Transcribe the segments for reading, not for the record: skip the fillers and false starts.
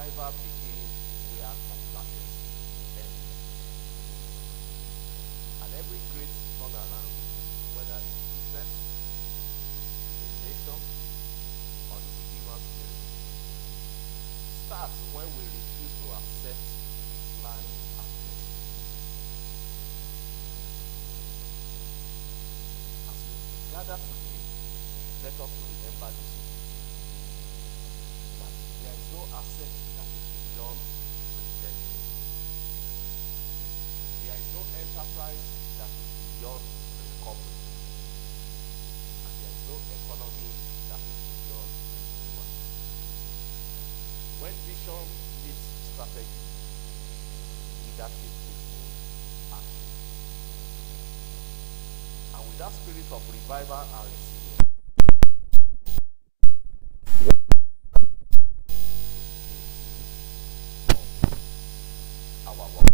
revival begins where complacency ends. And every great turnaround, whether in business, in a nation, or in the human spirit, starts when we refuse to accept blind access. As we gather today, let us remember this: that there is no asset that is beyond redemption. There is no enterprise that is beyond recovery. And there is no economy that is beyond renewal. When vision meets strategy, leadership equals action. And with that spirit of revival and resilience, our work.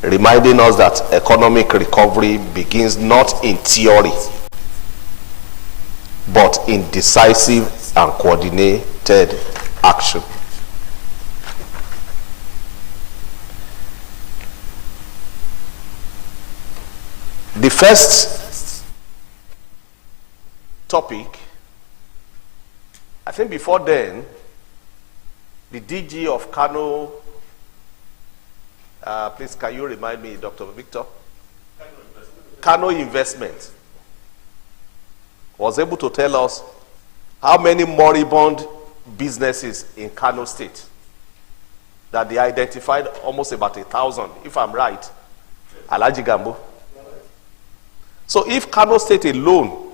Reminding us that economic recovery begins not in theory, but in decisive and coordinated action. The first topic, I think before then, the DG of Kano, please can you remind me, Dr. Victor? Kano Investment was able to tell us how many moribund businesses in Kano State, that they identified almost about 1,000, if I'm right, Alhaji Gambo. So if Kano State alone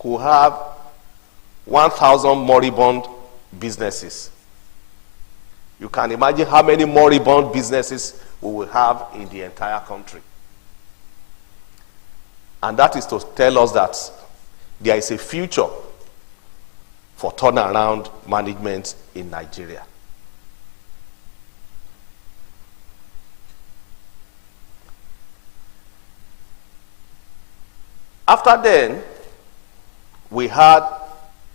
could have 1,000 moribund businesses, you can imagine how many moribund businesses we will have in the entire country. And that is to tell us that there is a future for turnaround management in Nigeria. After then, we heard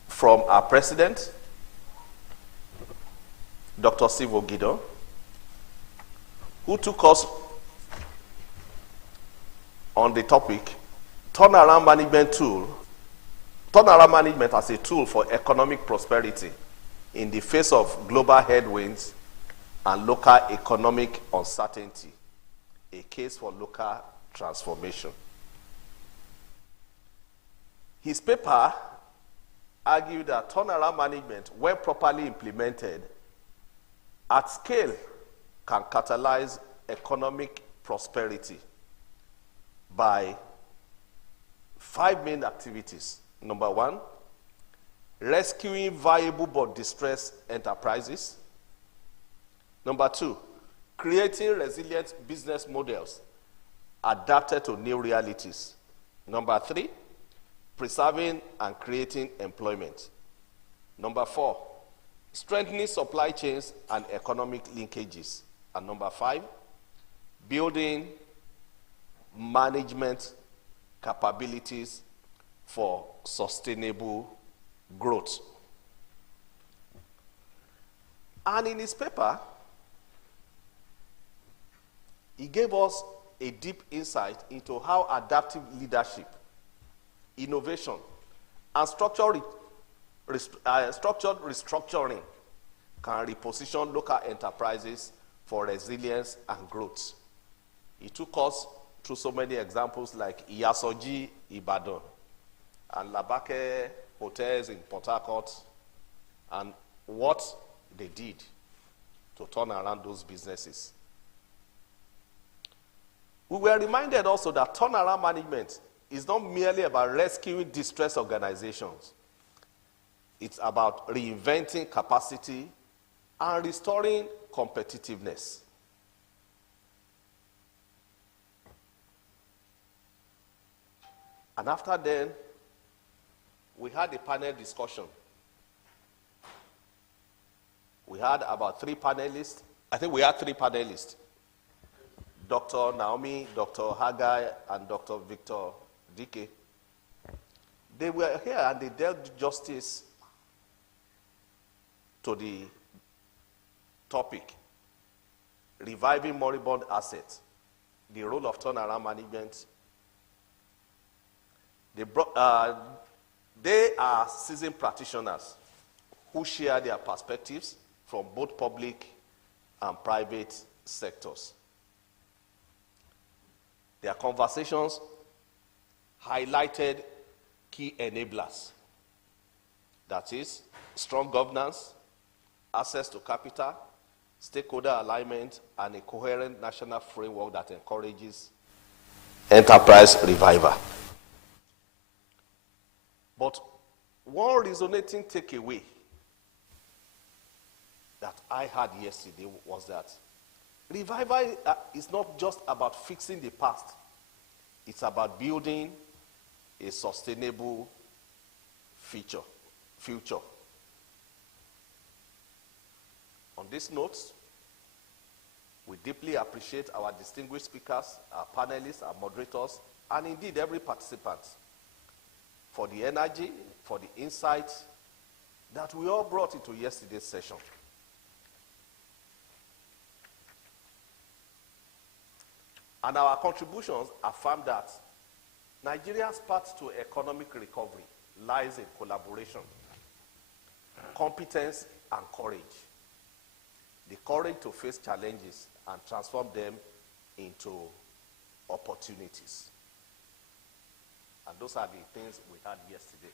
from our president, Dr. Sivo Gido, who took us on the topic, turnaround management as a tool for economic prosperity in the face of global headwinds and local economic uncertainty, a case for local transformation. His paper argued that turnaround management, when properly implemented at scale, can catalyze economic prosperity by 5 main activities. Number 1, rescuing viable but distressed enterprises. Number 2, creating resilient business models adapted to new realities. Number 3, preserving and creating employment. Number 4, strengthening supply chains and economic linkages. And number 5, building management capabilities for sustainable growth. And in his paper, he gave us a deep insight into how adaptive leadership, innovation, and structured restructuring can reposition local enterprises for resilience and growth. He took us through so many examples like Iyasoji, Ibadan, and Labake hotels in Port Harcourt, and what they did to turn around those businesses. We were reminded also that turnaround management is not merely about rescuing distressed organizations. It's about reinventing capacity and restoring competitiveness. And after then, we had a panel discussion. We had about 3 panelists. I think we had 3 panelists. Dr. Naomi, Dr. Haggai, and Dr. Victor Dike. They were here and they dealt justice to the topic, reviving moribund assets, the role of turnaround management. They are seasoned practitioners who share their perspectives from both public and private sectors. Their conversations highlighted key enablers, that is, strong governance, access to capital, stakeholder alignment, and a coherent national framework that encourages enterprise revival. But one resonating takeaway that I had yesterday was that revival is not just about fixing the past. It's about building a sustainable future. On this note, we deeply appreciate our distinguished speakers, our panelists, our moderators, and indeed every participant for the energy, for the insight that we all brought into yesterday's session. And our contributions affirm that Nigeria's path to economic recovery lies in collaboration, competence, and courage. The courage to face challenges and transform them into opportunities. And those are the things we had yesterday.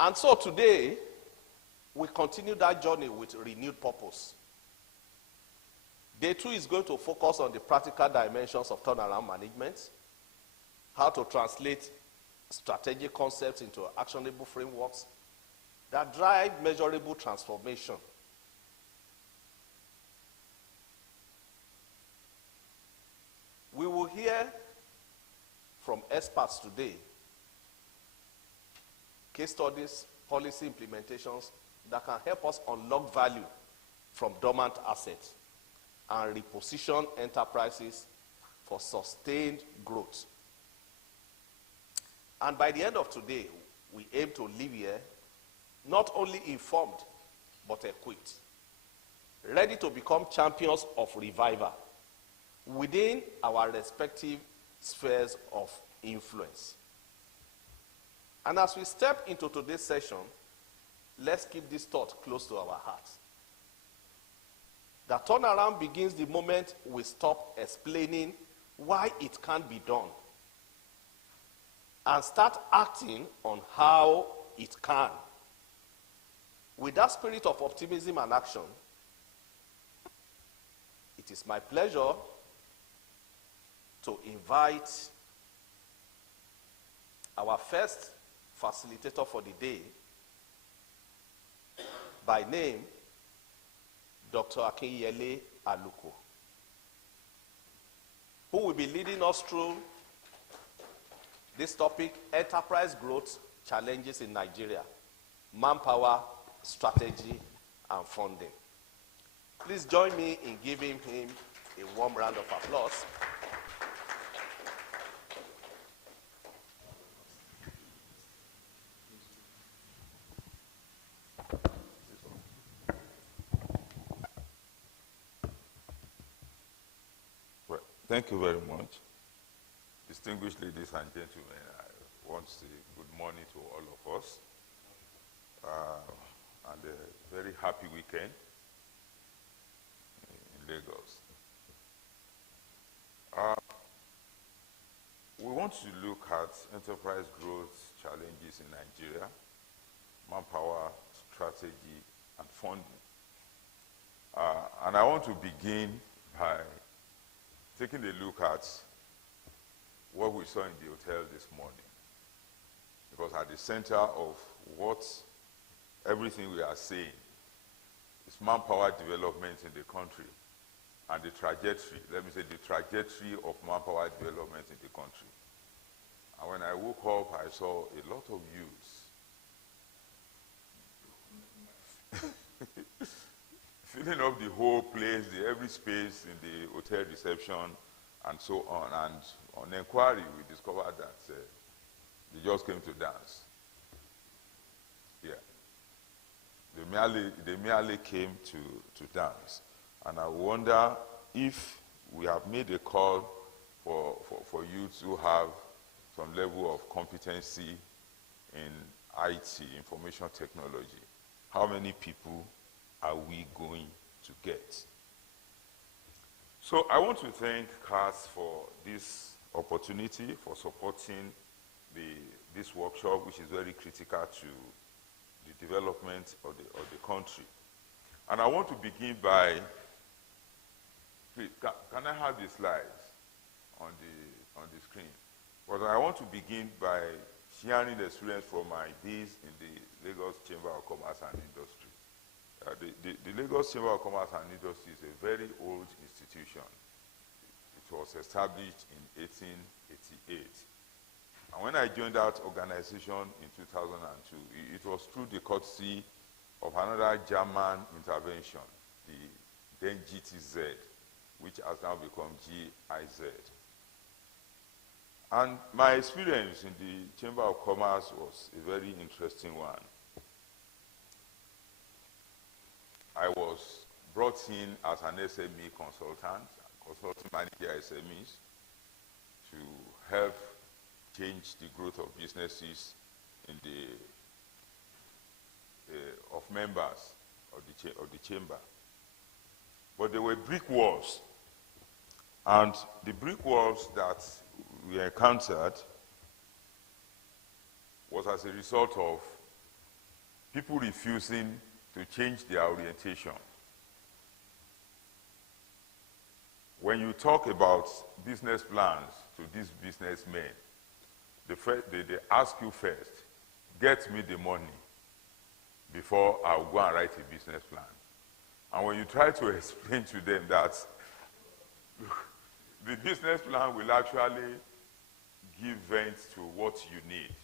And so today, we continue that journey with renewed purpose. Day 2 is going to focus on the practical dimensions of turnaround management, how to translate strategic concepts into actionable frameworks that drive measurable transformation. We will hear from experts today, case studies, policy implementations that can help us unlock value from dormant assets and reposition enterprises for sustained growth. And by the end of today, we aim to leave here not only informed, but equipped, ready to become champions of revival within our respective spheres of influence. And as we step into today's session, let's keep this thought close to our hearts. The turnaround begins the moment we stop explaining why it can't be done and start acting on how it can. With that spirit of optimism and action, it is my pleasure to invite our first facilitator for the day, by name, Dr. Akinyele Aluko, who will be leading us through this topic, enterprise growth challenges in Nigeria, manpower, strategy, and funding. Please join me in giving him a warm round of applause. Well, thank you very much. Distinguished ladies and gentlemen, I want to say good morning to all of us. And a very happy weekend in Lagos. We want to look at enterprise growth challenges in Nigeria, manpower, strategy, and funding. And I want to begin by taking a look at what we saw in the hotel this morning. Because at the center of what everything we are saying is manpower development in the country and the trajectory, let me say the trajectory of manpower development in the country. And when I woke up, I saw a lot of youths filling up the whole place, every space in the hotel reception, and so on. And on inquiry, we discovered that they just came to dance. Yeah. They merely came to dance. And I wonder if we have made a call for youths who have some level of competency in IT, information technology. How many people are we going to get? So I want to thank CAS for this opportunity, for supporting this workshop, which is very critical to the development of the country. And I want to begin by, please, can I have the slides on the screen? But I want to begin by sharing the experience from my days in the Lagos Chamber of Commerce and Industry. The Lagos Chamber of Commerce and Industry is a very old institution. It was established in 1888. And when I joined that organization in 2002, it was through the courtesy of another German intervention, the then GTZ, which has now become GIZ. And my experience in the Chamber of Commerce was a very interesting one. I was brought in as an SME consultant, consulting manager SMEs, to help change the growth of businesses in of members of the chamber. But there were brick walls, and the brick walls that we encountered was as a result of people refusing to change their orientation. When you talk about business plans to these businessmen, they ask you first, get me the money before I'll go and write a business plan. And when you try to explain to them that the business plan will actually give vent to what you need.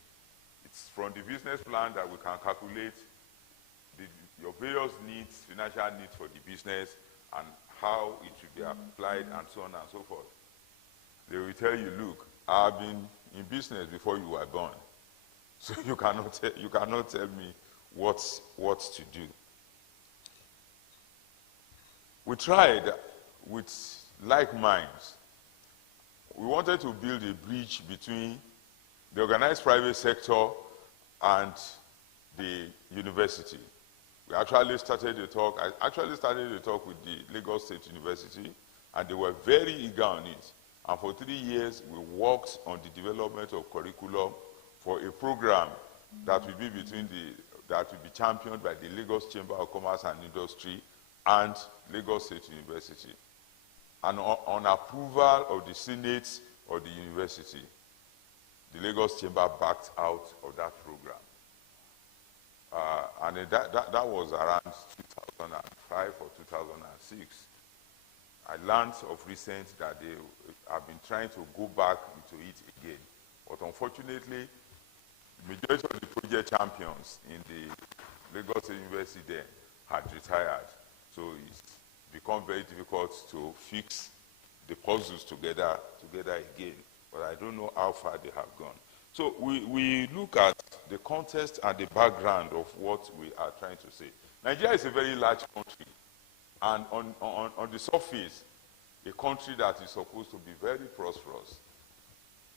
It's from the business plan that we can calculate your various needs, financial needs for the business, and how it should be applied, and so on and so forth. They will tell you, look, I've been in business before you were born, so you cannot tell me what to do. We tried with like minds. We wanted to build a bridge between the organized private sector and the university. We actually started the talk. I actually started the talk with the Lagos State University, and they were very eager on it. And for 3 years, we worked on the development of curriculum for a program that will be that will be championed by the Lagos Chamber of Commerce and Industry and Lagos State University. And on approval of the Senate of the university, the Lagos Chamber backed out of that program. And that was around 2005 or 2006. I learned of recent that they have been trying to go back into it again. But unfortunately, the majority of the project champions in the Lagos University then had retired. So it's become very difficult to fix the puzzles together again. But I don't know how far they have gone. So we look at the context and the background of what we are trying to say. Nigeria is a very large country, and on the surface, a country that is supposed to be very prosperous.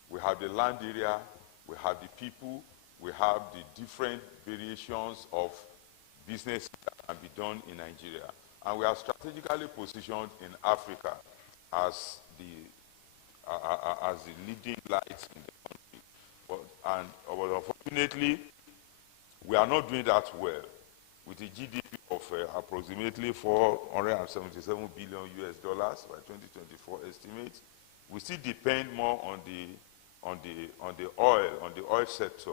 We have the land area, we have the people, we have the different variations of business that can be done in Nigeria. And we are strategically positioned in Africa as the leading light in the country. But unfortunately, we are not doing that well. With a GDP of approximately $477 billion by 2024 estimates, we still depend more on the oil sector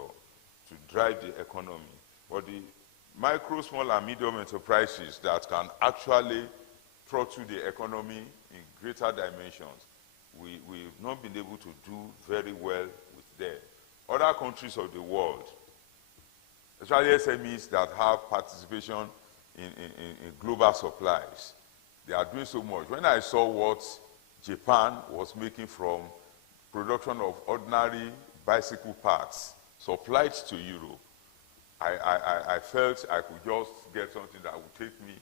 to drive the economy. But the micro, small, and medium enterprises that can actually throttle the economy in greater dimensions. We've not been able to do very well with them. Other countries of the world, especially SMEs that have participation in global supplies, they are doing so much. When I saw what Japan was making from production of ordinary bicycle parts supplied to Europe, I felt I could just get something that would take me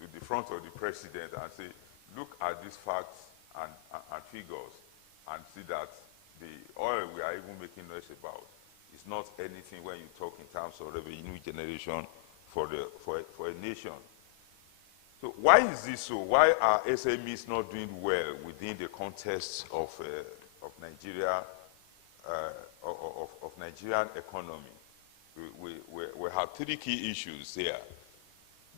to the front of the president and say, look at these facts and figures and see that the oil we are even making noise about is not anything when you talk in terms of revenue generation for a nation. So why is this so? Why are SMEs not doing well within the context of Nigeria, of Nigerian economy? We have three key issues here: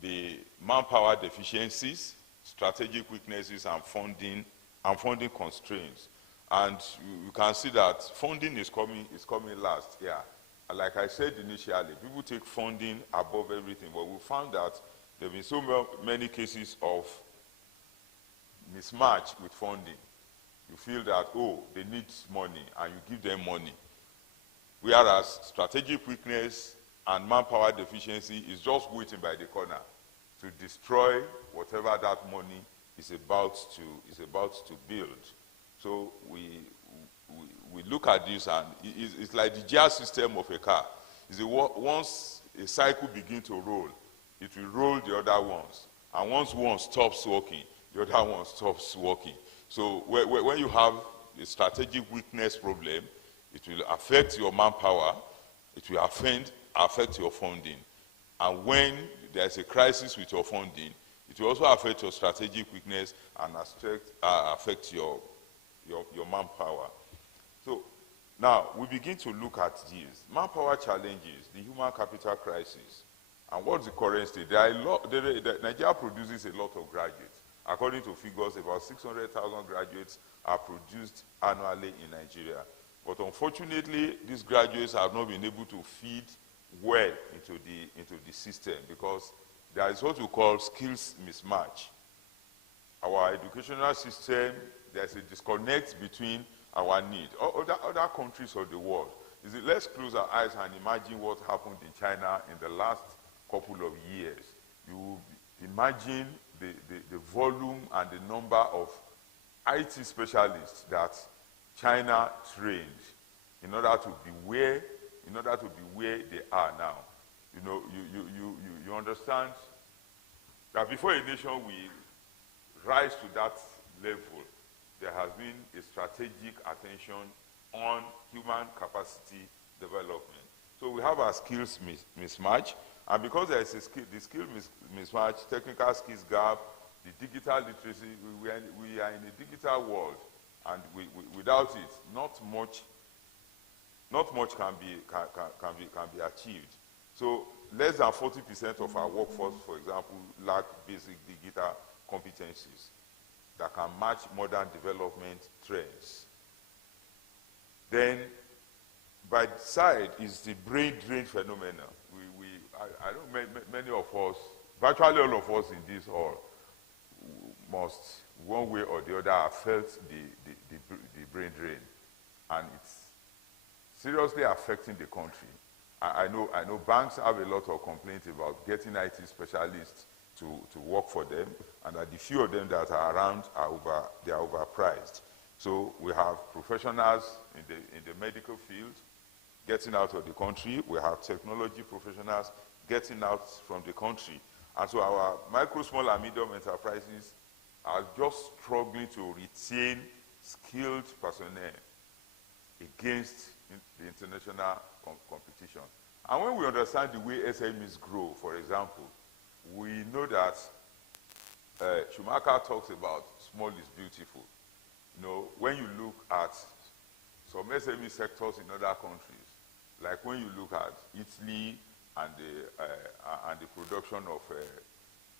the manpower deficiencies, strategic weaknesses, and funding constraints. And you can see that funding is coming last here. Like I said initially, people take funding above everything, but we found that there have been so many cases of mismatch with funding. You feel that, oh, they need money, and you give them money. Whereas strategic weakness and manpower deficiency is just waiting by the corner to destroy whatever that money is about to build. So we look at this, and it's like the gear system of a car. Once a cycle begins to roll, it will roll the other ones. And once one stops working, the other one stops working. So when you have a strategic weakness problem, it will affect your manpower, it will affect your funding. And when there's a crisis with your funding, it will also affect your strategic weakness and affect your manpower. So now we begin to look at these manpower challenges, the human capital crisis, and what's the current state. Nigeria produces a lot of graduates. According to figures, about 600,000 graduates are produced annually in Nigeria. But unfortunately, these graduates have not been able to feed well into the system because there is what we call skills mismatch. Our educational system, there's a disconnect between our need. Other countries of the world, let's close our eyes and imagine what happened in China in the last couple of years. You imagine the volume and the number of IT specialists that China trained in order to be where they are now. You know, you understand that before a nation will rise to that level, there has been a strategic attention on human capacity development. So we have our skills mismatch, and because there is the skill mismatch, technical skills gap, the digital literacy, we are in a digital world, and without it, not much can be achieved. So less than 40% of our workforce, for example, lack basic digital competencies that can match modern development trends. Then, by the side is the brain drain phenomenon. I know many of us, virtually all of us in this hall, must, one way or the other, have felt the brain drain, and it's seriously affecting the country. I know banks have a lot of complaints about getting IT specialists to work for them, and that the few of them that are around they are overpriced. So we have professionals in the medical field getting out of the country. We have technology professionals getting out from the country. And so our micro, small, and medium enterprises are just struggling to retain skilled personnel against the international competition. And when we understand the way SMEs grow, for example, we know that Schumacher talks about small is beautiful. You know, when you look at some SME sectors in other countries, like when you look at Italy and the production of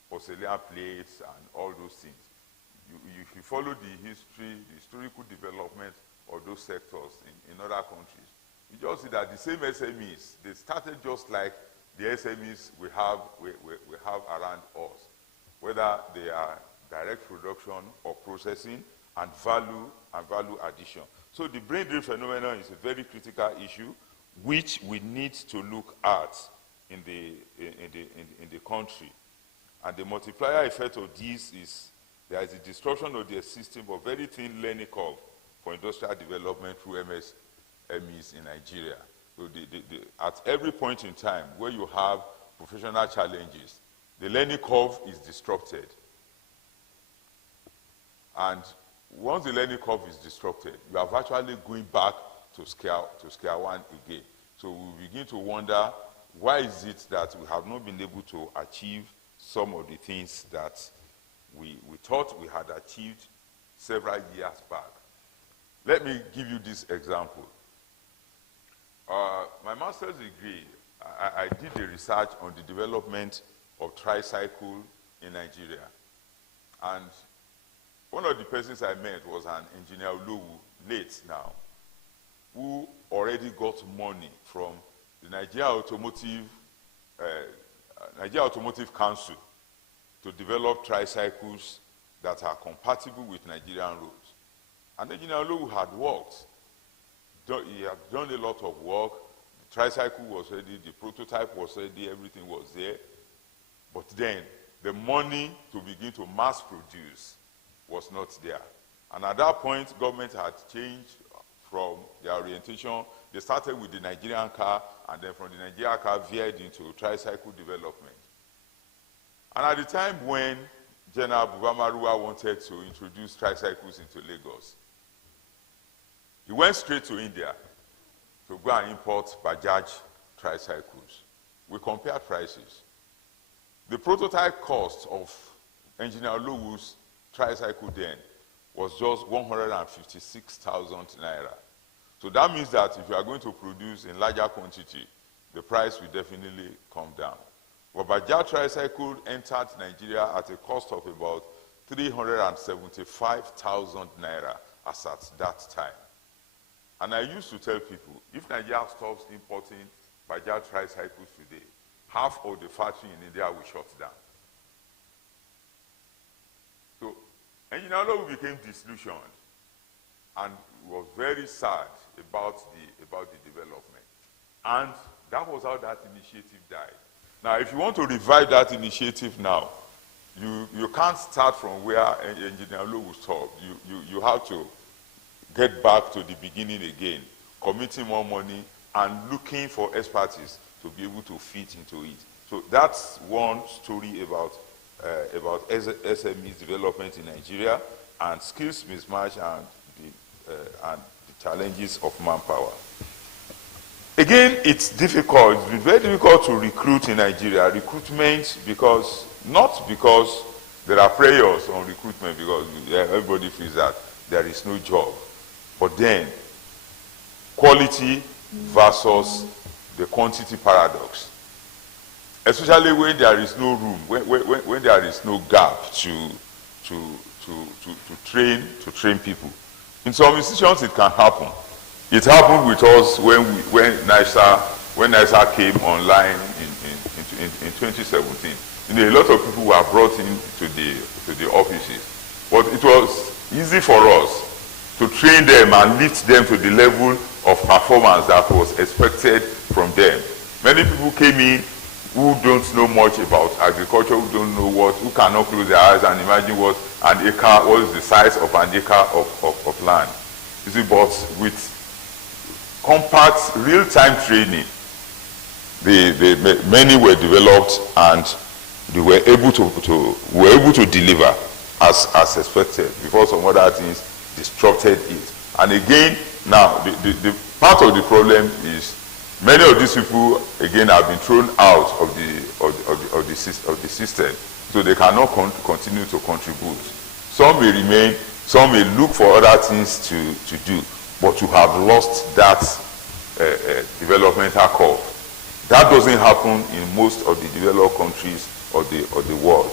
porcelain plates and all those things, if you follow the historical development of those sectors in other countries, you just see that the same SMEs, they started just like the SMEs we have around us, whether they are direct production or processing, and value addition. So the brain drain phenomenon is a very critical issue which we need to look at in the country. And the multiplier effect of this is there is a destruction of the system of very thin learning curve for industrial development through MSMEs in Nigeria. So at every point in time where you have professional challenges, the learning curve is disrupted. And once the learning curve is disrupted, you are virtually going back to scale one again. So we begin to wonder, why is it that we have not been able to achieve some of the things that we thought we had achieved several years back? Let me give you this example. My master's degree, I did the research on the development of tricycle in Nigeria. And one of the persons I met was an engineer, Olowu, late now, who already got money from the Nigeria Automotive Council to develop tricycles that are compatible with Nigerian roads. And Engineer Olowu had worked. He had done a lot of work. The tricycle was ready, the prototype was ready, everything was there. But then the money to begin to mass produce was not there. And at that point, government had changed from their orientation. They started with the Nigerian car, and then from the Nigerian car veered into tricycle development. And at the time when General Bubamaruwa wanted to introduce tricycles into Lagos, he went straight to India to go and import Bajaj tricycles. We compared prices. The prototype cost of Engineer Olowu's tricycle then was just 156,000 naira. So that means that if you are going to produce in larger quantity, the price will definitely come down. But Bajaj tricycle entered Nigeria at a cost of about 375,000 naira as at that time. And I used to tell people, if Nigeria stops importing Bajaj tricycles today, half of the factory in India will shut down. So Engineer Olowu became disillusioned and was very sad about the development. And that was how that initiative died. Now, if you want to revive that initiative now, you can't start from where Engineer Olowu stopped. You have to get back to the beginning again, committing more money and looking for expertise to be able to fit into it. So that's one story about SMEs development in Nigeria and skills mismatch and the challenges of manpower. Again, it's difficult. It's been very difficult to recruit in Nigeria. Recruitment, not because there are prayers on recruitment, because everybody feels that there is no job. But then, quality versus the quantity paradox. Especially when there is no room, when there is no gap to train people. In some institutions, it can happen. It happened with us when NISA came online in 2017. You know, a lot of people were brought into the offices, but it was easy for us to train them and lift them to the level of performance that was expected from them. Many people came in who don't know much about agriculture, who cannot close their eyes and imagine what is the size of an acre of land. You see, but with compact real-time training, many were developed and they were able to deliver as expected before some other things disrupted it. And again, now the part of the problem is many of these people again have been thrown out of the system, so they cannot continue to contribute. Some may remain, some may look for other things to do, but you have lost that developmental curve. That doesn't happen in most of the developed countries of the world.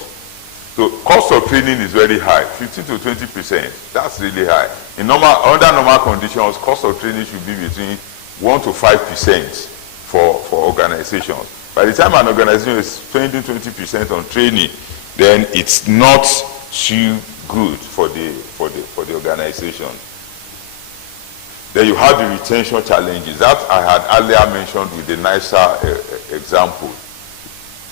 So cost of training is very high, 15 to 20%. That's really high. Under normal conditions, cost of training should be between 1 to 5% for organizations. By the time an organization is spending 20% on training, then it's not too good for the organization. Then you have the retention challenges that I had earlier mentioned with the nicer example.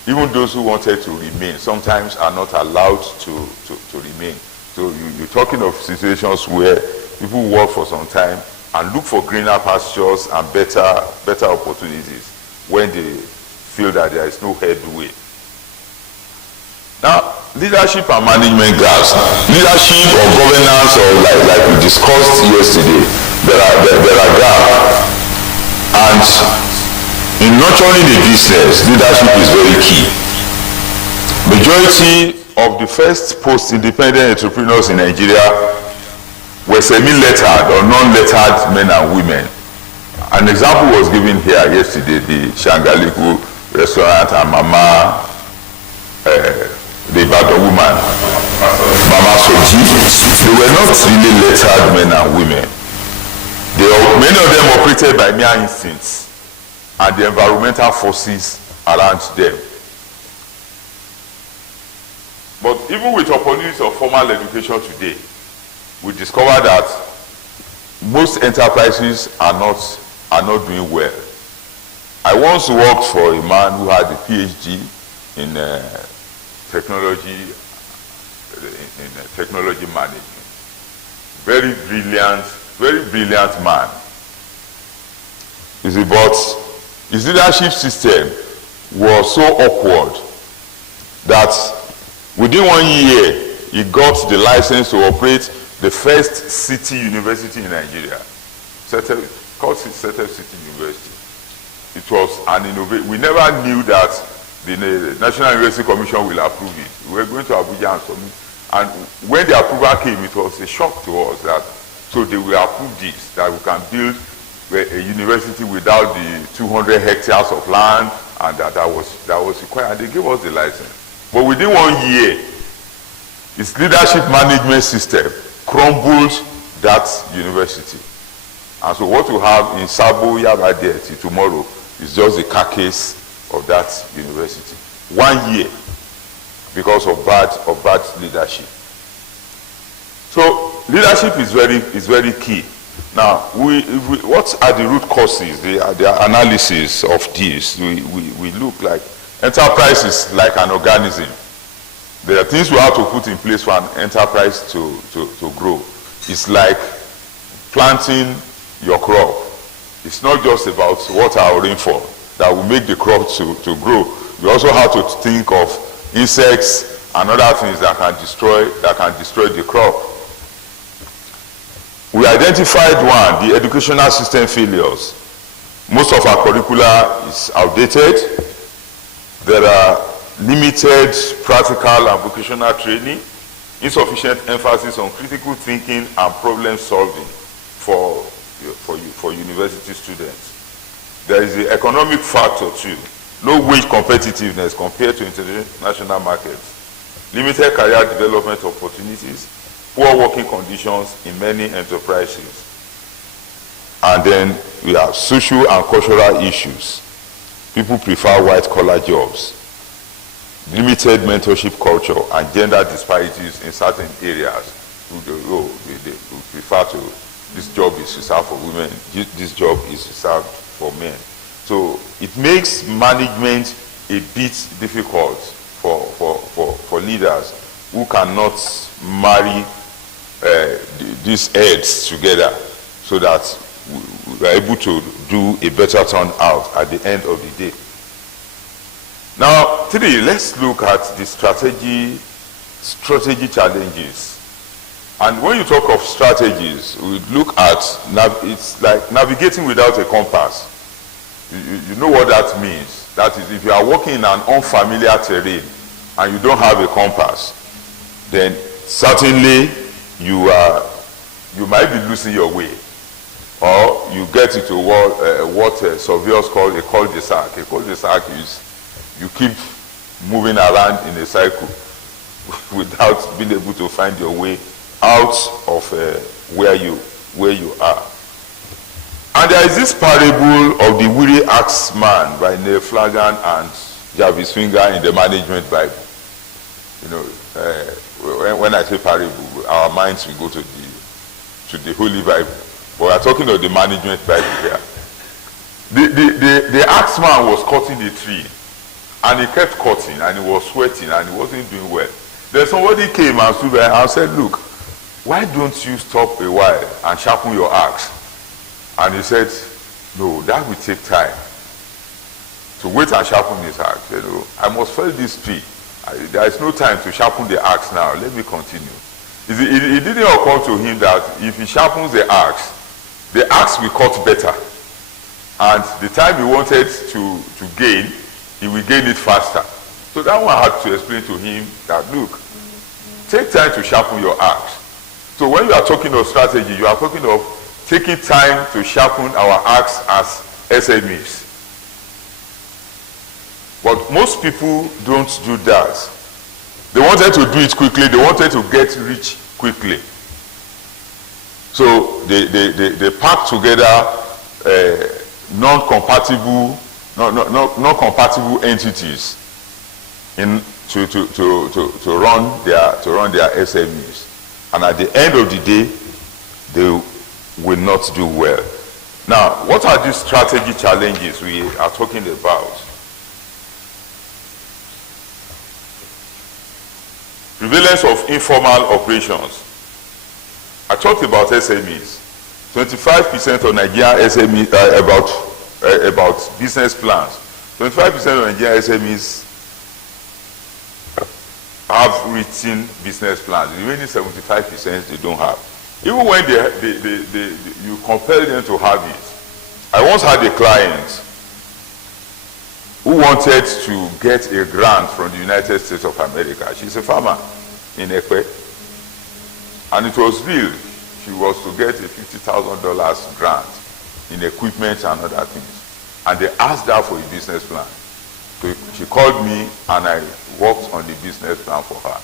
Even those who wanted to remain sometimes are not allowed to remain. So you're talking of situations where people work for some time and look for greener pastures and better opportunities when they feel that there is no headway. Now, leadership and management gaps. Leadership or governance, or like we discussed yesterday, there are gaps. And in nurturing the business, leadership is very key. Majority of the first post-independent entrepreneurs in Nigeria were semi-lettered or non-lettered men and women. An example was given here yesterday, the Shangaliku restaurant and Mama, the Ibadan woman, Mama Soji. They were not really lettered men and women. Many of them operated by mere instincts and the environmental forces around them. But even with opportunities of formal education today, we discover that most enterprises are not doing well. I once worked for a man who had a PhD in technology management. Very brilliant man. You see, but his leadership system was so awkward that within 1 year he got the license to operate the first city university in Nigeria, called City University. It was an innovation. We never knew that the National University Commission will approve it. We were going to Abuja and submit. And when the approval came, it was a shock to us that, so they will approve this, that we can build a university without the 200 hectares of land, and that was required. And they gave us the license. But within 1 year, its leadership management system crumbled that university. And so what we have in Sabo Yabade tomorrow is just the carcass of that university. 1 year because of bad leadership. So leadership is very key. Now, what are the root causes, the analysis of this? We look like enterprise is like an organism. There are things we have to put in place for an enterprise to grow. It's like planting your crop. It's not just about water or rainfall that will make the crop to grow. You also have to think of insects and other things that can destroy the crop. We identified one, the educational system failures. Most of our curricula is outdated. There are limited practical and vocational training, insufficient emphasis on critical thinking and problem solving for university students. There is the economic factor too. Low wage competitiveness compared to international markets. Limited career development opportunities. Poor working conditions in many enterprises. And then we have social and cultural issues. People prefer white-collar jobs. Limited mentorship culture and gender disparities in certain areas. They prefer to, this job is reserved for women, this job is reserved for men. So it makes management a bit difficult for leaders who cannot marry these heads together so that we are able to do a better turnout at the end of the day. Now, today, let's look at the strategy challenges. And when you talk of strategies, we look at, it's like navigating without a compass. You know what that means. That is, if you are walking in an unfamiliar terrain and you don't have a compass, then certainly you might be losing your way. Or you get into what surveyors call a cul-de-sac. A cul-de-sac is you keep moving around in a cycle without being able to find your way out of where you are. And there is this parable of the weary axeman by Neil Flanagan and Jarvis Finger in the Management Bible. You know, when I say parable, our minds will go to the Holy Bible. But we are talking of the management Bible here. The axe man was cutting the tree, and he kept cutting, and he was sweating, and he wasn't doing well. Then somebody came and stood there and said, look, why don't you stop a while and sharpen your axe? And he said, no, that will take time. To wait and sharpen his axe. You know, I must fell this tree. There is no time to sharpen the axe now. Let me continue. It didn't occur to him that if he sharpens the axe will cut better. And the time he wanted to gain, he will gain it faster. So that one had to explain to him that, look, take time to sharpen your axe. So when you are talking of strategy, you are talking of taking time to sharpen our axe as SMEs. But most people don't do that. They wanted to do it quickly. They wanted to get rich quickly. So they pack together non-compatible entities to run their SMEs. And at the end of the day, they will not do well. Now, what are these strategy challenges we are talking about? Prevalence of informal operations. I talked about SMEs. 25% of Nigerian SMEs about business plans. 25% of Nigerian SMEs have written business plans. The remaining 75% they don't have. Even when you compel them to have it. I once had a client who wanted to get a grant from the United States of America. She's a farmer in Ekwe. And it was real. She was to get a $50,000 grant in equipment and other things. And they asked her for a business plan. So she called me and I worked on the business plan for her.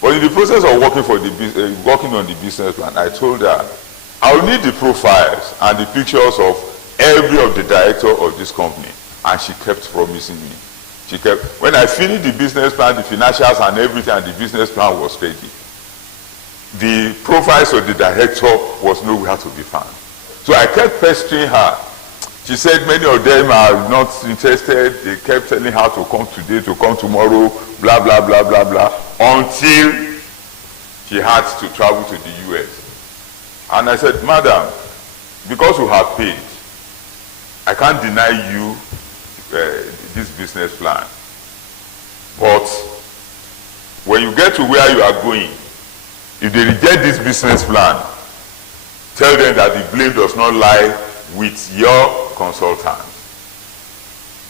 But in the process of working on the business plan, I told her, I'll need the profiles and the pictures of every of the director of this company. And she kept promising me. When I finished the business plan, the financials and everything, and the business plan was ready, the profiles of the director was nowhere to be found. So I kept pestering her. She said many of them are not interested. They kept telling her to come today, to come tomorrow, blah, blah, blah, blah, blah, until she had to travel to the US. And I said, madam, because you have paid, I can't deny you this business plan. But when you get to where you are going, if they reject this business plan, tell them that the blame does not lie with your consultant.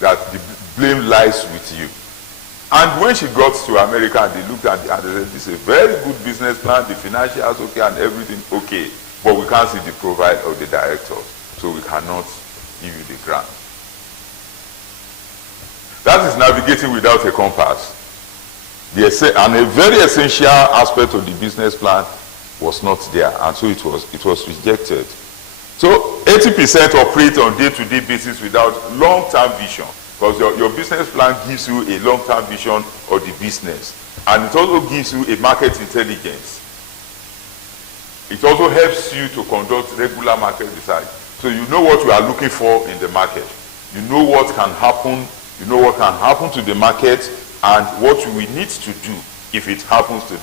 That the blame lies with you. And when she got to America and they looked at it and they said, this is a very good business plan, the financials okay and everything okay, but we can't see the profile of the directors, so we cannot give you the grant. That is navigating without a compass. And a very essential aspect of the business plan was not there, and so it was rejected. So 80% operate on day-to-day basis without long-term vision, because your business plan gives you a long-term vision of the business, and it also gives you a market intelligence. It also helps you to conduct regular market research, so you know what you are looking for in the market. You know what can happen. You know what can happen to the market and what we need to do if it happens to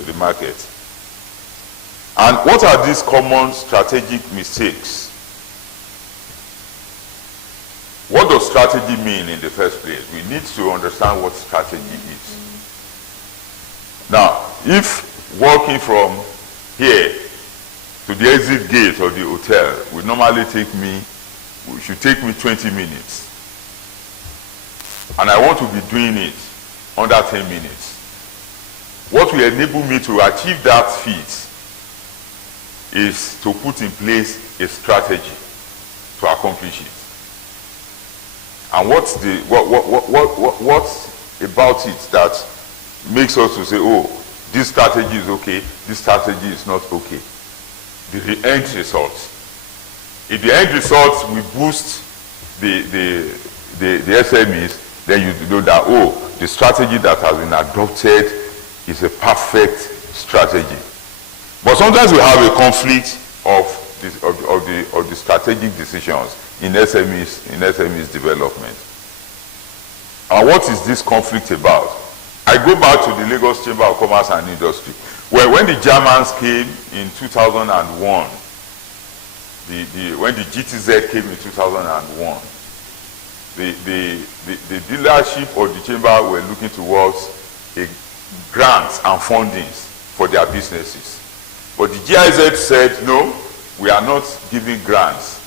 the market. And what are these common strategic mistakes? What does strategy mean in the first place? We need to understand what strategy is. Now, if walking from here to the exit gate of the hotel should take me 20 minutes. And I want to be doing it under 10 minutes. What will enable me to achieve that feat is to put in place a strategy to accomplish it. And what about it that makes us to say, oh, this strategy is okay, this strategy is not okay? The end result. If the end result will boost the SMEs, then you know that, oh, the strategy that has been adopted is a perfect strategy. But sometimes we have a conflict of the strategic decisions in SMEs development. And what is this conflict about? I go back to the Lagos Chamber of Commerce and Industry, where when the Germans came in 2001, when the GTZ came in 2001, the dealership or the chamber were looking towards grants and fundings for their businesses. But the GIZ said, no, we are not giving grants.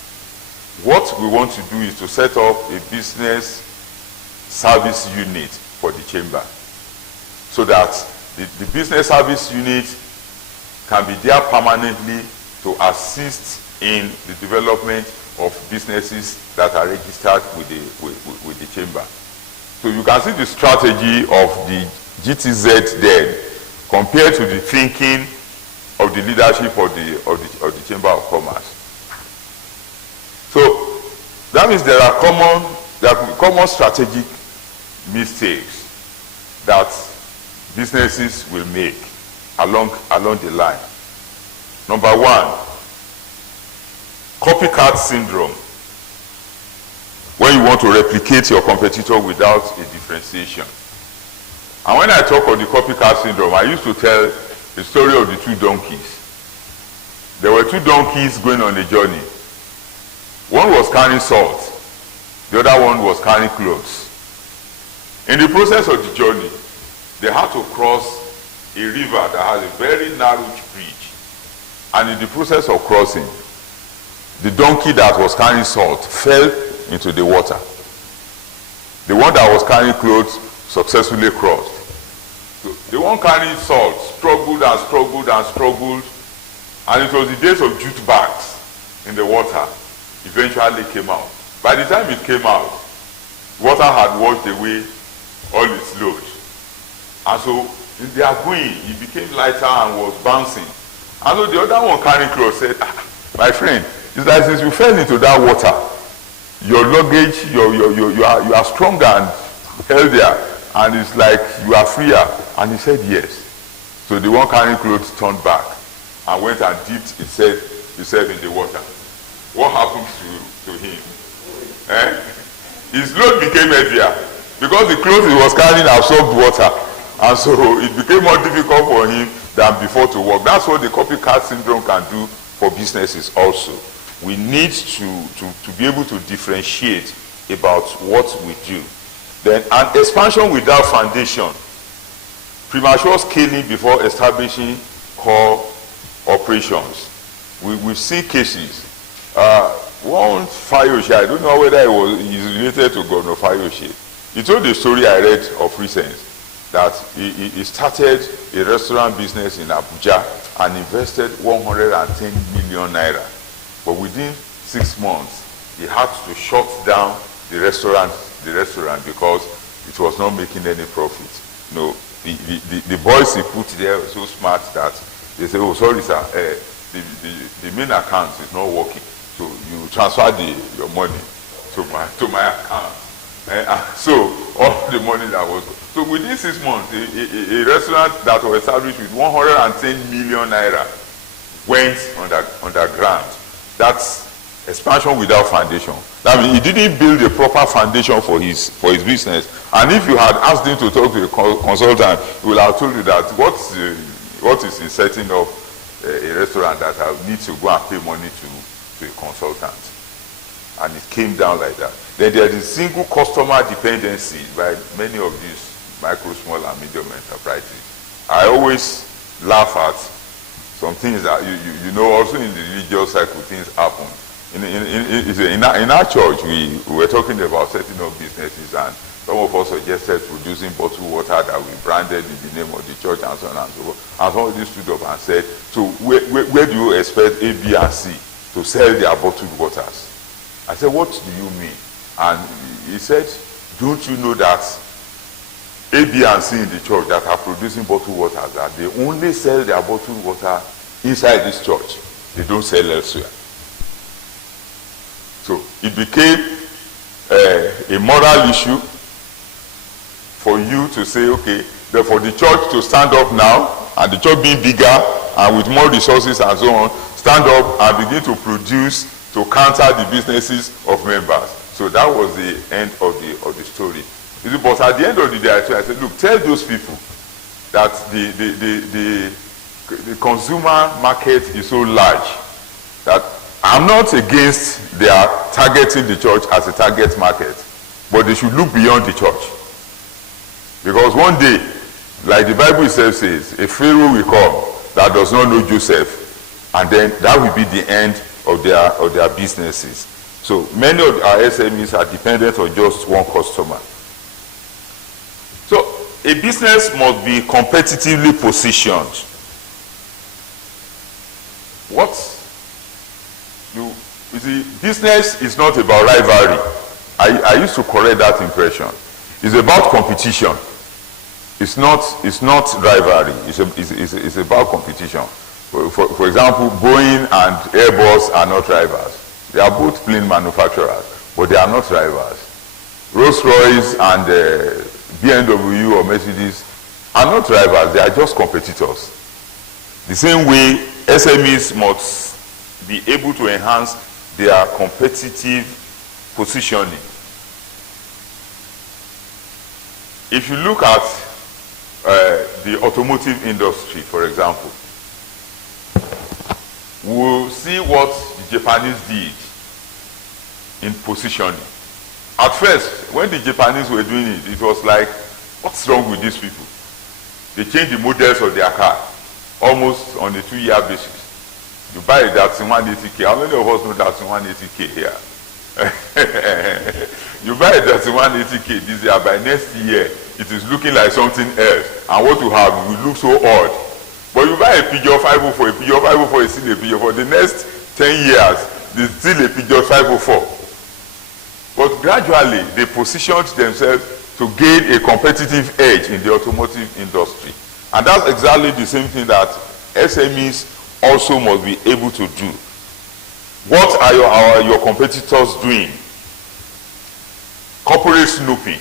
What we want to do is to set up a business service unit for the chamber, so that the business service unit can be there permanently to assist in the development of businesses that are registered with the chamber. So you can see the strategy of the GTZ then compared to the thinking of the leadership of the Chamber of Commerce. So that means there are common strategic mistakes that businesses will make along the line. Number one, copycat syndrome. When you want to replicate your competitor without a differentiation. And when I talk of the copycat syndrome, I used to tell the story of the two donkeys. There were two donkeys going on a journey. One was carrying salt, the other one was carrying clothes. In the process of the journey, they had to cross a river that has a very narrow bridge. And in the process of crossing, the donkey that was carrying salt fell into the water. The one that was carrying clothes successfully crossed. So the one carrying salt struggled and struggled and struggled, and it was the days of jute bags in the water eventually came out. By the time it came out, water had washed away all its load. And so in their going, it became lighter and was bouncing. And so the other one carrying clothes said, my friend, it's like since you fell into that water, your luggage, you are stronger and healthier, and it's like you are freer. And he said yes. So the one carrying clothes turned back and went and dipped himself in the water. What happened to him? His load became heavier because the clothes he was carrying absorbed water, and so it became more difficult for him than before to walk. That's what the copycat syndrome can do for businesses also. We need to be able to differentiate about what we do. Then an expansion without foundation, premature scaling before establishing core operations. We see cases. One Fayoshe, I don't know whether he's related to Governor Fayoshe. He told the story I read of recent that he started a restaurant business in Abuja and invested 110 million naira. But within 6 months, he had to shut down the restaurant because it was not making any profit. No, the boys he put there were so smart that they said, oh, sorry, sir, the main account is not working. So you transfer your money to my account. So all the money that was... So within 6 months, a restaurant that was established with 110 million naira went underground. That's expansion without foundation. That means he didn't build a proper foundation for his business. And if you had asked him to talk to a consultant, he will have told you that what is in setting up a restaurant that I need to go and pay money to a consultant. And it came down like that. Then there is single customer dependency by many of these micro, small, and medium enterprises. I always laugh at some things that you know also in the religious cycle things happen. In our church we were talking about setting up businesses, and some of us suggested producing bottled water that we branded in the name of the church and so on and so forth. And somebody stood up and said, so where do you expect A, B, and C to sell their bottled waters? I said, what do you mean? And he said, don't you know that A, B, and C in the church that are producing bottled waters, that they only sell their bottled water inside this church. They don't sell elsewhere. So it became a moral issue for you to say, okay, for the church to stand up now, and the church being bigger and with more resources and so on, stand up and begin to produce to counter the businesses of members. So that was the end of the story. But at the end of the day, I said, look, tell those people that the consumer market is so large that I'm not against their targeting the church as a target market, but they should look beyond the church. Because one day, like the Bible itself says, a Pharaoh will come that does not know Joseph, and then that will be the end of their businesses. So many of our SMEs are dependent on just one customer. So a business must be competitively positioned. You see, business is not about rivalry. I used to correct that impression. It's about competition. It's not rivalry. It's about competition. For example, Boeing and Airbus are not rivals. They are both plane manufacturers, but they are not rivals. Rolls-Royce and BMW or Mercedes are not rivals. They are just competitors. The same way, SMEs must be able to enhance their competitive positioning. If you look at the automotive industry, for example, we'll see what the Japanese did in positioning. At first, when the Japanese were doing it, it was like, what's wrong with these people? They changed the models of their car almost on a 2-year basis. You buy a Datsun 180K. How many of us know Datsun 180K here? You buy a Datsun 180K this year, by next year, it is looking like something else. And what you have will look so odd. But you buy a Peugeot 504, a Peugeot 504 is still a Peugeot. For the next 10 years, it's still a Peugeot 504. But gradually, they positioned themselves to gain a competitive edge in the automotive industry. And that's exactly the same thing that SMEs also must be able to do. What are your competitors doing? Corporate snooping.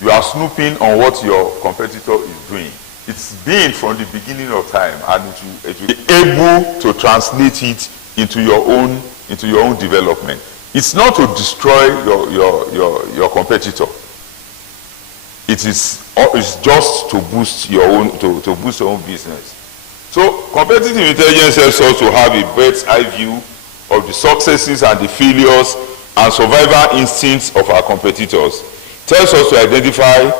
You are snooping on what your competitor is doing. It's been from the beginning of time, and it will be able to translate it into your own development. It's not to destroy your competitor. It's just to boost your own business. So competitive intelligence helps us to have a bird's eye view of the successes and the failures and survival instincts of our competitors. It tells us to identify,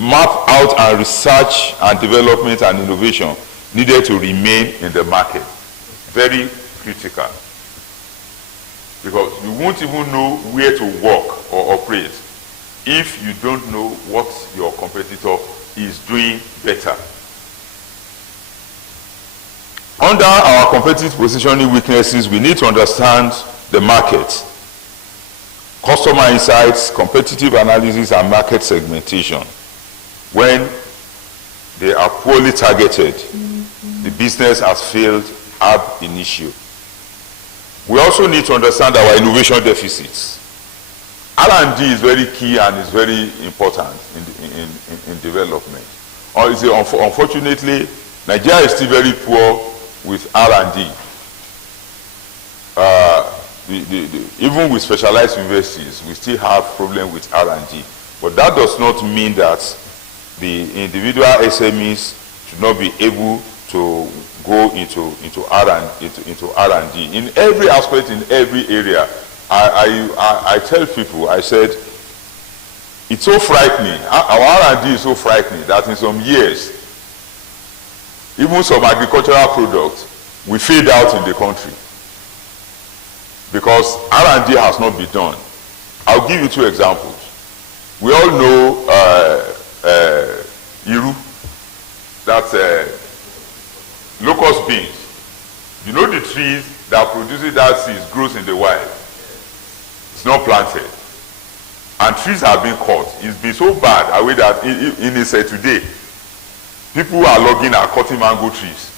map out and research and development and innovation needed to remain in the market. Very critical. Because you won't even know where to work or operate if you don't know what your competitor is doing better. Under our competitive positioning weaknesses, we need to understand the market, customer insights, competitive analysis, and market segmentation. When they are poorly targeted, the business has failed ab initio. We also need to understand our innovation deficits. R&D is very key and is very important in development. Unfortunately, Nigeria is still very poor with R&D. Even with specialized universities, we still have problem with R&D. But that does not mean that the individual SMEs should not be able to go into R&D. In every aspect, in every area, I tell people, I said, it's so frightening. Our R&D is so frightening that in some years, even some agricultural products will fade out in the country because R&D has not been done. I'll give you 2 examples. We all know Iru, that's locust beans. You know the trees that produces that seed grows in the wild. It's not planted. And trees have been cut. It's been so bad away that in Ise today, people are logging and cutting mango trees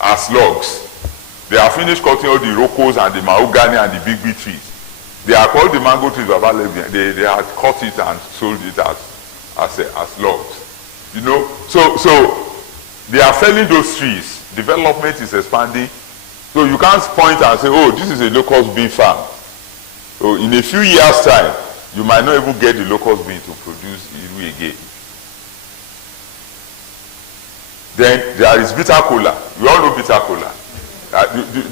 as logs. They have finished cutting all the rocos and the mahogany and the big trees. They are called the mango trees, but they had cut it and sold it as logged. You know, so they are felling those trees. Development is expanding. So you can't point and say, oh, this is a locust bean farm. So in a few years' time, you might not even get the locust bean to produce iru again. Then there is bitter kola. You all know bitter kola.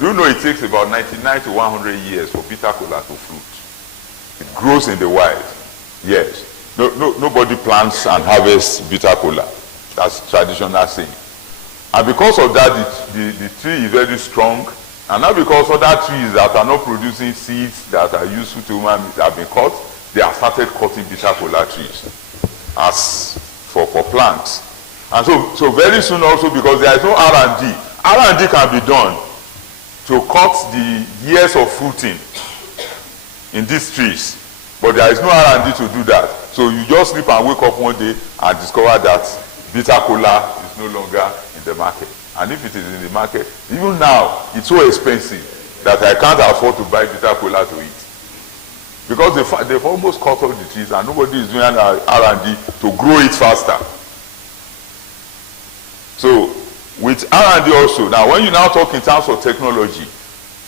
Do you know it takes about 99 to 100 years for bitter kola to fruit? It grows in the wild. Yes. Nobody plants and harvests bitter kola. That's traditional saying. And because of that, the tree is very strong. And now because other trees that are not producing seeds that are useful to human beings have been cut, they have started cutting bitter kola trees as for plants. And so very soon also, because there is no R&D, R&D can be done to cut the years of fruiting in these trees. But there is no R&D to do that. So you just sleep and wake up one day and discover that bitter kola is no longer in the market. And if it is in the market, even now, it's so expensive that I can't afford to buy bitter kola to eat. Because they've almost cut all the trees and nobody is doing R&D to grow it faster. So with R&D also, now when you now talk in terms of technology,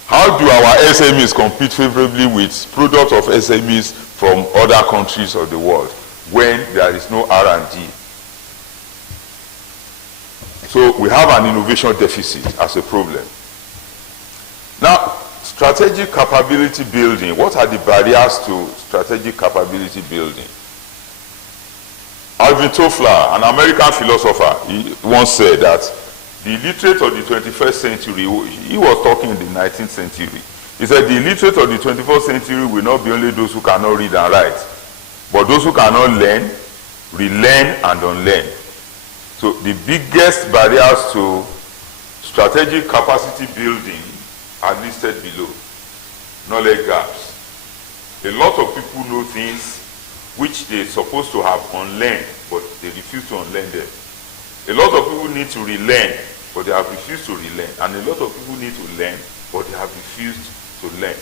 how do our SMEs compete favorably with products of SMEs from other countries of the world when there is no R&D? So we have an innovation deficit as a problem. Now, strategic capability building. What are the barriers to strategic capability building? Alvin Toffler, an American philosopher, he once said that the illiterate of the 21st century, he was talking in the 19th century. He said the illiterate of the 21st century will not be only those who cannot read and write, but those who cannot learn, relearn, and unlearn. So the biggest barriers to strategic capacity building are listed below. Knowledge gaps. A lot of people know things which they're supposed to have unlearned, but they refuse to unlearn them. A lot of people need to relearn, but they have refused to relearn. And a lot of people need to learn, but they have refused to learn.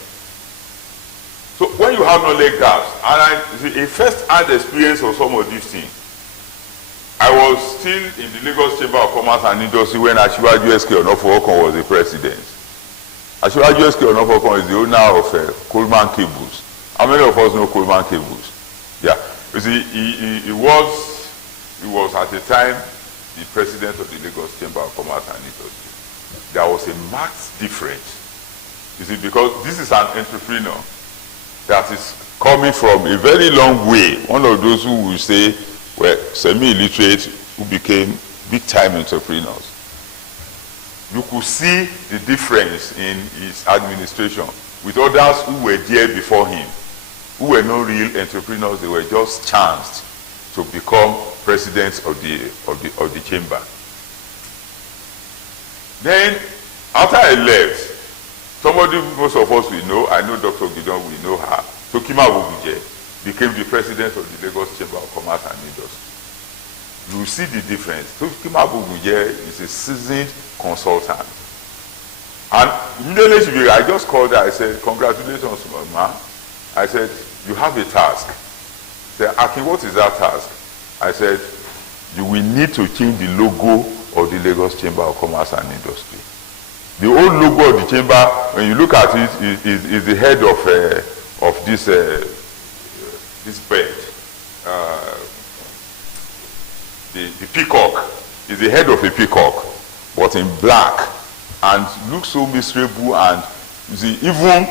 So when you have knowledge gaps, and a first-hand experience of some of these things, I was still in the Lagos Chamber of Commerce and Industry when Asiwaju S.K. Onofookon was the president. Asiwaju S.K. Onofookon is the owner of Coleman Cables. How many of us know Coleman Cables? Yeah. You see, he was at the time the president of the Lagos Chamber of Commerce and Industry. There was a marked difference. You see, because this is an entrepreneur that is coming from a very long way. One of those who will say, were semi-illiterate who became big-time entrepreneurs. You could see the difference in his administration with others who were there before him, who were not real entrepreneurs. They were just chanced to become presidents of the chamber. Then, after I left, somebody most of us will know, I know Dr. Gideon, we know her, Tokima Bobuje, became the president of the Lagos Chamber of Commerce and Industry. You see the difference. Tokima Bobuje is a seasoned consultant. And immediately I just called her, I said, congratulations, Mama. I said, you have a task. She said, Akin, what is that task? I said, you will need to change the logo of the Lagos Chamber of Commerce and Industry. The old logo of the chamber, when you look at it, is the head of this bird. The peacock is the head of a peacock, but in black, and looks so miserable, and you see, even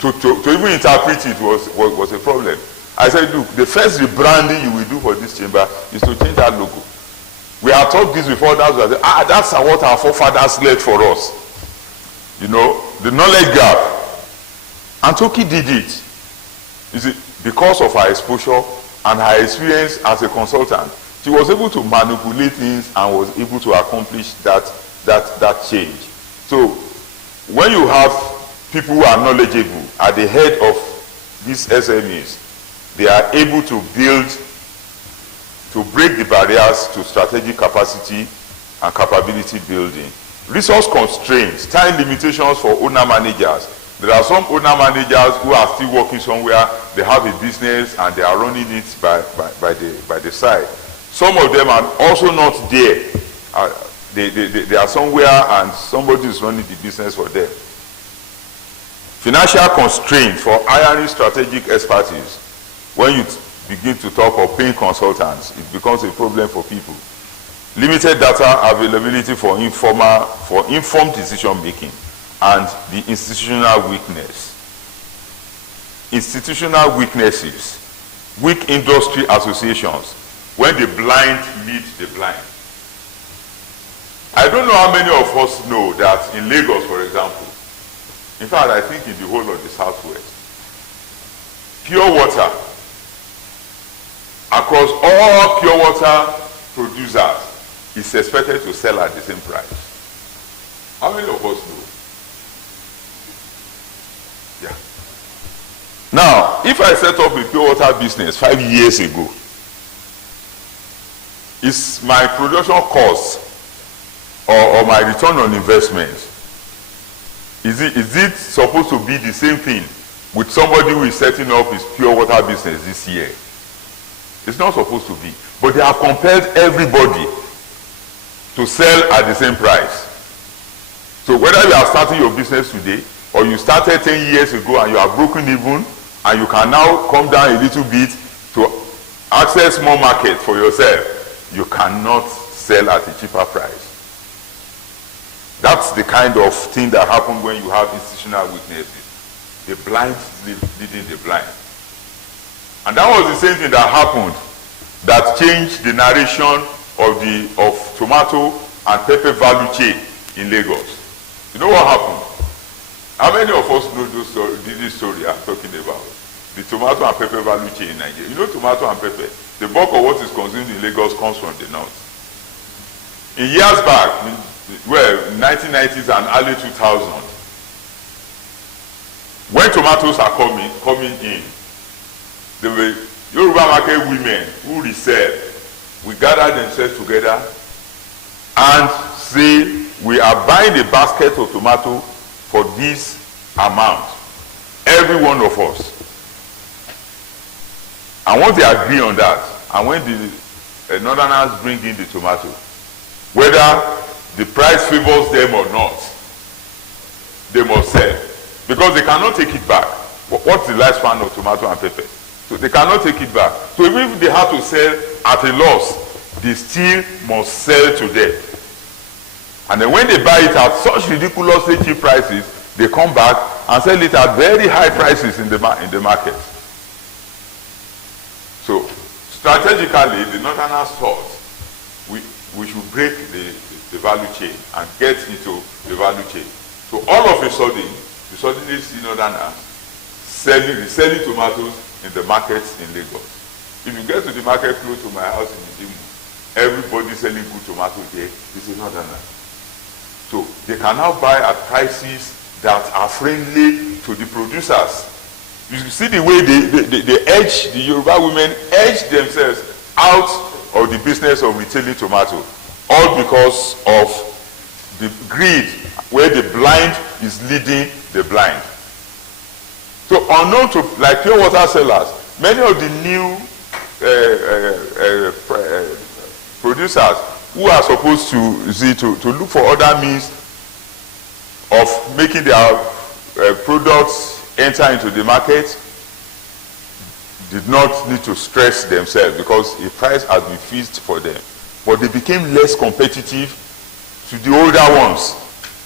to even interpret it was a problem. I said, look, the first rebranding you will do for this chamber is to change that logo. We have taught this before, that's what our forefathers left for us. You know, the knowledge gap. And Toki did it. You see, because of her exposure and her experience as a consultant, she was able to manipulate things and was able to accomplish that change. So when you have people who are knowledgeable at the head of these SMEs, they are able to break the barriers to strategic capacity and capability building. Resource constraints, time limitations for owner managers There are some owner managers who are still working somewhere. They have a business and they are running it by the side. Some of them are also not there. They are somewhere and somebody is running the business for them. Financial constraints for hiring strategic expertise. When you begin to talk of paying consultants, it becomes a problem for people. Limited data availability for informed decision making, and the institutional weakness. Institutional weaknesses. Weak industry associations. When the blind lead the blind. I don't know how many of us know that in Lagos, for example, in fact, I think in the whole of the Southwest, pure water, across all pure water producers, is expected to sell at the same price. How many of us know? Yeah. Now, if I set up a pure water business 5 years ago, is my production cost or my return on investment, is it supposed to be the same thing with somebody who is setting up his pure water business this year? It's not supposed to be. But they have compelled everybody to sell at the same price. So whether you are starting your business today or you started 10 years ago and you are broken even and you can now come down a little bit to access more market for yourself, you cannot sell at a cheaper price. That's the kind of thing that happens when you have institutional weaknesses. The blind leading the blind. And that was the same thing that happened that changed the narration of tomato and pepper value chain in Lagos. You know what happened? How many of us know this story I'm talking about? The tomato and pepper value chain in Nigeria. You know tomato and pepper, the bulk of what is consumed in Lagos comes from the north. In years back, 1990s and early 2000s, when tomatoes are coming in, the Yoruba market women who resell will gather themselves together and say, we are buying a basket of tomato for this amount, every one of us. And once they agree on that, and when the northerners bring in the tomato, whether the price favors them or not, they must sell. Because they cannot take it back. What's the lifespan of tomato and pepper? So they cannot take it back. So even if they have to sell at a loss, they still must sell to them. And then when they buy it at such ridiculously cheap prices, they come back and sell it at very high prices in the market. So strategically, the northerners thought we should break the value chain and get into the value chain. So all of a sudden, you suddenly see northerners selling tomatoes in the markets in Lagos. If you get to the market close to my house in Moribund, everybody selling good tomato there is a northerner. So they can now buy at prices that are friendly to the producers. You see the way they edge, the Yoruba women edge themselves out of the business of retailing tomato, all because of the greed where the blind is leading the blind. So unknown to, like pure water sellers, many of the new producers who are supposed to look for other means of making their products enter into the market did not need to stress themselves because a price has been fixed for them. But they became less competitive to the older ones.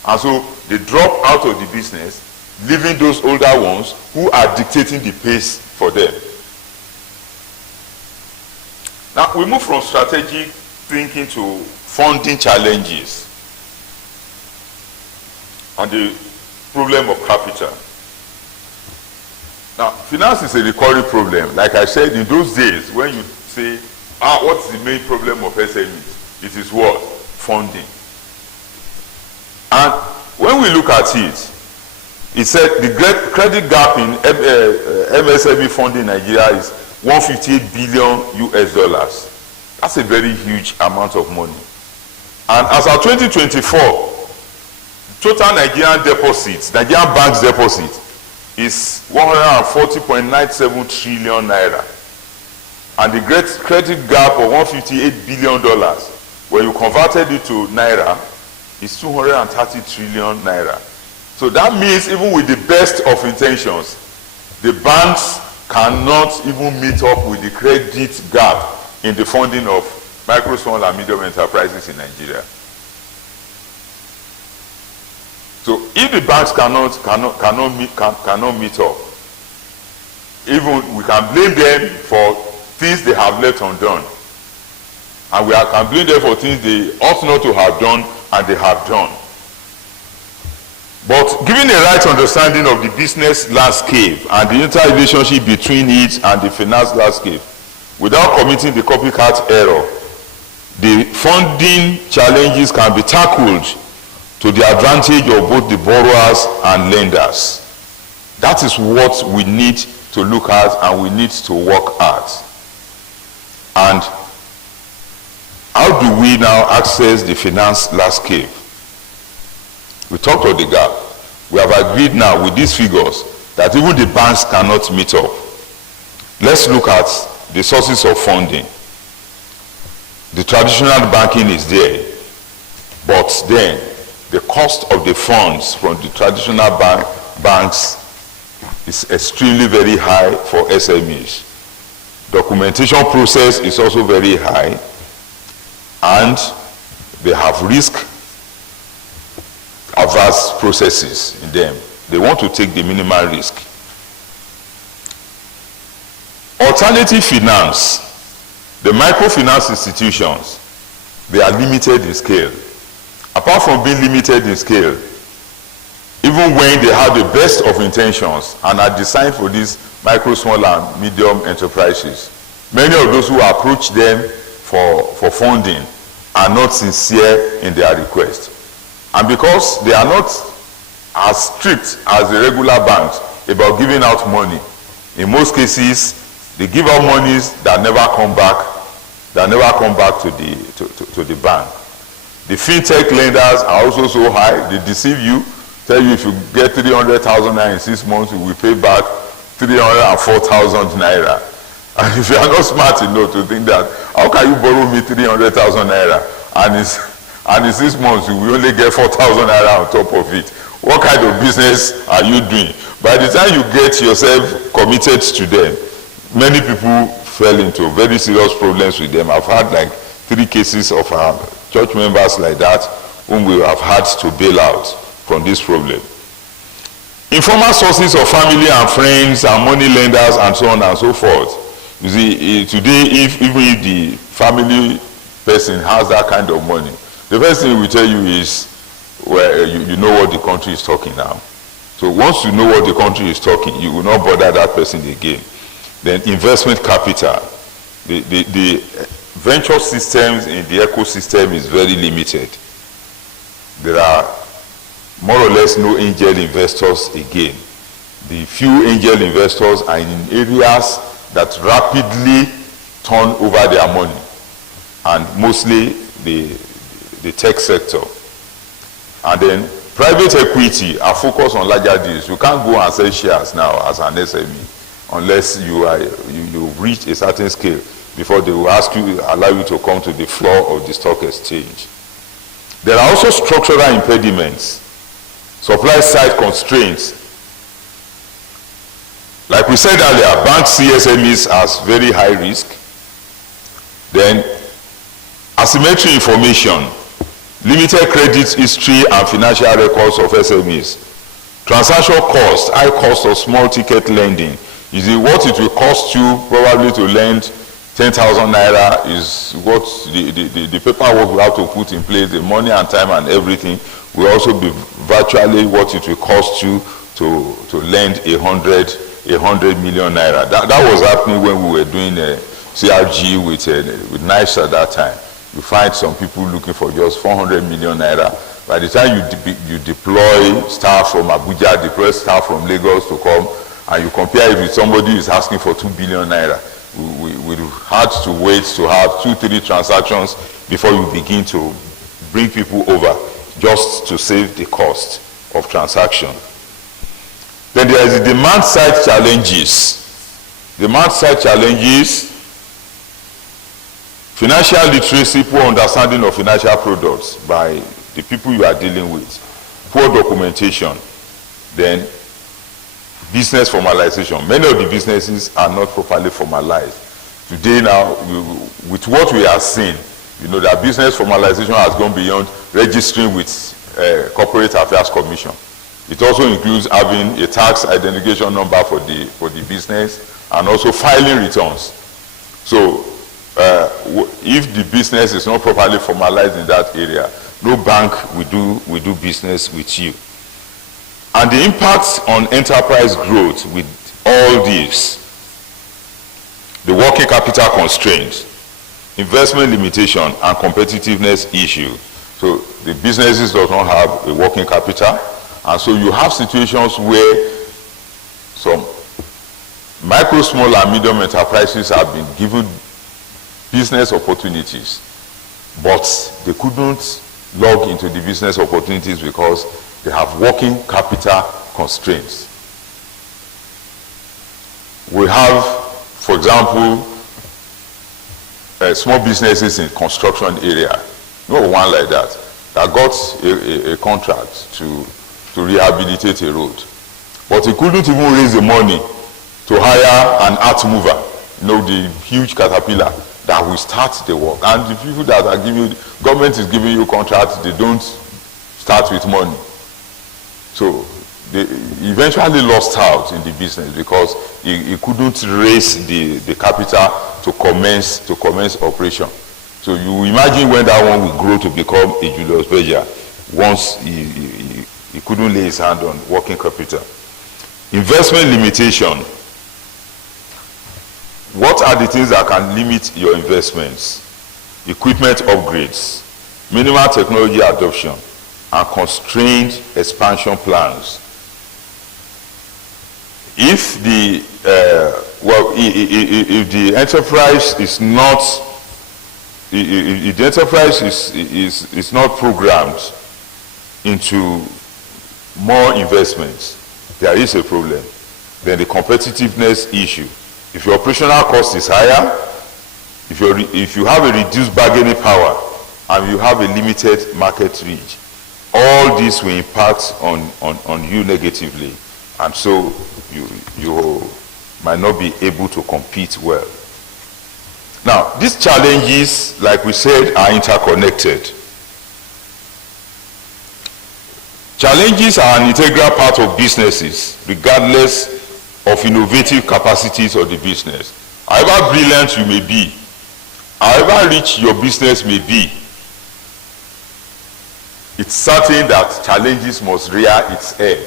And so they drop out of the business, leaving those older ones who are dictating the pace for them. Now we move from strategic thinking to funding challenges and the problem of capital. Now, finance is a recurring problem. Like I said, in those days, when you say, what's the main problem of SMEs? It is what? Funding. And when we look at it, it said the credit gap in MSME funding in Nigeria is 158 billion US dollars. That's a very huge amount of money. And as of 2024, total Nigerian deposits, Nigerian banks deposits, is 140.97 trillion naira. And the great credit gap of $158 billion, when you converted it to naira, is 230 trillion naira. So that means even with the best of intentions, the banks cannot even meet up with the credit gap in the funding of micro, small, and medium enterprises in Nigeria. So if the banks cannot meet up, even we can blame them for things they have left undone, and we can blame them for things they ought not to have done and they have done. But given a right understanding of the business landscape and the interrelationship between it and the finance landscape, without committing the copycat error, the funding challenges can be tackled to the advantage of both the borrowers and lenders. That is what we need to look at and we need to work at. And how do we now access the finance landscape? We talked of the gap. We have agreed now with these figures that even the banks cannot meet up. Let's look at the sources of funding. The traditional banking is there, but then the cost of the funds from the traditional banks is extremely very high for SMEs. Documentation process is also very high, and they have risk-averse processes in them. They want to take the minimal risk. Alternative finance, the microfinance institutions, they are limited in scale. Apart from being limited in scale, even when they have the best of intentions and are designed for these micro, small, and medium enterprises, many of those who approach them for funding are not sincere in their request. And because they are not as strict as the regular banks about giving out money, in most cases, they give out monies that never come back to the bank. The fintech lenders are also so high, they deceive you, tell you if you get 300,000 naira in 6 months, you will pay back 304,000 naira. And if you are not smart enough to think that, how can you borrow me 300,000 naira and in 6 months you will only get 4,000 naira on top of it? What kind of business are you doing? By the time you get yourself committed to them, many people fell into very serious problems with them. I've had like 3 cases of our church members like that whom we have had to bail out from this problem. Informal sources of family and friends and money lenders and so on and so forth. You see, today, even if the family person has that kind of money, the first thing we tell you is, well, you know what the country is talking now. So once you know what the country is talking, you will not bother that person again. Then investment capital. The venture systems in the ecosystem is very limited. There are more or less no angel investors again. The few angel investors are in areas that rapidly turn over their money, and mostly the tech sector. And then private equity are focused on larger deals. You can't go and sell shares now as an SME unless you've reached a certain scale before they will allow you to come to the floor of the stock exchange. There are also structural impediments, supply side constraints. Like we said earlier, banks see SMEs as very high risk. Then asymmetry information, limited credit history and financial records of SMEs. Transaction cost, high cost of small ticket lending. You see, what it will cost you probably to lend 10,000 naira is what the paperwork we have to put in place, the money and time and everything will also be virtually what it will cost you to lend 100 million naira. That was happening when we were doing CRG with NICE at that time. You find some people looking for just 400 million naira. By the time you deploy staff from Abuja, deploy staff from Lagos to come, and you compare it with somebody who is asking for 2 billion naira, we had to wait to have 2-3 transactions before you begin to bring people over, just to save the cost of transaction. Then there is the demand side challenges. Demand side challenges: financial literacy, poor understanding of financial products by the people you are dealing with, poor documentation, then business formalization. Many of the businesses are not properly formalized. Today now, with what we are seeing, you know that business formalization has gone beyond registering with Corporate Affairs Commission. It also includes having a tax identification number for the business and also filing returns. So if the business is not properly formalized in that area, no bank will do business with you. And the impact on enterprise growth with all this: the working capital constraints, investment limitation, and competitiveness issue. So the businesses do not have a working capital, and so you have situations where some micro, small, and medium enterprises have been given business opportunities, but they couldn't log into the business opportunities because they have working capital constraints. We have, for example, small businesses in construction area. You know, one like that got a contract to rehabilitate a road, but he couldn't even raise the money to hire an earth mover, you know, the huge caterpillar that will start the work. And the people that are giving you, government is giving you contracts, they don't start with money. So they eventually lost out in the business because he couldn't raise the capital to commence operation. So you imagine when that one will grow to become a Julius Berger once he couldn't lay his hand on working capital. Investment limitation. What are the things that can limit your investments? Equipment upgrades, minimal technology adoption, and constrained expansion plans. If the if the enterprise is not is not programmed into more investments, there is a problem. Then the competitiveness issue. If your operational cost is higher, if you have a reduced bargaining power, and you have a limited market reach, all this will impact on you negatively, and so you might not be able to compete well. Now, these challenges, like we said, are interconnected. Challenges are an integral part of businesses, regardless of innovative capacities of the business. However brilliant you may be, however rich your business may be, it's certain that challenges must rear its head.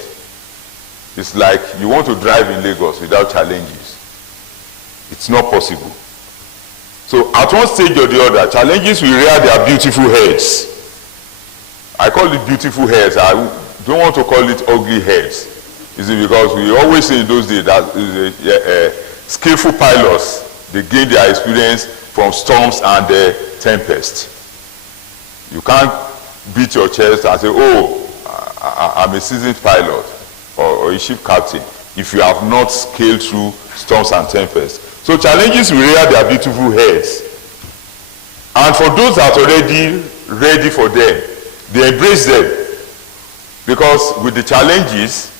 It's like you want to drive in Lagos without challenges. It's not possible. So at one stage or the other, challenges will rear their beautiful heads. I call it beautiful heads. I don't want to call it ugly heads. Is it because we always say in those days that skillful pilots, they gain their experience from storms and tempests. You can't beat your chest and say, oh, I'm a seasoned pilot or a ship captain if you have not scaled through storms and tempests. So challenges will rear their beautiful heads. And for those that are already ready for them, they embrace them. Because with the challenges,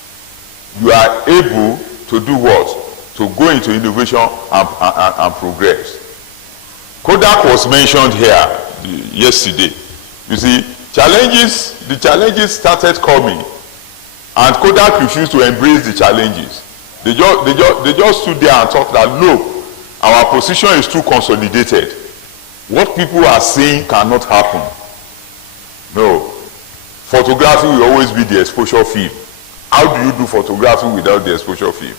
you are able to do what? To go into innovation and progress. Kodak was mentioned here yesterday. You see, the challenges started coming, and Kodak refused to embrace the challenges. They just stood there and talked that, look, our position is too consolidated. What people are saying cannot happen. No. Photography will always be the exposure field. How do you do photography without the exposure field?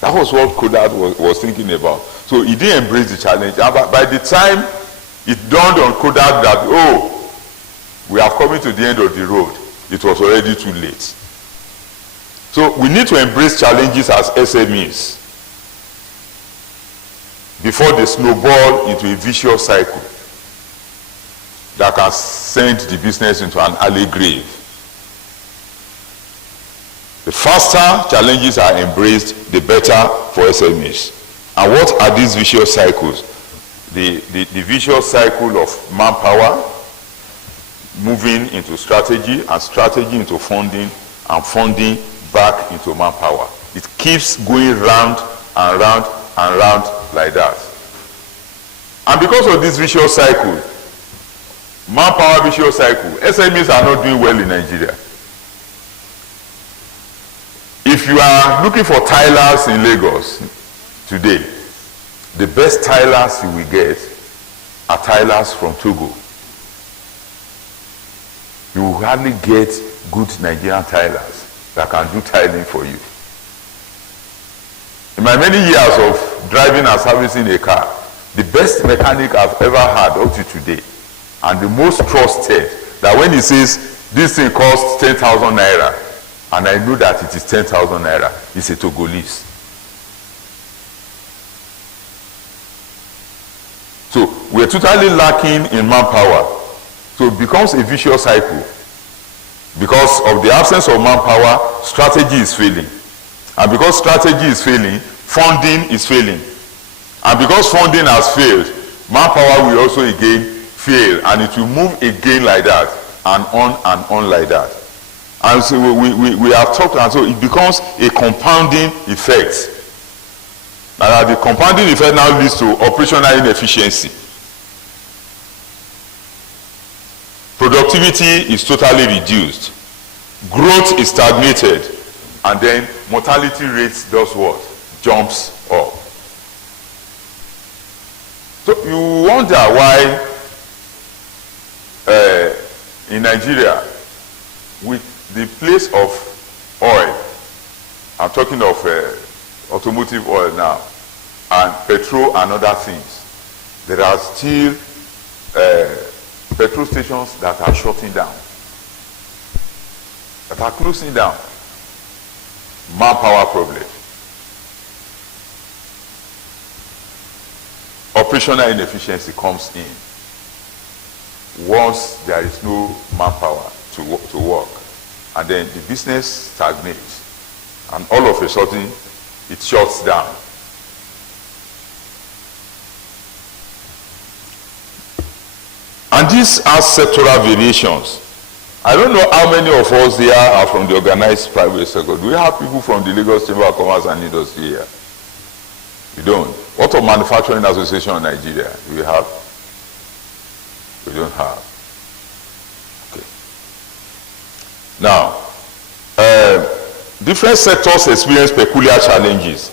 That was what Kodak was thinking about. So he didn't embrace the challenge. And by the time it dawned on Kodak that, oh, we are coming to the end of the road, it was already too late. So we need to embrace challenges as SMEs before they snowball into a vicious cycle that can send the business into an early grave. The faster challenges are embraced, the better for SMEs. And what are these vicious cycles? The vicious cycle of manpower moving into strategy, and strategy into funding, and funding back into manpower. It keeps going round and round and round like that. And because of this vicious cycle, manpower vicious cycle, SMEs are not doing well in Nigeria. If you are looking for tilers in Lagos today, the best tilers you will get are tilers from Togo. You will hardly get good Nigerian tilers that can do tiling for you. In my many years of driving and servicing a car, the best mechanic I've ever had up to today, and the most trusted, that when he says this thing costs 10,000 naira, and I know that it is 10,000 naira, is a Togolese. So we're totally lacking in manpower. So it becomes a vicious cycle. Because of the absence of manpower, strategy is failing. And because strategy is failing, funding is failing. And because funding has failed, manpower will also again fail, and it will move again like that, and on like that. And so we have talked, and so it becomes a compounding effect. And the compounding effect now leads to operational inefficiency. Productivity is totally reduced. Growth is stagnated. And then mortality rates does what? Jumps up. So you wonder why in Nigeria, with the place of oil, I'm talking of automotive oil now, and petrol and other things, there are still petrol stations that are shutting down, that are closing down. Manpower problem. Operational inefficiency comes in once there is no manpower to work, and then the business stagnates, and all of a sudden it shuts down. And these are sectoral variations. I don't know how many of us here are from the organized private sector. Do we have people from the Lagos Chamber of Commerce and Industry here? We don't. What of Manufacturing Association of Nigeria? Do we have? We don't have. Okay. Now, different sectors experience peculiar challenges,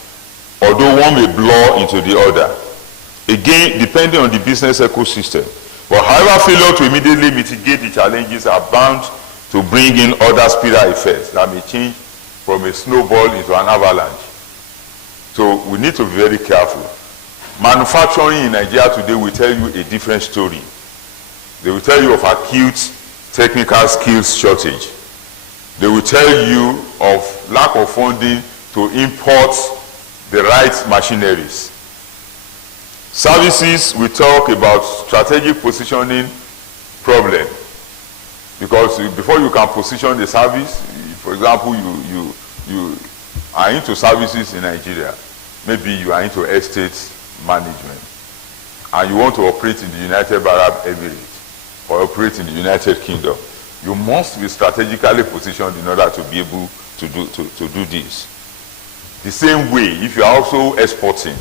although one may blur into the other. Again, depending on the business ecosystem. But however, failure to immediately mitigate the challenges are bound to bring in other spiral effects that may change from a snowball into an avalanche. So we need to be very careful. Manufacturing in Nigeria today will tell you a different story. They will tell you of acute technical skills shortage. They will tell you of lack of funding to import the right machineries. Services, we talk about strategic positioning problem. Because before you can position the service, for example, you are into services in Nigeria. Maybe you are into estate management, and you want to operate in the United Arab Emirates or operate in the United Kingdom. You must be strategically positioned in order to be able to do this. The same way, if you are also exporting,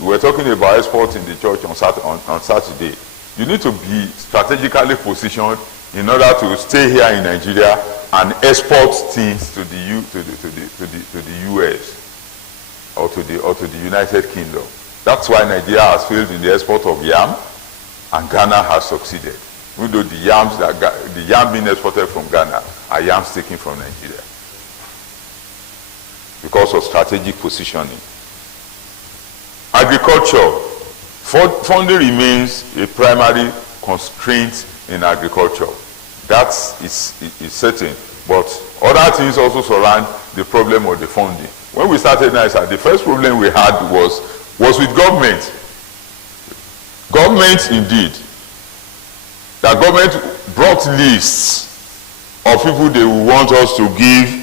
we were talking about export in the church on Saturday. You need to be strategically positioned in order to stay here in Nigeria and export things to the US or to the United Kingdom. That's why Nigeria has failed in the export of yam, and Ghana has succeeded. Even though the yam being exported from Ghana are yams taken from Nigeria because of strategic positioning. Agriculture. Funding remains a primary constraint in agriculture. That is certain. But other things also surround the problem of the funding. When we started NISA, the first problem we had was with government. Government, indeed. The government brought lists of people they want us to give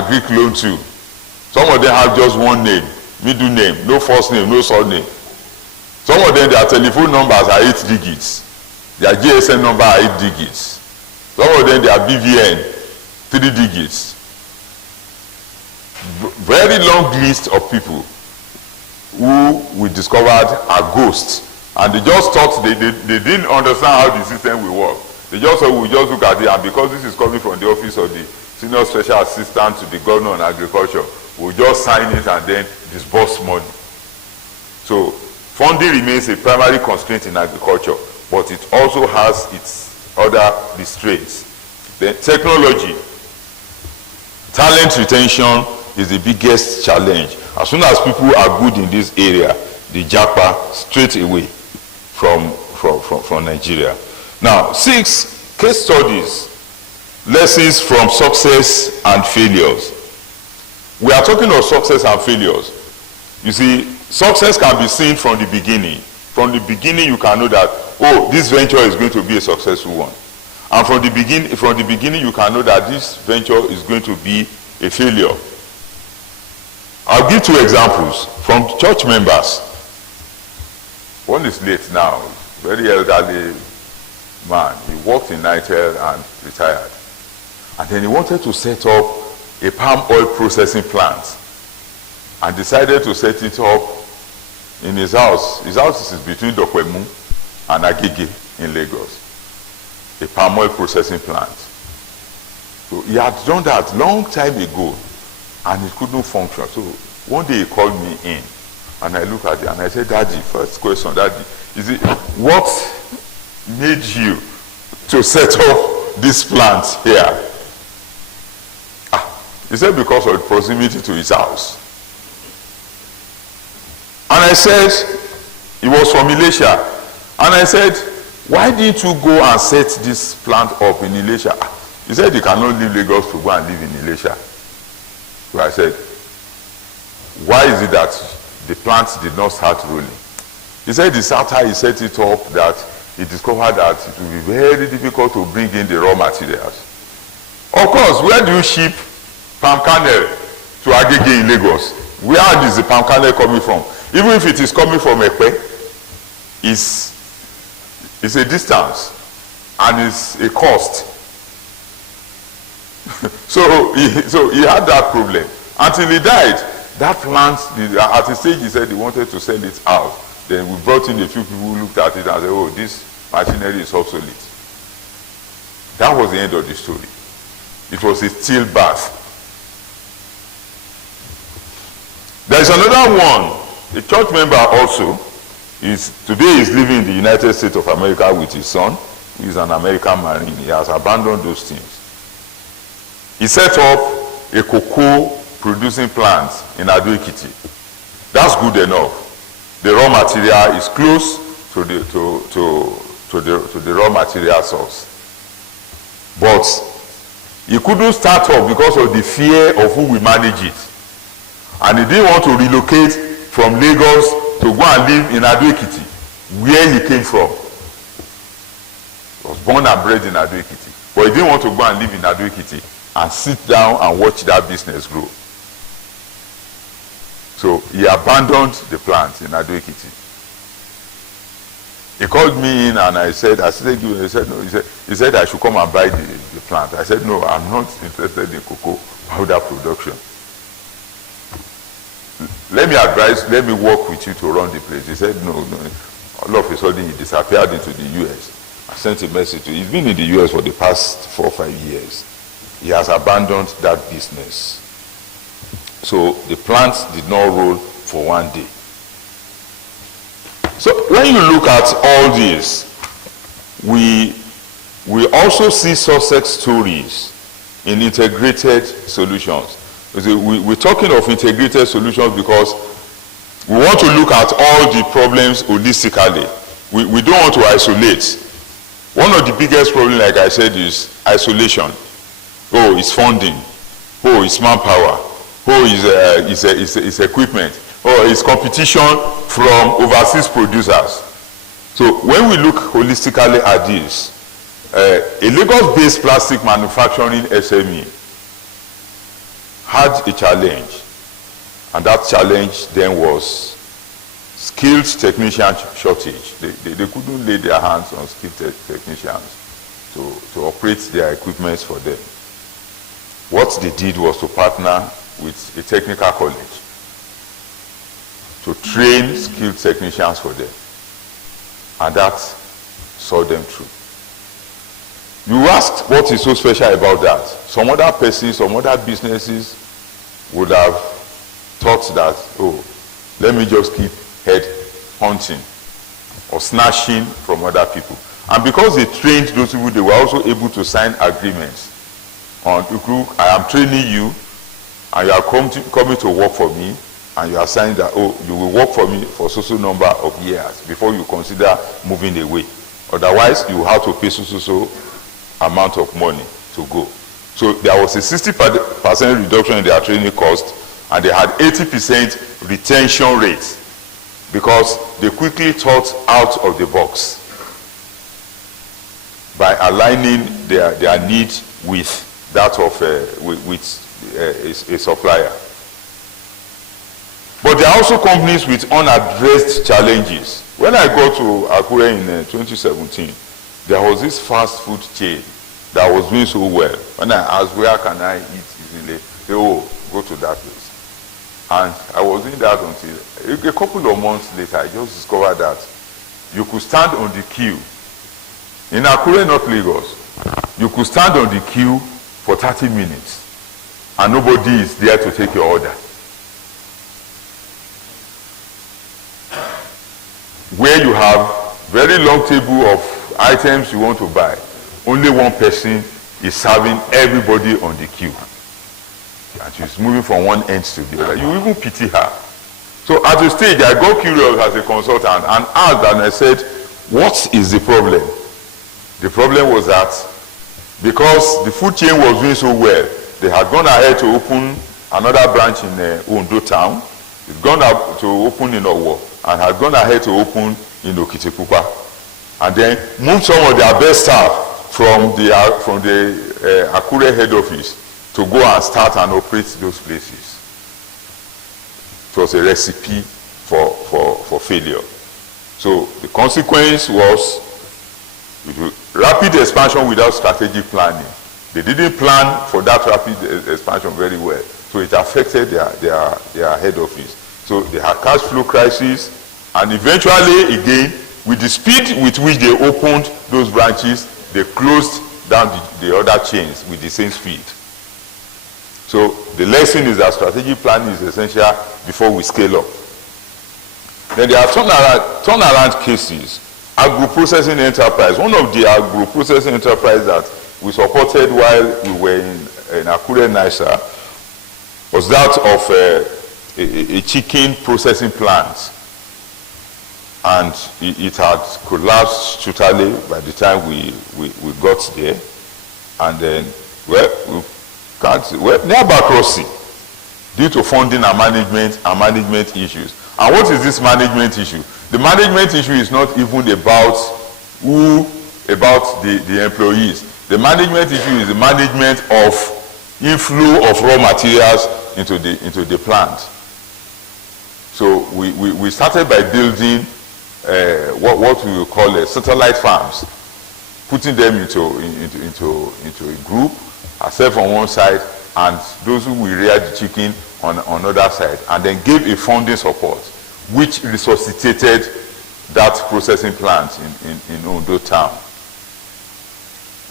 agric loan too. Some of them have just one name, middle name, no first name, no surname. Some of them, their telephone numbers are 8 digits. Their GSM number are 8 digits. Some of them, their BVN, 3 digits. Very long list of people who we discovered are ghosts. And they just thought, they didn't understand how the system will work. They just thought we just look at it, and because this is coming from the office of the Senior Special Assistant to the Governor on Agriculture, we'll just sign it and then disburse money. So funding remains a primary constraint in agriculture, but it also has its other restraints. Then technology, talent retention is the biggest challenge. As soon as people are good in this area, they japa straight away from Nigeria. Now, 6 case studies, lessons from success and failures. We are talking of success and failures. You see, success can be seen from the beginning. From the beginning, you can know that, oh, this venture is going to be a successful one. And from the beginning, you can know that this venture is going to be a failure. I'll give 2 examples from church members. One is late now, very elderly man. He worked in Nitel and retired. And then he wanted to set up a palm oil processing plant and decided to set it up in his house. His house is between Dokwemu and Agege in Lagos. A palm oil processing plant. So he had done that long time ago and it couldn't function. So one day he called me in and I looked at it and I said, Daddy, first question, Daddy, is it what made you to set up this plant here? He said because of the proximity to his house. And I said, he was from Elisha. And I said, why didn't you go and set this plant up in Elisha? He said he cannot leave Lagos to go and live in Elisha. So I said, why is it that the plant did not start rolling? He said it's after he set it up that he discovered that it would be very difficult to bring in the raw materials. Of course, where do you ship palm kernel to Agege in Lagos? Where is the palm kernel coming from? Even if it is coming from Ekpe, it's a distance and it's a cost. so he had that problem until he died. That plant, at a stage he said he wanted to sell it out. Then we brought in a few people who looked at it and said, oh, this machinery is obsolete. That was the end of the story. It was a stillbirth. There's another one. A church member also today is living in the United States of America with his son, who is an American Marine. He has abandoned those things. He set up a cocoa producing plant in Ado-Ekiti. That's good enough. The raw material is close to the raw material source. But he couldn't start up because of the fear of who will manage it. And he didn't want to relocate from Lagos to go and live in Ado-Ekiti, where he came from. He was born and bred in Ado-Ekiti. But he didn't want to go and live in Ado-Ekiti and sit down and watch that business grow. So he abandoned the plant in Ado-Ekiti. He called me in and I said, he said, no. He said I should come and buy the plant. I said, no, I'm not interested in cocoa powder production. Let me work with you to run the place. He said, no. All of a sudden, he disappeared into the U.S. I sent a message to him. He's been in the U.S. for the past 4 or 5 years. He has abandoned that business. So the plant did not roll for one day. So when you look at all this, we also see success stories in integrated solutions. We're talking of integrated solutions because we want to look at all the problems holistically. We don't want to isolate. One of the biggest problems, like I said, is isolation. Oh, it's funding. Oh, it's manpower. Oh, it's equipment. Oh, it's competition from overseas producers. So when we look holistically at this, a Lagos-based plastic manufacturing SME had a challenge, and that challenge then was skilled technician shortage. They couldn't lay their hands on skilled technicians to operate their equipment for them. What they did was to partner with a technical college to train skilled technicians for them, and that saw them through. You asked what is so special about that. Some other persons, some other businesses would have thought that, oh, let me just keep head hunting or snatching from other people. And because they trained those people, they were also able to sign agreements on, I am training you, and you are coming to work for me, and you are saying that, oh, you will work for me for so number of years before you consider moving away. Otherwise, you have to pay so amount of money to go. So there was a 60% reduction in their training cost, and they had 80% retention rate because they quickly thought out of the box by aligning their need with that of a supplier. But there are also companies with unaddressed challenges. When I got to Akure in 2017, there was this fast food chain that was doing so well. When I asked, where can I eat easily? They say, oh, go to that place. And I was doing that until a couple of months later, I just discovered that you could stand on the queue. In Akure, not Lagos, you could stand on the queue for 30 minutes and nobody is there to take your order. Where you have very long table of items you want to buy, only one person is serving everybody on the queue. And she's moving from one end to the other. You even pity her. So at the stage, I got curious as a consultant and asked, and I said, what is the problem? The problem was that because the food chain was doing so well, they had gone ahead to open another branch in Ondo town. It's gone up to open in Owo, and had gone ahead to open in Okitipupa, and then moved some of their best staff from the Akure head office to go and start and operate those places. It was a recipe for failure. So the consequence was rapid expansion without strategic planning. They didn't plan for that rapid expansion very well, so it affected their head office. So they had cash flow crisis, and eventually, again, with the speed with which they opened those branches, they closed down the other chains with the same speed. So the lesson is that strategic planning is essential before we scale up. Then there are turnaround cases. Agro-processing enterprise. One of the agro-processing enterprises that we supported while we were in Akure, Naija, was that of a chicken processing plant. And it had collapsed totally by the time we got there. And then, near Bakrosi, due to funding and management issues. And what is this management issue? The management issue is not even about the employees. The management issue is the management of inflow of raw materials into the plant. So we started by building what we will call satellite farms, putting them into a group, ourselves on one side, and those who will rear the chicken on other side, and then gave a funding support, which resuscitated that processing plant in Ondo town.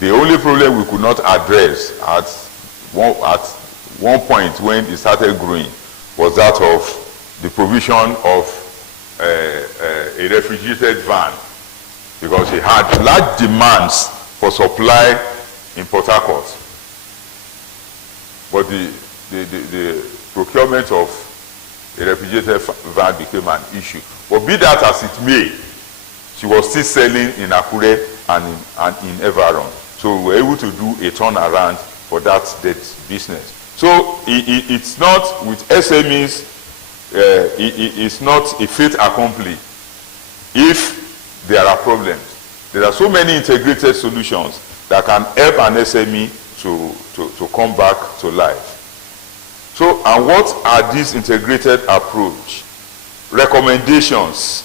The only problem we could not address at one point when it started growing was that of the provision of a refrigerated van, because it had large demands for supply in Port Harcourt. But the procurement of a refrigerated van became an issue. But be that as it may, she was still selling in Akure and in Everon. So we were able to do a turnaround for that business. So it's not with SMEs, it's not a fait accompli if there are problems. There are so many integrated solutions that can help an SME to come back to life. So, and what are these integrated approach? Recommendations.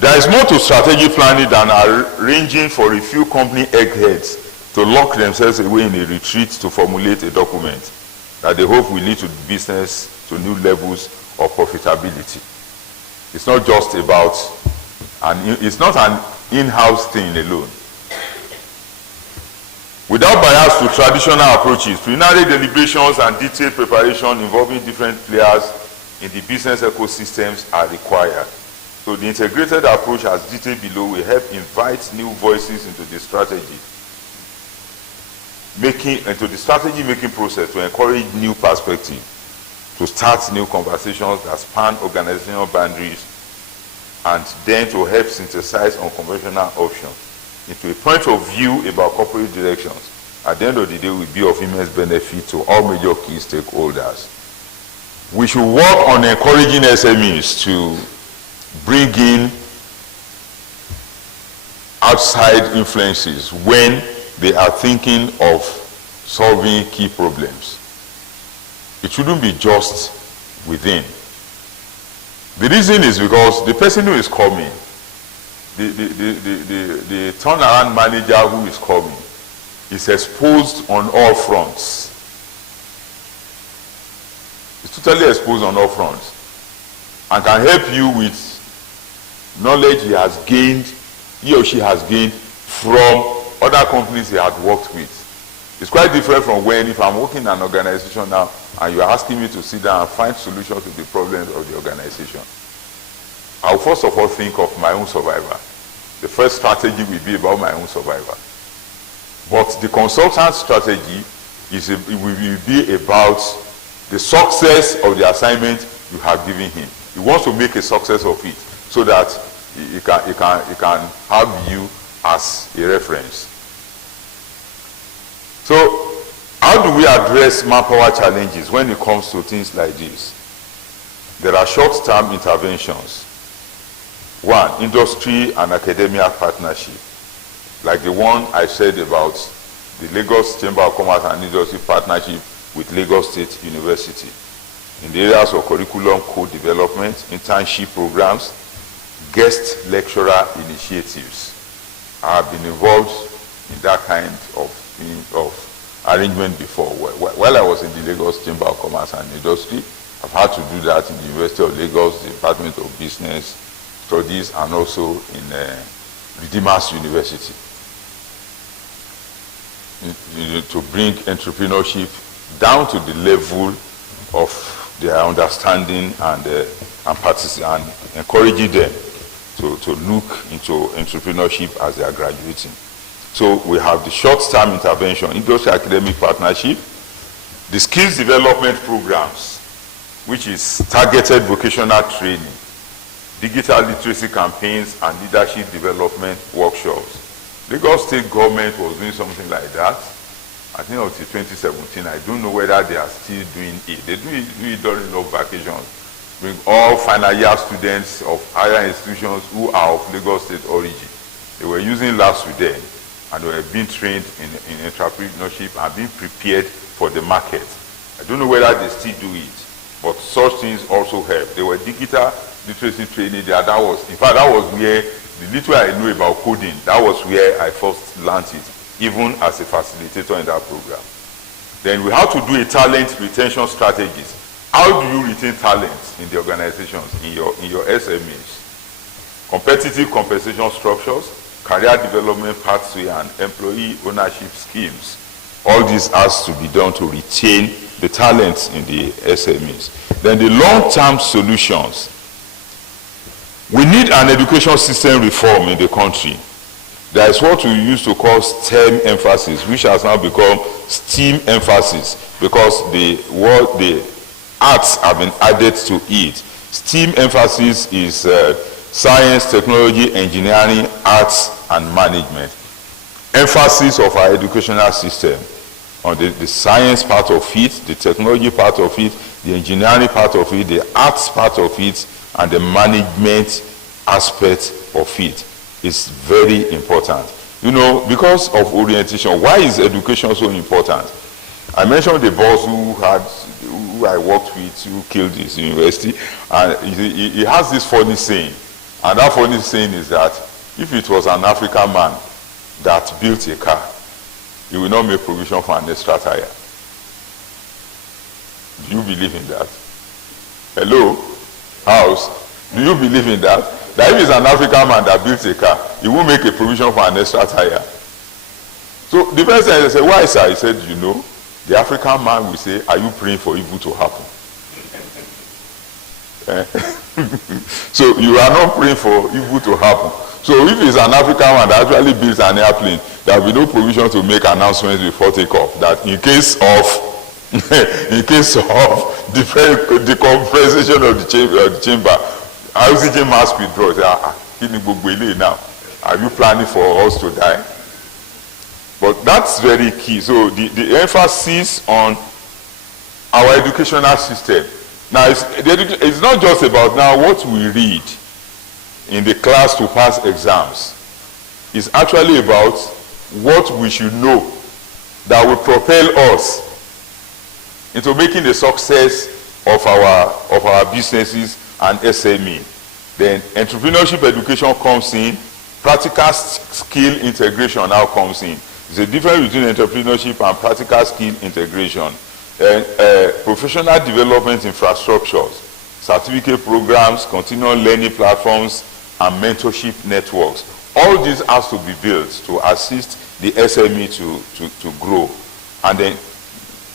There is more to strategic planning than arranging for a few company eggheads to lock themselves away in a retreat to formulate a document that they hope will lead to business to new levels of profitability. It's not just about, it's not an in-house thing alone. Without bias to traditional approaches, preliminary deliberations and detailed preparation involving different players in the business ecosystems are required. So the integrated approach, as detailed below, will help invite new voices into the strategy making process to encourage new perspective, to start new conversations that span organizational boundaries, and then to help synthesize unconventional options into a point of view about corporate directions. At the end of the day, will be of immense benefit to all major key stakeholders. We should work on encouraging SMEs to bring in outside influences when they are thinking of solving key problems. It shouldn't be just within. The reason is because the person who is coming, the turnaround manager who is coming, is exposed on all fronts. It's totally exposed on all fronts, and can help you with knowledge he or she has gained from other companies he had worked with. It's quite different from when, if I'm working in an organization now and you're asking me to sit down and find solutions to the problems of the organization. I'll first of all think of my own survival. The first strategy will be about my own survival. But the consultant strategy will be about the success of the assignment you have given him. He wants to make a success of it so that he can have you as a reference. So, how do we address manpower challenges when it comes to things like this? There are short-term interventions. One, industry and academia partnership, like the one I said about the Lagos Chamber of Commerce and Industry partnership with Lagos State University in the areas of curriculum co-development, internship programs, guest lecturer initiatives. I have been involved in that kind of arrangement before. While I was in the Lagos Chamber of Commerce and Industry, I've had to do that in the University of Lagos, the Department of Business Studies, and also in Redeemers University, to bring entrepreneurship down to the level of their understanding and encouraging them to look into entrepreneurship as they are graduating. So we have the short-term intervention, industry academic partnership, the skills development programs, which is targeted vocational training, digital literacy campaigns, and leadership development workshops. Lagos State government was doing something like that. I think until 2017. I don't know whether they are still doing it. They do it during long vacations. Bring all final year students of higher institutions who are of Lagos State origin. They were using labs with them, and they were being trained in entrepreneurship and being prepared for the market. I don't know whether they still do it, but such things also help. They were digital literacy training there. That was where the little I know about coding, that was where I first learned it, even as a facilitator in that program. Then we have to do a talent retention strategies. How do you retain talents in the organizations, in your SMEs? Competitive compensation structures, career development pathway, and employee ownership schemes. All this has to be done to retain the talents in the SMEs. Then the long-term solutions. We need an education system reform in the country. There is what we used to call STEM emphasis, which has now become STEAM emphasis, because the arts have been added to it. STEAM emphasis is science, technology, engineering, arts, and management. Emphasis of our educational system on the science part of it, the technology part of it, the engineering part of it, the arts part of it, and the management aspect of it is very important. You know, because of orientation, why is education so important? I mentioned the boss who I worked with, who killed his university, and he has this funny saying, and that funny saying is that if it was an African man that built a car, he will not make provision for an extra tire. Do you believe in that? Hello? House? Do you believe in that? That if it's an African man that builds a car, he will make a provision for an extra tire. So the first time I said, why, sir? He said, you know, the African man will say, are you praying for evil to happen? So you are not praying for evil to happen. So if it's an African man that actually builds an airplane, there will be no provision to make announcements before takeoff that in case of the compensation of the chamber, oxygen mask withdrawal. Now, are you planning for us to die? But that's very key. So the emphasis on our educational system. Now, it's not just about now what we read in the class to pass exams. It's actually about what we should know that will propel us into making a success of our businesses and SME. Then entrepreneurship education comes in, practical skill integration now comes in. There's a difference between entrepreneurship and practical skill integration. Professional development infrastructures, certificate programs, continual learning platforms, and mentorship networks. All these has to be built to assist the SME to grow. And then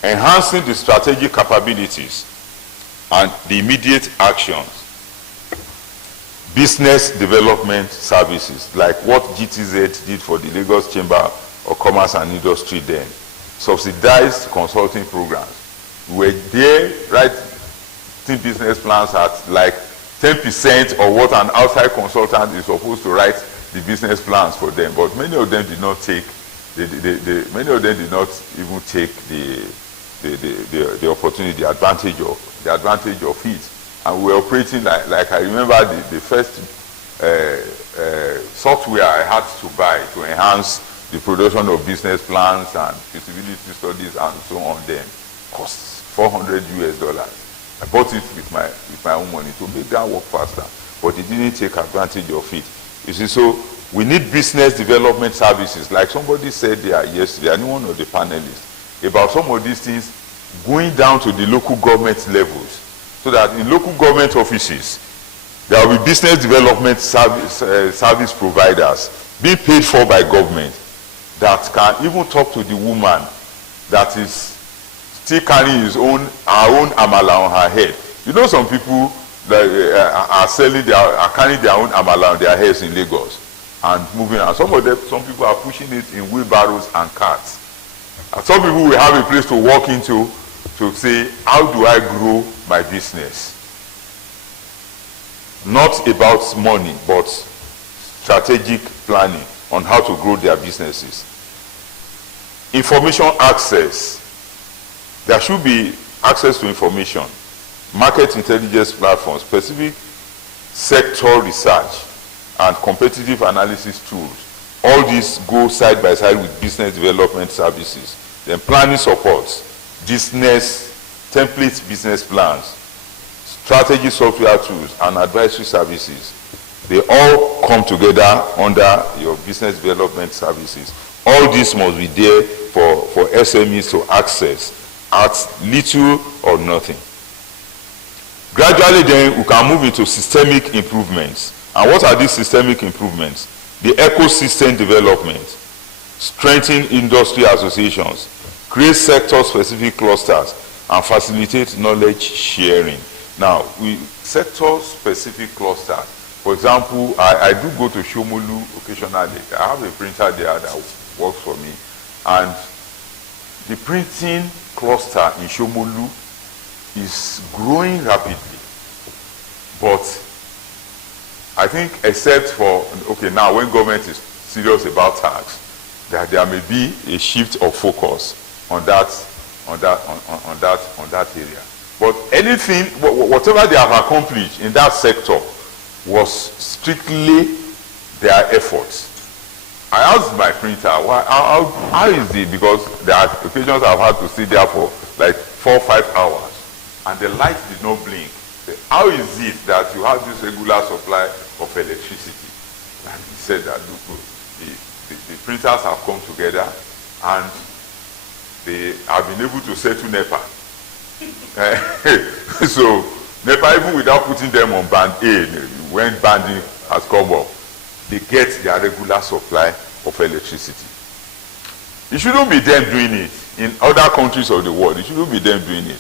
enhancing the strategic capabilities and the immediate actions. Business development services, like what GTZ did for the Lagos Chamber of Commerce and Industry then. Subsidized consulting programs. We were there writing business plans at like 10% of what an outside consultant is supposed to write the business plans for them. But many of them did not take, many of them did not even take the opportunity, the advantage of it. And we were operating like I remember the first software I had to buy to enhance the production of business plans and feasibility studies and so on them cost $400 US. I bought it with my own money to make that work faster, but it didn't take advantage of it. You see, so we need business development services, like somebody said there yesterday, and one of the panelists, about some of these things going down to the local government levels, so that in local government offices, there will be business development service providers being paid for by government that can even talk to the woman that is still carrying her own amala on her head. You know, some people that are carrying their own amala on their heads in Lagos and moving on. Some people are pushing it in wheelbarrows and carts. And some people will have a place to walk into to say, how do I grow my business? Not about money, but strategic planning on how to grow their businesses. Information access. There should be access to information, market intelligence platforms, specific sector research, and competitive analysis tools. All these go side by side with business development services. Then planning supports, template business plans, strategy software tools, and advisory services. They all come together under your business development services. All this must be there for SMEs to access at little or nothing. Gradually then, we can move into systemic improvements. And what are these systemic improvements? The ecosystem development, strengthen industry associations, create sector-specific clusters, and facilitate knowledge sharing. Now, sector-specific clusters. For example, I do go to Shomolu occasionally. I have a printer there that works for me. And the printing cluster in Shomolu is growing rapidly. But I think except for, okay, now when government is serious about tax, that there may be a shift of focus on that area. But anything, whatever they have accomplished in that sector was strictly their efforts. I asked my printer, how is it? Because there are occasions I've had to sit there for like 4 or 5 hours, and the light did not blink. How is it that you have this regular supply of electricity? And he said that, look, the printers have come together, and they have been able to settle NEPA. So NEPA, even without putting them on band A, when banding has come up, they get their regular supply of electricity. It shouldn't be them doing it. In other countries of the world, it shouldn't be them doing it.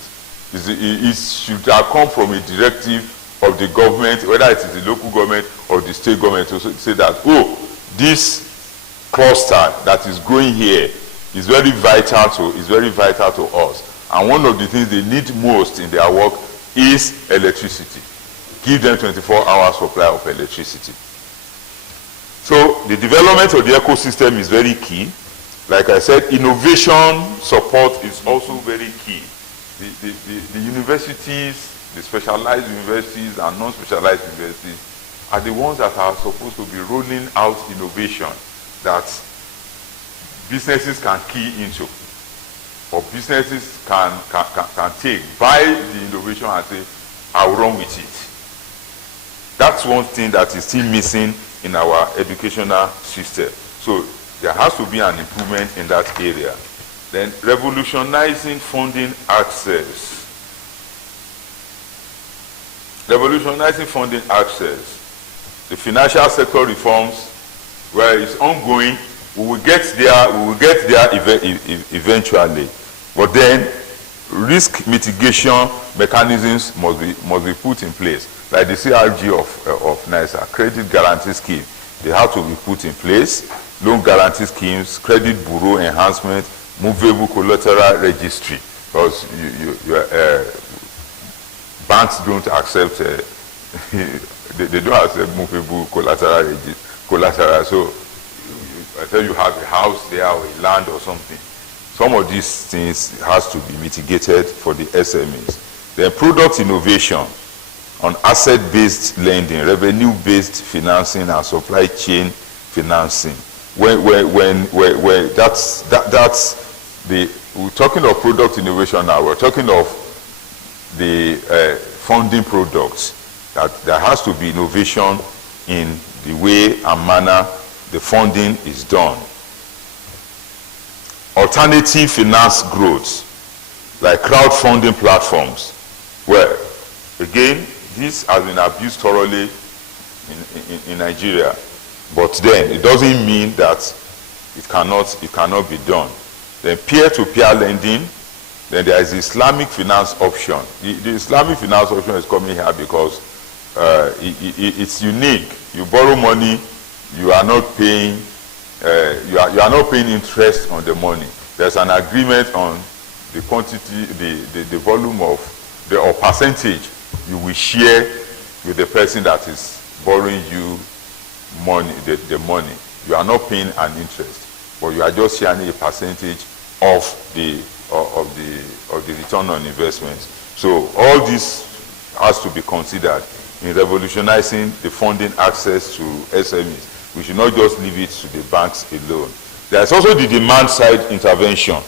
It should have come from a directive of the government, whether it is the local government or the state government, to say that, oh, this cluster that is growing here is very vital to us. And one of the things they need most in their work is electricity. Give them 24-hour supply of electricity. So the development of the ecosystem is very key. Like I said, innovation support is also very key. The universities, the specialized universities and non-specialized universities are the ones that are supposed to be rolling out innovation that businesses can key into, or businesses can take, buy the innovation and say, I'll run with it. That's one thing that is still missing in our educational system. So there has to be an improvement in that area. Then revolutionizing funding access. Revolutionizing funding access. The financial sector reforms, where it's ongoing, we will get there eventually. But then risk mitigation mechanisms must be put in place. Like the CRG of NISA, credit guarantee scheme, they have to be put in place. Loan guarantee schemes, credit bureau enhancement, movable collateral registry, because banks don't accept they don't accept movable collateral. So I tell you have a house there or a land or something. Some of these things has to be mitigated for the SMEs. Then product innovation on asset-based lending, revenue-based financing, and supply chain financing. When that's the, we're talking of product innovation now. We're talking of the funding products. That there has to be innovation in the way and manner the funding is done. Alternative finance growth, like crowdfunding platforms, where again this has been abused thoroughly in Nigeria. But then it doesn't mean that it cannot be done. Then peer-to-peer lending, then there is the Islamic finance option. The Islamic finance option is coming here because it's unique. You borrow money, you are not paying you are not paying interest on the money. There's an agreement on the quantity, the volume of or percentage you will share with the person that is borrowing you money, the money. You are not paying an interest, but you are just sharing a percentage of the return on investment. So all this has to be considered in revolutionizing the funding access to SMEs. We should not just leave it to the banks alone. There's also the demand side intervention.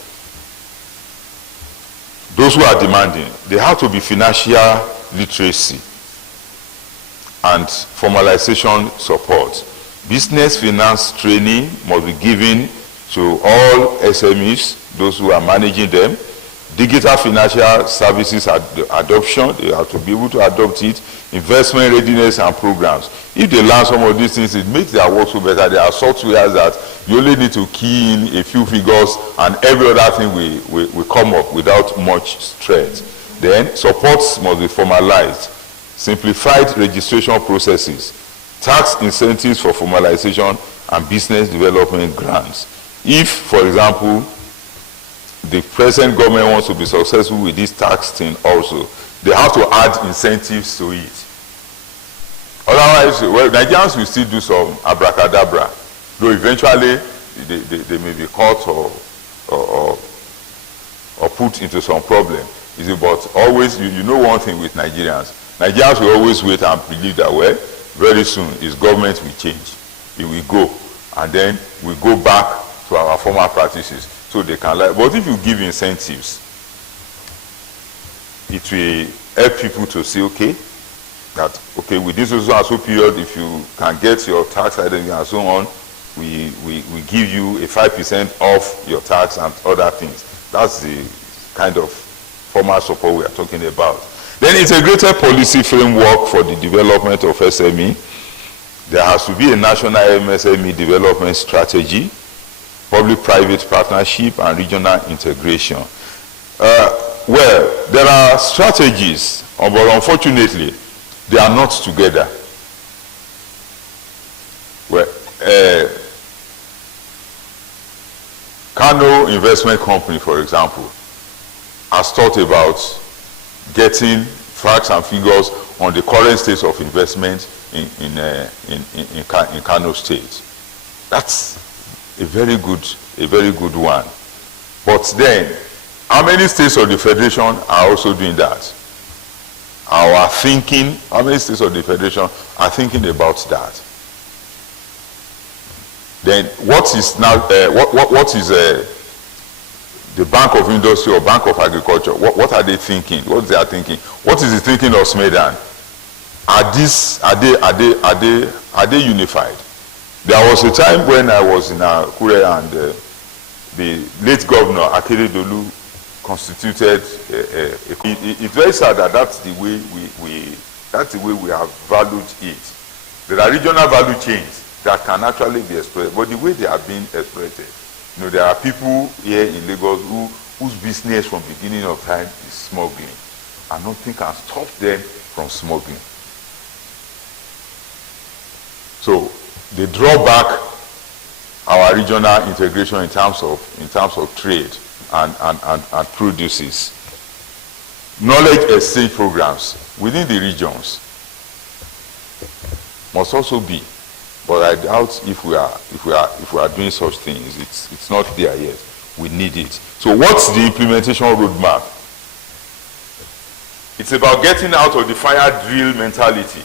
Those who are demanding, they have to be financial literacy and formalization support. Business finance training must be given to all SMEs, those who are managing them. Digital financial services adoption, they have to be able to adopt it. Investment readiness and programs. If they learn some of these things, it makes their work so better. There are softwares that you only need to key in a few figures and every other thing will come up without much stress. Then supports must be formalized. Simplified registration processes. Tax incentives for formalization and business development grants. If, for example, the present government wants to be successful with this tax thing also, they have to add incentives to it. Otherwise, well, Nigerians will still do some abracadabra, though eventually they may be caught or put into some problem. But always, you know one thing with Nigerians. Nigerians will always wait and believe that, well, very soon his government will change. It will go. and then we go back to our former practices so they can learn. But if you give incentives, it will help people to say, okay, that, okay, within so and so period, if you can get your tax identity and so on, we give you a 5% off your tax and other things. That's the kind of formal support we are talking about. Then integrated policy framework for the development of SME. There has to be a national MSME development strategy, public-private partnership, and regional integration. Well, there are strategies, but unfortunately, they are not together. Well, Kano Investment Company, for example, has thought about getting facts and figures on the current state of investment in Kano State. That's a very good one. But then, how many states of the Federation are also doing that? How many states of the Federation are thinking about that? Then what is now, what is the Bank of Industry or Bank of Agriculture? What are they thinking? What they are thinking? What is the thinking of Smedan? Are they unified? There was a time when I was in Akure and the late governor Akeredolu constituted. It's very sad that that's the way we have valued it. There are regional value chains that can actually be exploited, but the way they are being exploited, you know, there are people here in Lagos whose business from beginning of time is smuggling, and nothing can stop them from smuggling. So they draw back our regional integration in terms of trade and produces. Knowledge exchange programs within the regions must also be, but I doubt if we are doing such things. It's not there yet. We need it. So what's the implementation roadmap? It's about getting out of the fire drill mentality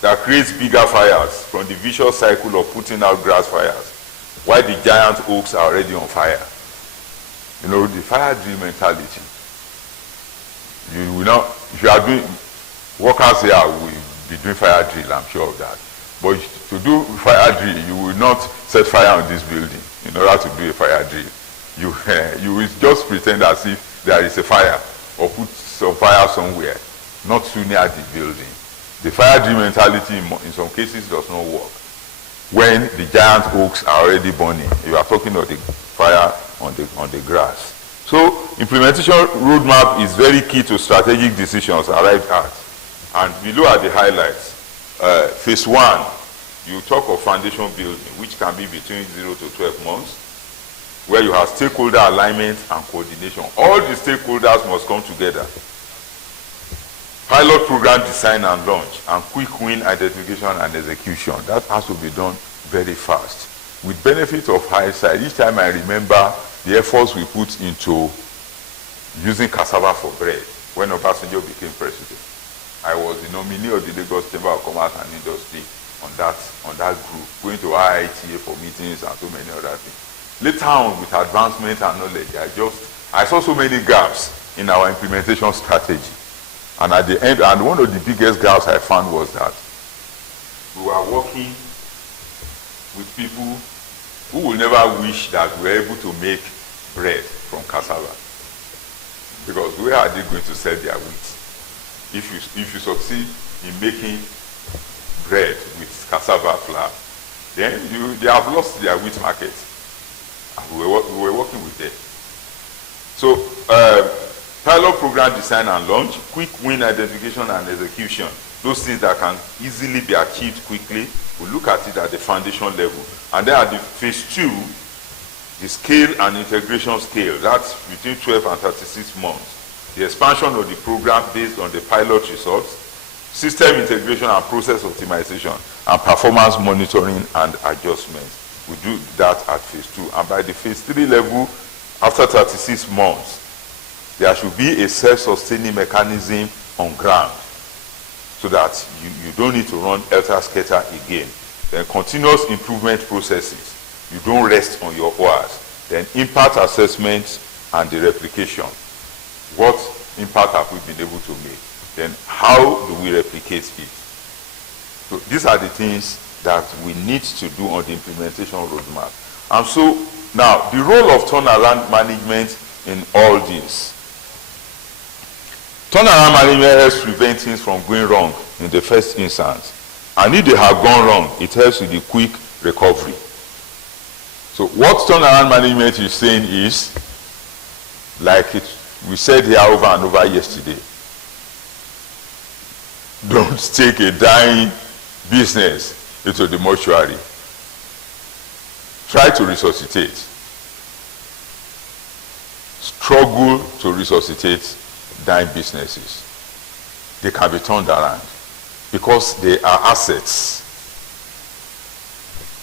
that creates bigger fires from the vicious cycle of putting out grass fires while the giant oaks are already on fire. You know, the fire drill mentality. You will not, if you are doing, workers here will be doing fire drill, I'm sure of that. But to do fire drill, you will not set fire on this building in order to do a fire drill. You will just pretend as if there is a fire or put some fire somewhere, not too near the building. The fire drill mentality in some cases does not work when the giant oaks are already burning. You are talking of the fire on the grass. So implementation roadmap is very key to strategic decisions arrived at. And below are the highlights. Phase 1, you talk of foundation building, which can be between 0 to 12 months, where you have stakeholder alignment and coordination. All the stakeholders must come together. Pilot program design and launch, and quick win identification and execution. That has to be done very fast. With benefit of hindsight, each time I remember the efforts we put into using cassava for bread when Obasanjo became president. I was the nominee of the Lagos Chamber of Commerce and Industry on that group, going to IITA for meetings and so many other things. Later on, with advancement and knowledge, I saw so many gaps in our implementation strategy. And at the end, and one of the biggest gaps I found was that we were working with people who will never wish that we were able to make bread from cassava. Because where are they going to sell their wheat? If you succeed in making bread with cassava flour, then they have lost their wheat market. And we were working with them. So pilot program design and launch, quick win identification and execution, those things that can easily be achieved quickly, we look at it at the foundation level. And then at the phase 2, the scale and integration scale, that's between 12 and 36 months. The expansion of the program based on the pilot results, system integration and process optimization, and performance monitoring and adjustment. We do that at phase 2. And by the phase 3 level, after 36 months, there should be a self-sustaining mechanism on ground so that you don't need to run helter-skelter again. then continuous improvement processes. You don't rest on your oars. Then impact assessment and the replication. What impact have we been able to make? Then how do we replicate it? So these are the things that we need to do on the implementation roadmap. And so now the role of turnaround management in all this. Turnaround management helps prevent things from going wrong in the first instance. And if they have gone wrong, it helps with the quick recovery. So what turnaround management is saying is, like we said here over and over yesterday, don't take a dying business into the mortuary. Try to resuscitate. Struggle to resuscitate dying businesses. They can be turned around because they are assets.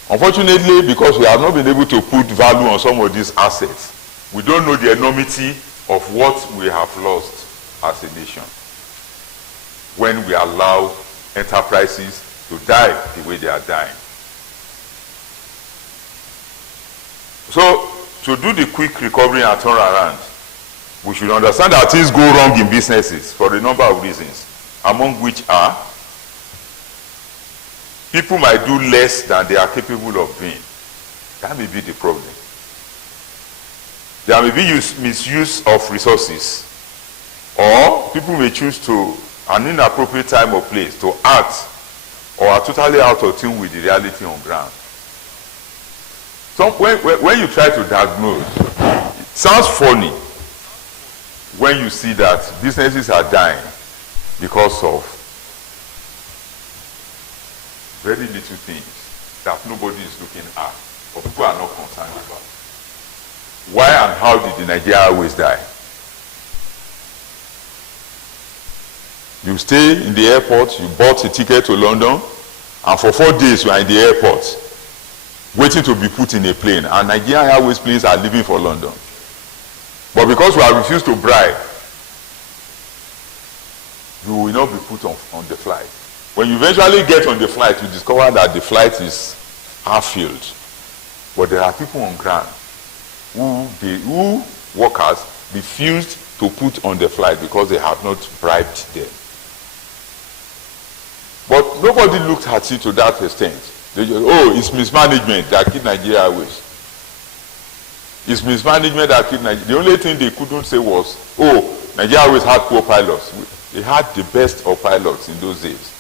Unfortunately, because we have not been able to put value on some of these assets, we don't know the enormity of what we have lost as a nation when we allow enterprises to die the way they are dying. So, to do the quick recovery and turnaround, we should understand that things go wrong in businesses for a number of reasons, among which are people might do less than they are capable of doing. That may be the problem. There may be misuse of resources, or people may choose to, an inappropriate time or place, to act or are totally out of tune with the reality on ground. So when you try to diagnose, it sounds funny when you see that businesses are dying because of very little things that nobody is looking at, or people are not concerned about. Why and how did the Nigeria Airways die? You stay in the airport, you bought a ticket to London, and for 4 days you are in the airport, waiting to be put in a plane, and Nigerian Airways planes are leaving for London. But because we have refused to bribe, you will not be put on the flight. When you eventually get on the flight, you discover that the flight is half filled. But there are people on ground who workers refused to put on the flight because they have not bribed them. But nobody looked at it to that extent. They just, oh, it's mismanagement that killed Nigeria Airways. It's mismanagement that killed Nigeria. The only thing they couldn't say was, oh, Nigeria Airways had poor pilots. They had the best of pilots in those days.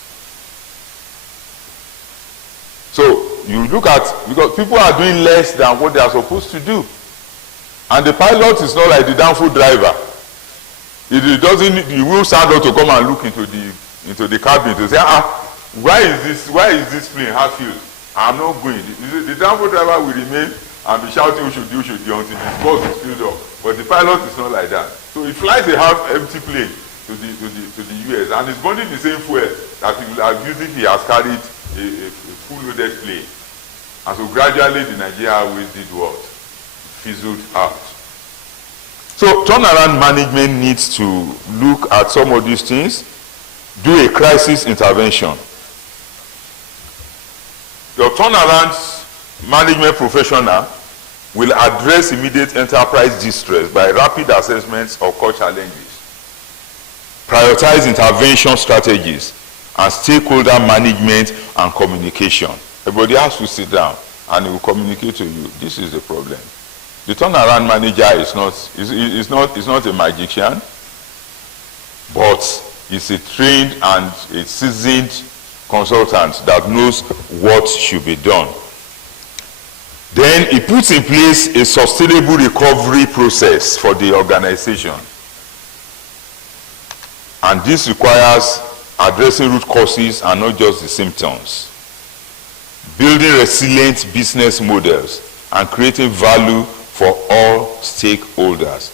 So you look at, because people are doing less than what they are supposed to do. And the pilot is not like the downfall driver. It doesn't, he will stand up to come and look into the cabin to say, why is this plane half filled? I'm not going. The downfall driver will remain and be shouting, you should until his bus is filled up. But the pilot is not like that. So he flies a half empty plane to the US, and he's burning the same fuel that he will have used if he has carried a full loaded plane. And so gradually the Nigeria Airways did what? Fizzled out. So turnaround management needs to look at some of these things, do a crisis intervention. Your turnaround management professional will address immediate enterprise distress by rapid assessments of core challenges, prioritize intervention strategies, and stakeholder management and communication. Everybody has to sit down and he will communicate to you. This is the problem. The turnaround manager is not a magician, but is a trained and a seasoned consultant that knows what should be done. Then he puts in place a sustainable recovery process for the organization. And this requires addressing root causes and not just the symptoms. Building resilient business models and creating value for all stakeholders.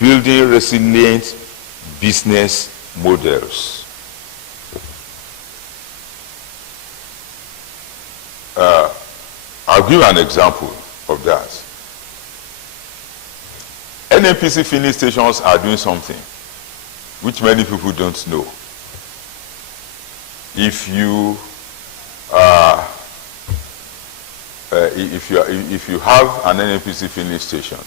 Building resilient business models. I'll give an example of that. NNPC filling stations are doing something which many people don't know. If you if you have an NNPC filling station,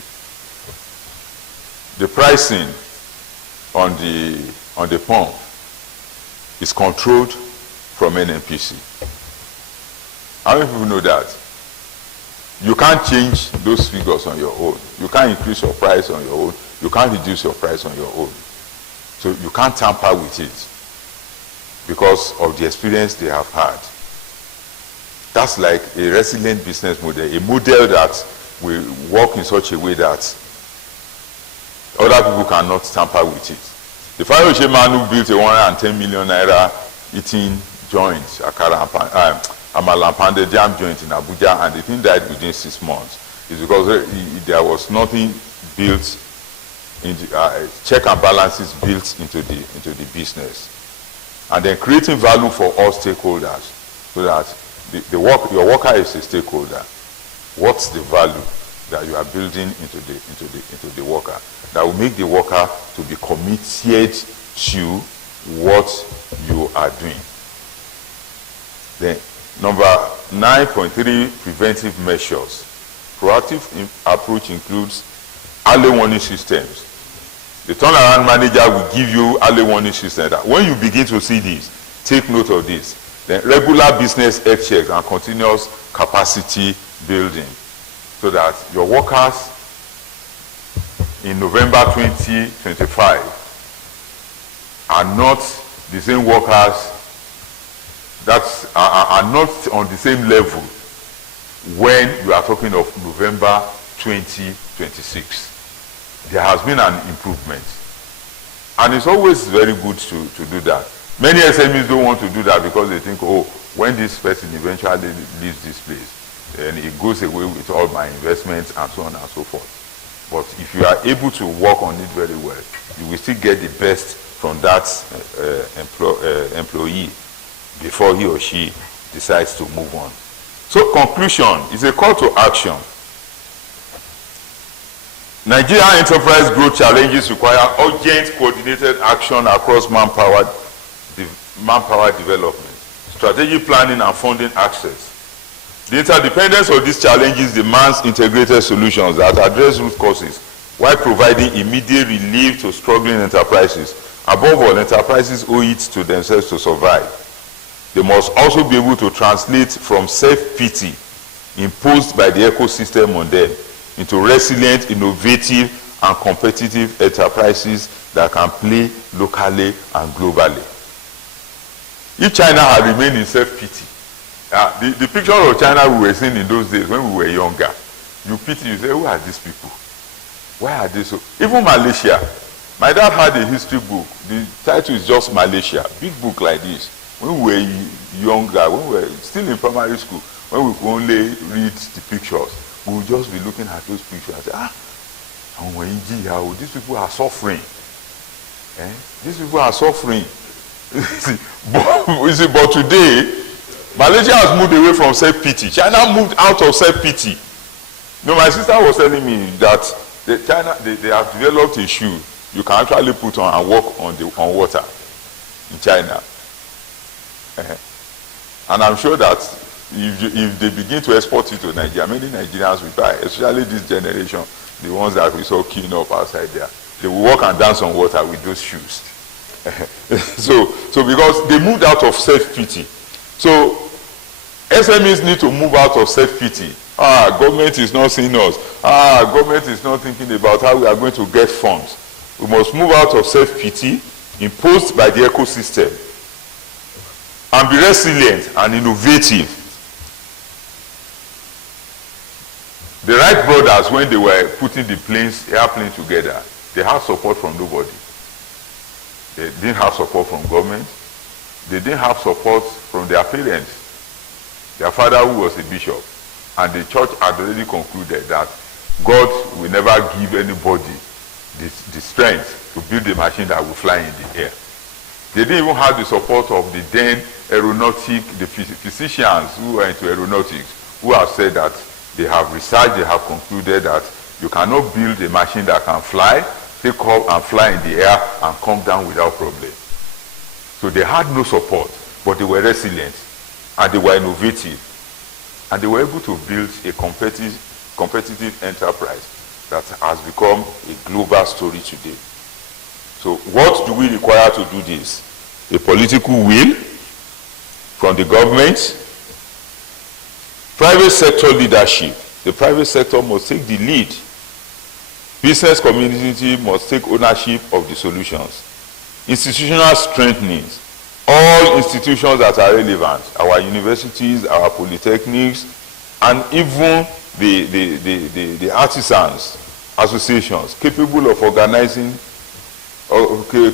the pricing on the pump is controlled from NNPC. How many people know that? You can't change those figures on your own. You can't increase your price on your own. You can't reduce your price on your own. So you can't tamper with it because of the experience they have had. That's like a resilient business model, a model that will work in such a way that other people cannot tamper with it. The Fayose man who built a 110 million naira eating joint, Amala and Pounded Jam joint in Abuja, and the thing died within 6 months, is because there was nothing built in the, check and balances built into the business, and then creating value for all stakeholders, so that your worker is a stakeholder. What's the value that you are building into the worker that will make the worker to be committed to what you are doing? Then number 9.3, preventive measures. Proactive approach includes early warning systems. The turnaround manager will give you early warning system that when you begin to see this, take note of this. Then regular business health checks and continuous capacity building, so that your workers in November 2025 are not the same workers that are not on the same level when you are talking of November 2026. There has been an improvement, and it's always very good to do that. Many SMEs don't want to do that because they think, oh, when this person eventually leaves this place, then it goes away with all my investments and so on and so forth. But if you are able to work on it very well, you will still get the best from that employee before he or she decides to move on. So conclusion is a call to action. Nigerian enterprise growth challenges require urgent coordinated action across manpower development, strategic planning and funding access. The interdependence of these challenges demands integrated solutions that address root causes while providing immediate relief to struggling enterprises. Above all, enterprises owe it to themselves to survive. They must also be able to translate from self-pity imposed by the ecosystem on them into resilient, innovative, and competitive enterprises that can play locally and globally. If China had remained in self-pity, the picture of China we were seeing in those days when we were younger, you pity, you say, who are these people? Why are they so? Even Malaysia. My dad had a history book. The title is just Malaysia. Big book like this. When we were younger, when we were still in primary school, when we could only read the pictures, we would just be looking at those pictures and say, these people are suffering. These people are suffering. But today, Malaysia has moved away from self-pity. China moved out of self-pity. My sister was telling me that China they have developed a shoe you can actually put on and walk on water in China. And I'm sure that if they begin to export it to Nigeria, many Nigerians will buy, especially this generation, the ones that we saw queuing up outside there. They will walk and dance on water with those shoes. So because they moved out of self-pity. So SMEs need to move out of self-pity. Government is not seeing us. Government is not thinking about how we are going to get funds. We must move out of self-pity imposed by the ecosystem and be resilient and innovative. The Wright brothers, when they were putting the airplane together, they had support from nobody. They didn't have support from government. They didn't have support from their parents. Their father, who was a bishop, and the church had already concluded that God will never give anybody the strength to build a machine that will fly in the air. They didn't even have the support of the then the physicians who were into aeronautics, who have said that they have researched, they have concluded that you cannot build a machine that can fly, take off and fly in the air and come down without problem. So they had no support, but they were resilient and they were innovative. And they were able to build a competitive enterprise that has become a global story today. So what do we require to do this? A political will from the government, private sector leadership. The private sector must take the lead. Business community must take ownership of the solutions. Institutional strengthening. All institutions that are relevant, our universities, our polytechnics, and even the artisans associations capable of organizing,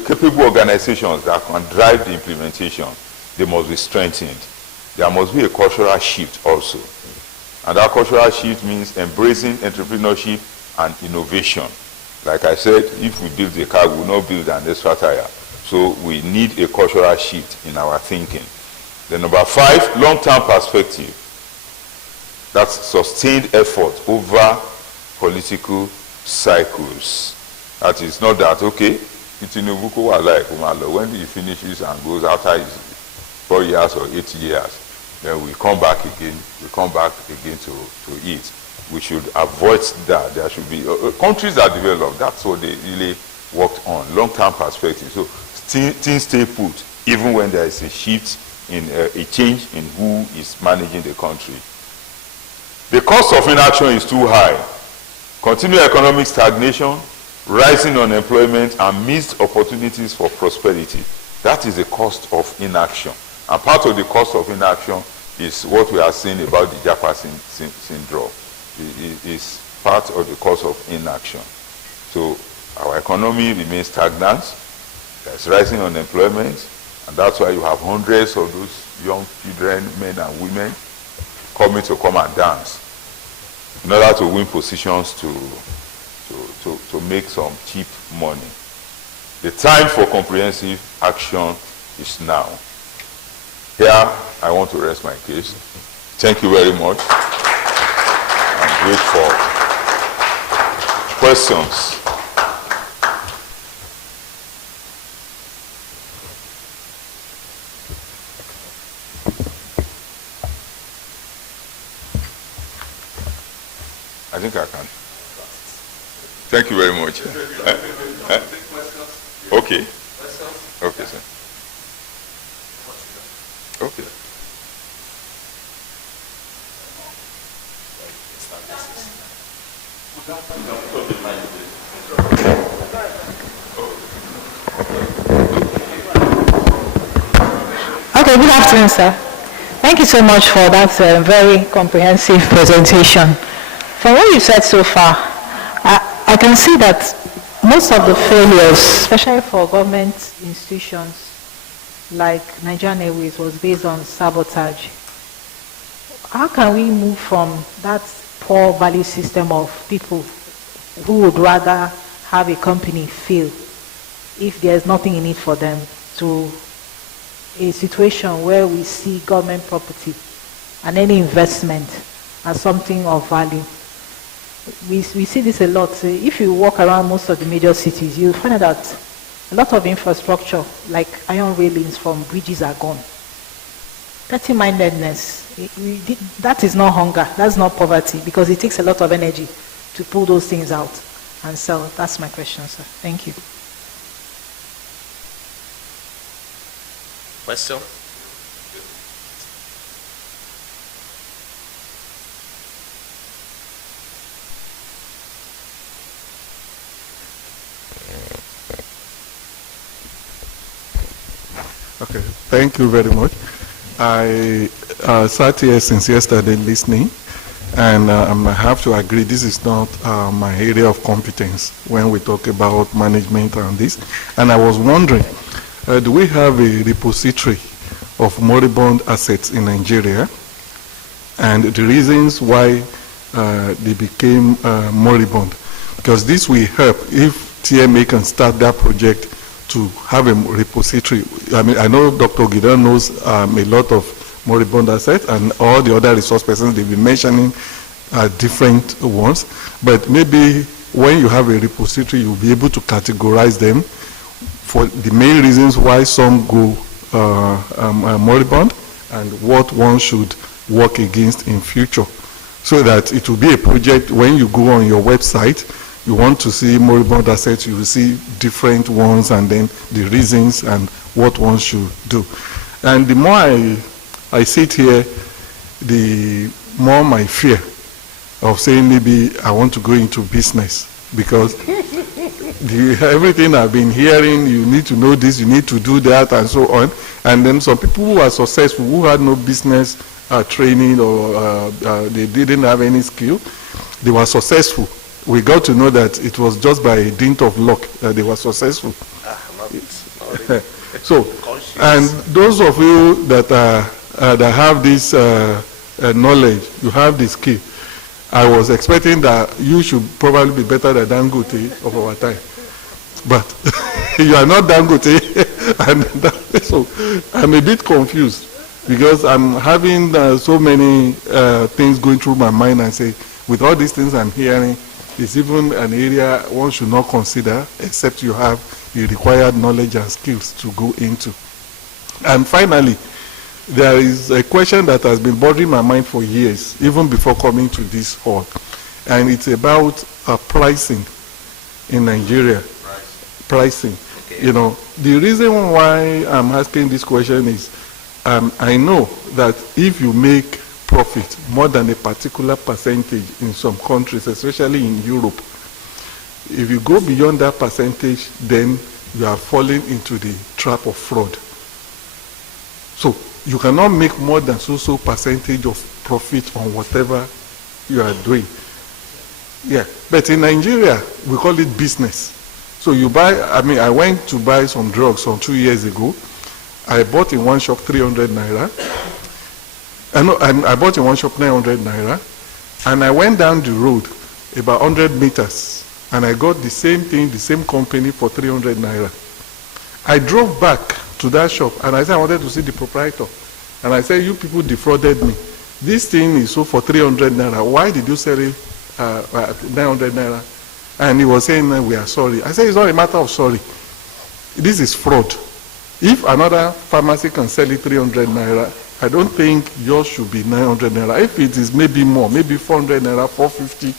capable organizations that can drive the implementation, they must be strengthened. There must be a cultural shift also. And that cultural shift means embracing entrepreneurship and innovation. Like I said, if we build a car, we will not build an extra tire. So we need a cultural shift in our thinking. Then number 5, long-term perspective. That's sustained effort over political cycles. That is not that, okay, Tinubu was like, when he finishes and goes after his 4 years or 8 years, then we come back again to it. We should avoid that. There should be, countries that develop, that's what they really worked on, long-term perspective. So things stay put, even when there is a shift in a change in who is managing the country. The cost of inaction is too high. Continued economic stagnation, rising unemployment, and missed opportunities for prosperity. That is the cost of inaction. And part of the cost of inaction is what we are seeing about the Japa syndrome. It is part of the cost of inaction. So our economy remains stagnant. There's rising unemployment, and that's why you have hundreds of those young children, men and women, coming to come and dance in order to win positions to make some cheap money. The time for comprehensive action is now. Here, I want to rest my case. Thank you very much. And wait for questions. I think I can. Thank you very much. Okay. Okay, sir. Okay. Okay, good afternoon, sir. Thank you so much for that very comprehensive presentation. From what you said so far, I can see that most of the failures, especially for government institutions like Nigerian Airways, was based on sabotage. How can we move from that poor value system of people who would rather have a company fail if there's nothing in it for them, to a situation where we see government property and any investment as something of value? We see this a lot. If you walk around most of the major cities, you'll find that a lot of infrastructure, like iron railings from bridges, are gone. Dirty-mindedness, that is not hunger, that's not poverty, because it takes a lot of energy to pull those things out and sell. That's my question, sir. Thank you. Question? Okay, thank you very much. I sat here since yesterday listening, and I have to agree this is not my area of competence when we talk about management and this. And I was wondering, do we have a repository of moribund assets in Nigeria, and the reasons why they became moribund? Because this will help if TMA can start that project to have a repository. I mean, I know Dr. Gideon knows a lot of moribund assets, and all the other resource persons they've been mentioning different ones. But maybe when you have a repository, you'll be able to categorize them for the main reasons why some go moribund and what one should work against in future, so that it will be a project. When you go on your website, you want to see moribund assets, you will see different ones and then the reasons and what one should do. And the more I sit here, the more my fear of saying maybe I want to go into business, because everything I've been hearing, you need to know this, you need to do that, and so on. And then some people who are successful, who had no business training, or they didn't have any skill, they were successful. We got to know that it was just by a dint of luck that they were successful. Not really. So, and those of you that that have this knowledge, you have the skill. I was expecting that you should probably be better than Dangote of our time, but you are not Dangote, and so I'm a bit confused, because I'm having so many things going through my mind, and say, with all these things I'm hearing, it's even an area one should not consider, except you have the required knowledge and skills to go into. And finally, there is a question that has been bothering my mind for years, even before coming to this hall, and it's about pricing in Nigeria. Pricing. Okay. You know, the reason why I'm asking this question is, I know that if you make profit more than a particular percentage in some countries, especially in Europe, if you go beyond that percentage, then you are falling into the trap of fraud. So you cannot make more than so percentage of profit on whatever you are doing. Yeah, but in Nigeria, we call it business. So you buy, I went to buy some drugs some 2 years ago. I bought in one shop 300 naira. I bought in one shop 900 naira. And I went down the road about 100 meters. And I got the same thing, the same company for 300 naira. I drove back to that shop and I said I wanted to see the proprietor. And I said, you people defrauded me. This thing is sold for 300 naira. Why did you sell it 900 naira? And he was saying, we are sorry. I said, it's not a matter of sorry. This is fraud. If another pharmacy can sell it 300 naira, I don't think yours should be 900 naira. If it is maybe more, maybe 400 naira, 450,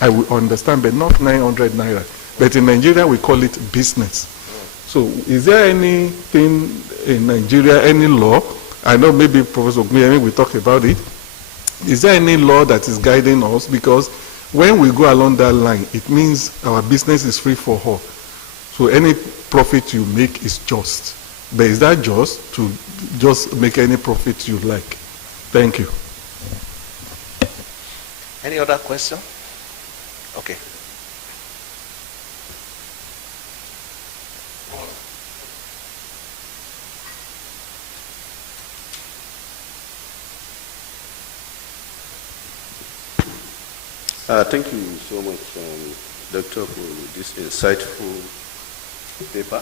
I will understand, but not 900 naira. But in Nigeria, we call it business. So is there anything in Nigeria, any law? I know maybe Professor Guyemi will talk about it. Is there any law that is guiding us? Because when we go along that line, it means our business is free for all. So any profit you make is just. But is that just to just make any profit you like? Thank you. Any other question? Okay. Thank you so much, Doctor, for this insightful paper.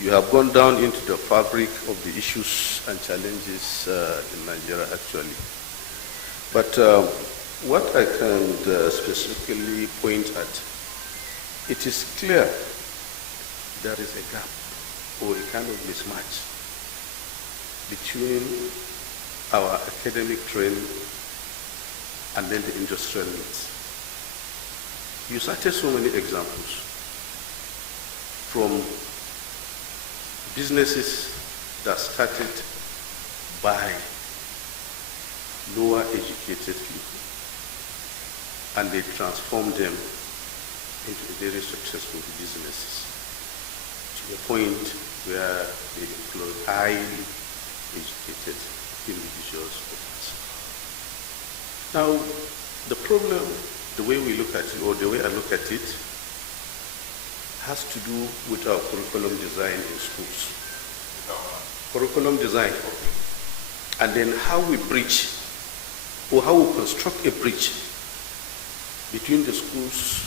You have gone down into the fabric of the issues and challenges in Nigeria, actually. But what I can specifically point at, it is clear there is a gap or a kind of mismatch between our academic training and then the industrial needs. You cited so many examples from businesses that started by lower educated people and they transformed them into very successful businesses to a point where they employ highly educated individuals. Now, the problem, the way we look at it, or the way I look at it, has to do with our curriculum design in schools. Curriculum design, and then how we bridge, or how we construct a bridge between the schools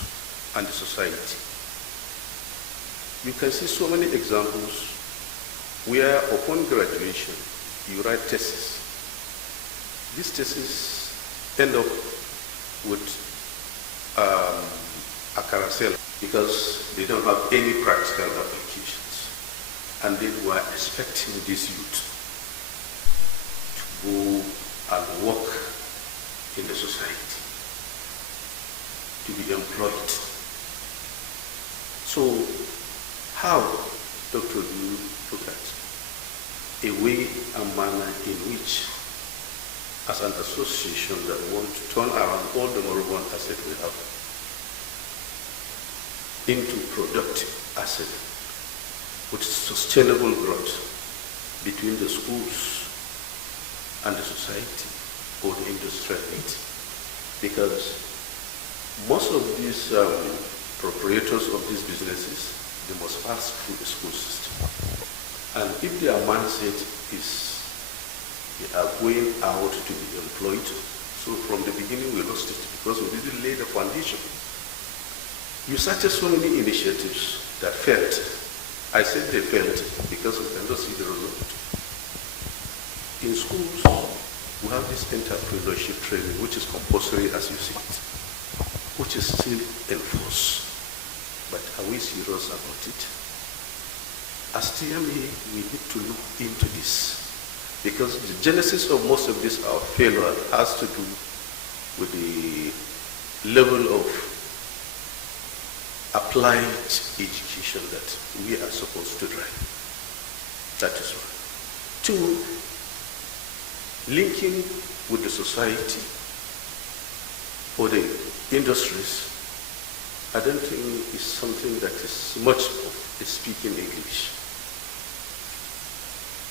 and the society. You can see so many examples where upon graduation, you write thesis. These theses end up with a carousel because they don't have any practical applications. And then we are expecting this youth to go and work in the society, to be employed. So how, Doctor, do you look at a way and manner in which, as an association that want to turn around all the Moribund assets we have into productive assets with sustainable growth between the schools and the society or the industrial need? Because most of these proprietors of these businesses, they must pass through the school system. And if their mindset is they are going out to be employed, so from the beginning we lost it because we didn't lay the foundation. You started so many initiatives that failed. I said they failed because we cannot see the result. In schools, we have this entrepreneurship training, which is compulsory as you see it, which is still enforced. But are we serious about it? As TMA, we need to look into this, because the genesis of most of this our failure has to do with the level of applied education that we are supposed to drive. That is one. Two, linking with the society or the industries, I don't think is something that is much of speaking English.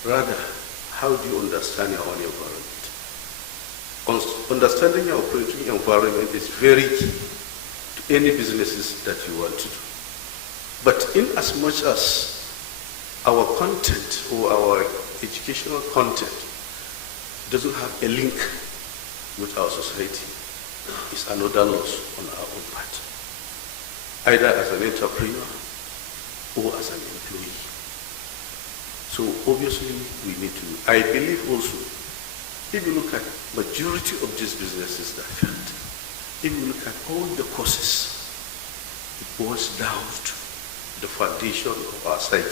Rather, how do you understand your own environment? Understanding your operating environment is very key to any businesses that you want to do. But in as much as our content or our educational content doesn't have a link with our society, it's another loss on our own part, either as an entrepreneur or as an employee. So obviously we need to, I believe also, if you look at majority of these businesses that failed, if you look at all the causes, it boils down to the foundation of our psyche.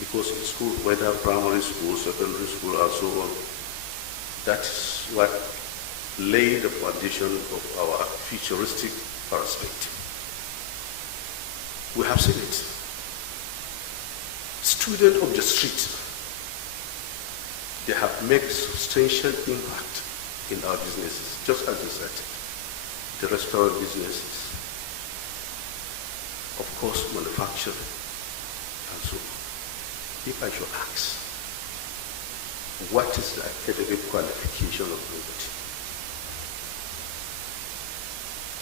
Because in school, whether primary school, secondary school, and so on, that is what laid the foundation of our futuristic perspective. We have seen it. Students of the street, they have made substantial impact in our businesses, just as you said, the restaurant businesses, of course, manufacturing, and so on. If I should ask, what is the academic qualification of nobody?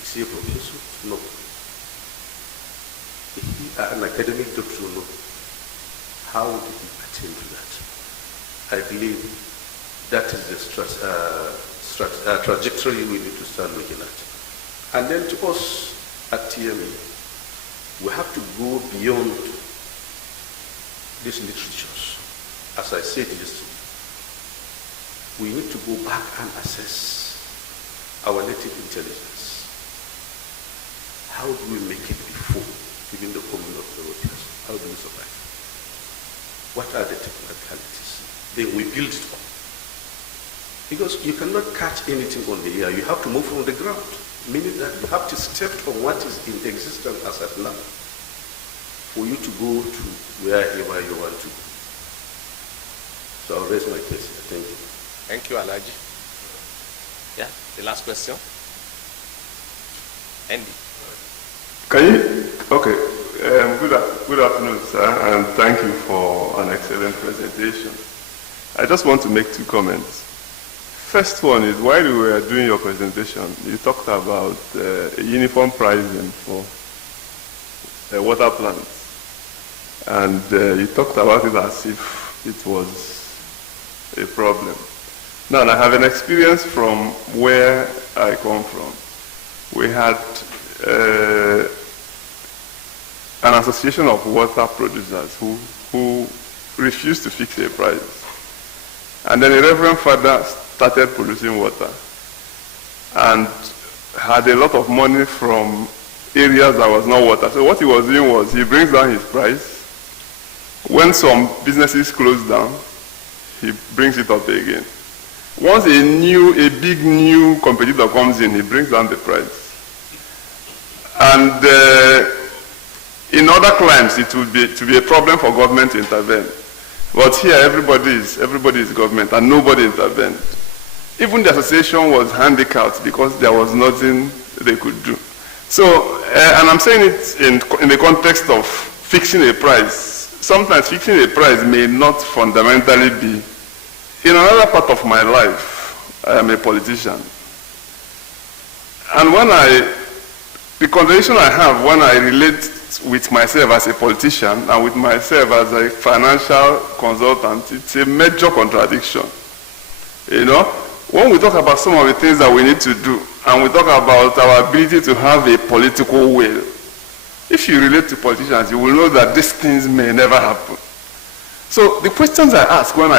Is he a professor? No. Is he an academic doctor? No. How did he attain to that? I believe that is the trajectory we need to start looking at. And then to us at TMA, we have to go beyond these literatures. As I said yesterday, we need to go back and assess our native intelligence. How do we make it before, given the coming of the workers? How do we survive? What are the technicalities? Then we build it up. Because you cannot catch anything on the air. You have to move from the ground, meaning that you have to step from what is in existence as at now for you to go to wherever you want to go. So I'll raise my case here. Thank you. Thank you, Alaji. Yeah, the last question. Andy. Can you? Okay. Good afternoon, sir, and thank you for an excellent presentation. I just want to make two comments. First one is, while you were doing your presentation, you talked about uniform pricing for water plants. And you talked about it as if it was a problem. Now, I have an experience from where I come from. We had an association of water producers who refused to fix a price. And then a Reverend Father started producing water and had a lot of money from areas that was not water. So what he was doing was he brings down his price. When some businesses close down, he brings it up again. Once a big new competitor comes in, he brings down the price. And in other climes, it would be a problem for government to intervene. But here, everybody is government, and nobody intervened. Even the association was handicapped because there was nothing they could do. So, and I'm saying it in the context of fixing a price. Sometimes fixing a price may not fundamentally be. In another part of my life, I am a politician. And the contradiction I have when I relate with myself as a politician and with myself as a financial consultant, it's a major contradiction. You know, when we talk about some of the things that we need to do, and we talk about our ability to have a political will, if you relate to politicians, you will know that these things may never happen. So the questions I ask when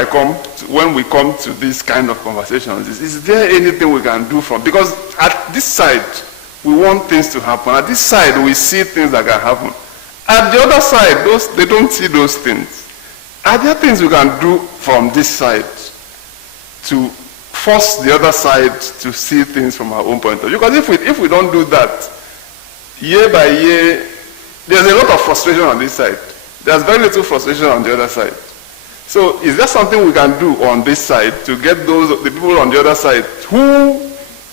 we come to these kind of conversations is there anything we can do from? Because at this side, we want things to happen. At this side, we see things that can happen. At the other side, they don't see those things. Are there things we can do from this side to force the other side to see things from our own point of view? Because if we don't do that, year by year, there's a lot of frustration on this side. There's very little frustration on the other side. So is there something we can do on this side to get the people on the other side who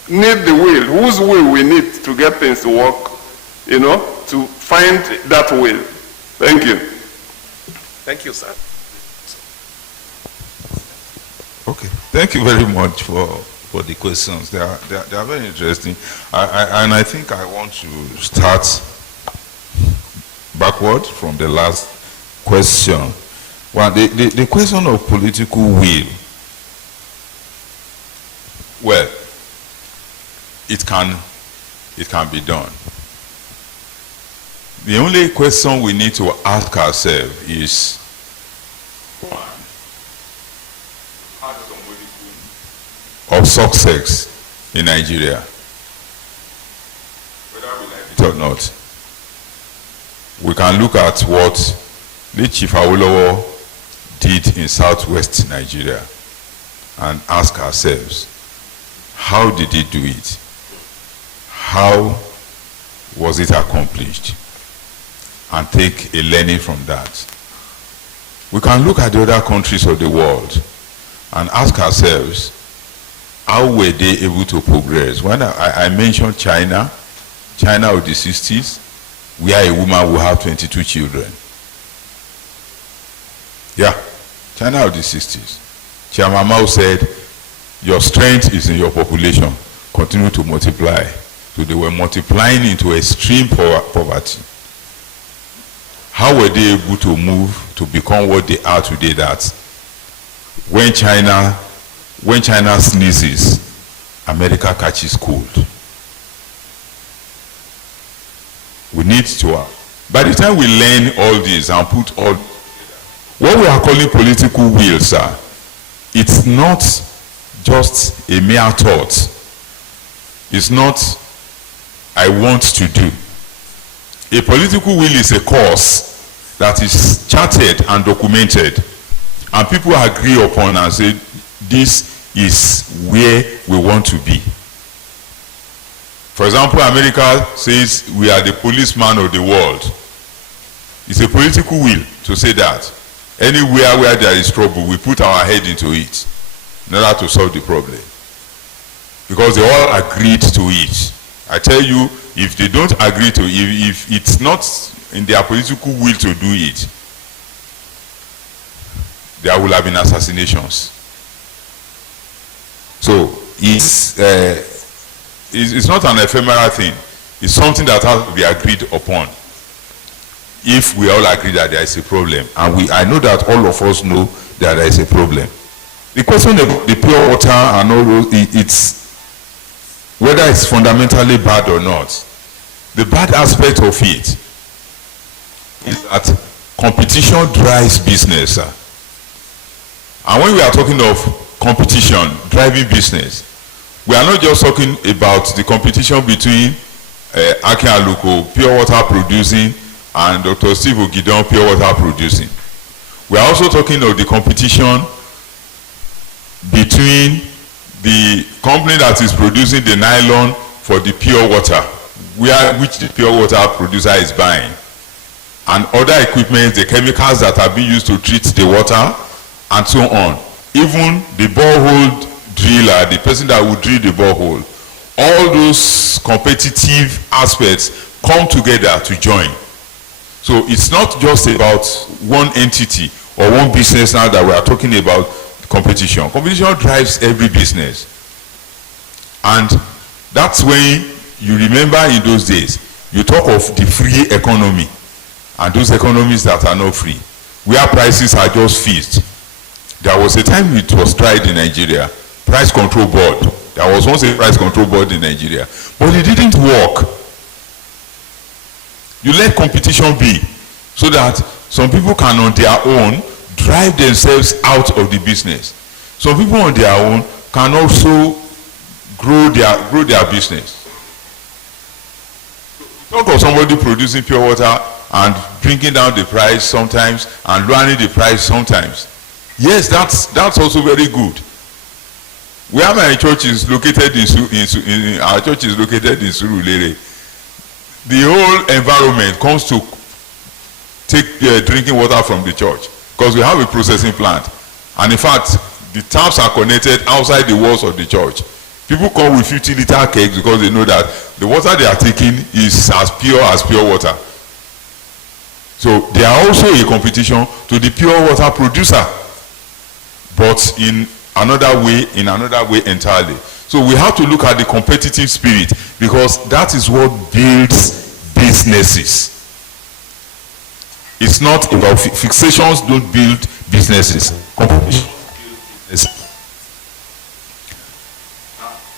need the will, whose will we need to get things to work, you know, to find that will? Thank you. Thank you, sir. Okay, thank you very much for the questions. They are very interesting. And I think I want to start backward from the last question. Well, the question of political will, well, it can be done. The only question we need to ask ourselves is, one, how does somebody of success in Nigeria, whether we like it or not? We can look at what the Chief Awolowo did in southwest Nigeria and ask ourselves, how did he do it? How was it accomplished? And take a learning from that. We can look at the other countries of the world and ask ourselves, how were they able to progress? When I mentioned China of the 60s, where a woman will have 22 children. Yeah, China of the 60s. Chairman Mao said, your strength is in your population. Continue to multiply. So they were multiplying into extreme poverty. How were they able to move to become what they are today, that when China sneezes, America catches cold? We need to, by the time we learn all this and put all, what we are calling political will, sir, it's not just a mere thought. It's not, I want to do. A political will is a course that is charted and documented, and people agree upon and say, this is where we want to be. For example, America says we are the policeman of the world. It's a political will to say that. Anywhere where there is trouble, we put our head into it in order to solve the problem. Because they all agreed to it. I tell you, if they don't agree to it, if it's not in their political will to do it, there will have been assassinations. So it's not an ephemeral thing. It's something that has to be agreed upon. If we all agree that there is a problem, and I know that all of us know that there is a problem. The question of the pure water and all those, it's whether it's fundamentally bad or not. The bad aspect of it is that competition drives business. And when we are talking of competition driving business, we are not just talking about the competition between Akin Aluko, pure water producing, and Dr. Steve Ogidon, pure water producing. We are also talking of the competition between the company that is producing the nylon for the pure water, which the pure water producer is buying, and other equipment, the chemicals that are being used to treat the water, and so on. Even the borehole driller, the person that will drill the borehole, all those competitive aspects come together to join. So it's not just about one entity or one business now that we are talking about competition. Competition drives every business. And that's when you remember in those days, you talk of the free economy and those economies that are not free, where prices are just fixed. There was a time it was tried in Nigeria, price control board. There was once a price control board in Nigeria, but it didn't work. You let competition be so that some people can on their own drive themselves out of the business. Some people on their own can also grow their business. Talk of somebody producing pure water and bringing down the price sometimes and lowering the price sometimes. Yes, that's also very good. Where my church is located our church is located in Surulere, the whole environment comes to take drinking water from the church because we have a processing plant, and in fact the taps are connected outside the walls of the church. People come with 50-liter kegs because they know that the water they are taking is as pure water. So they are also a competition to the pure water producer, but in another way entirely. So we have to look at the competitive spirit, because that is what builds businesses. It's not about fixations don't build businesses. Competition builds businesses.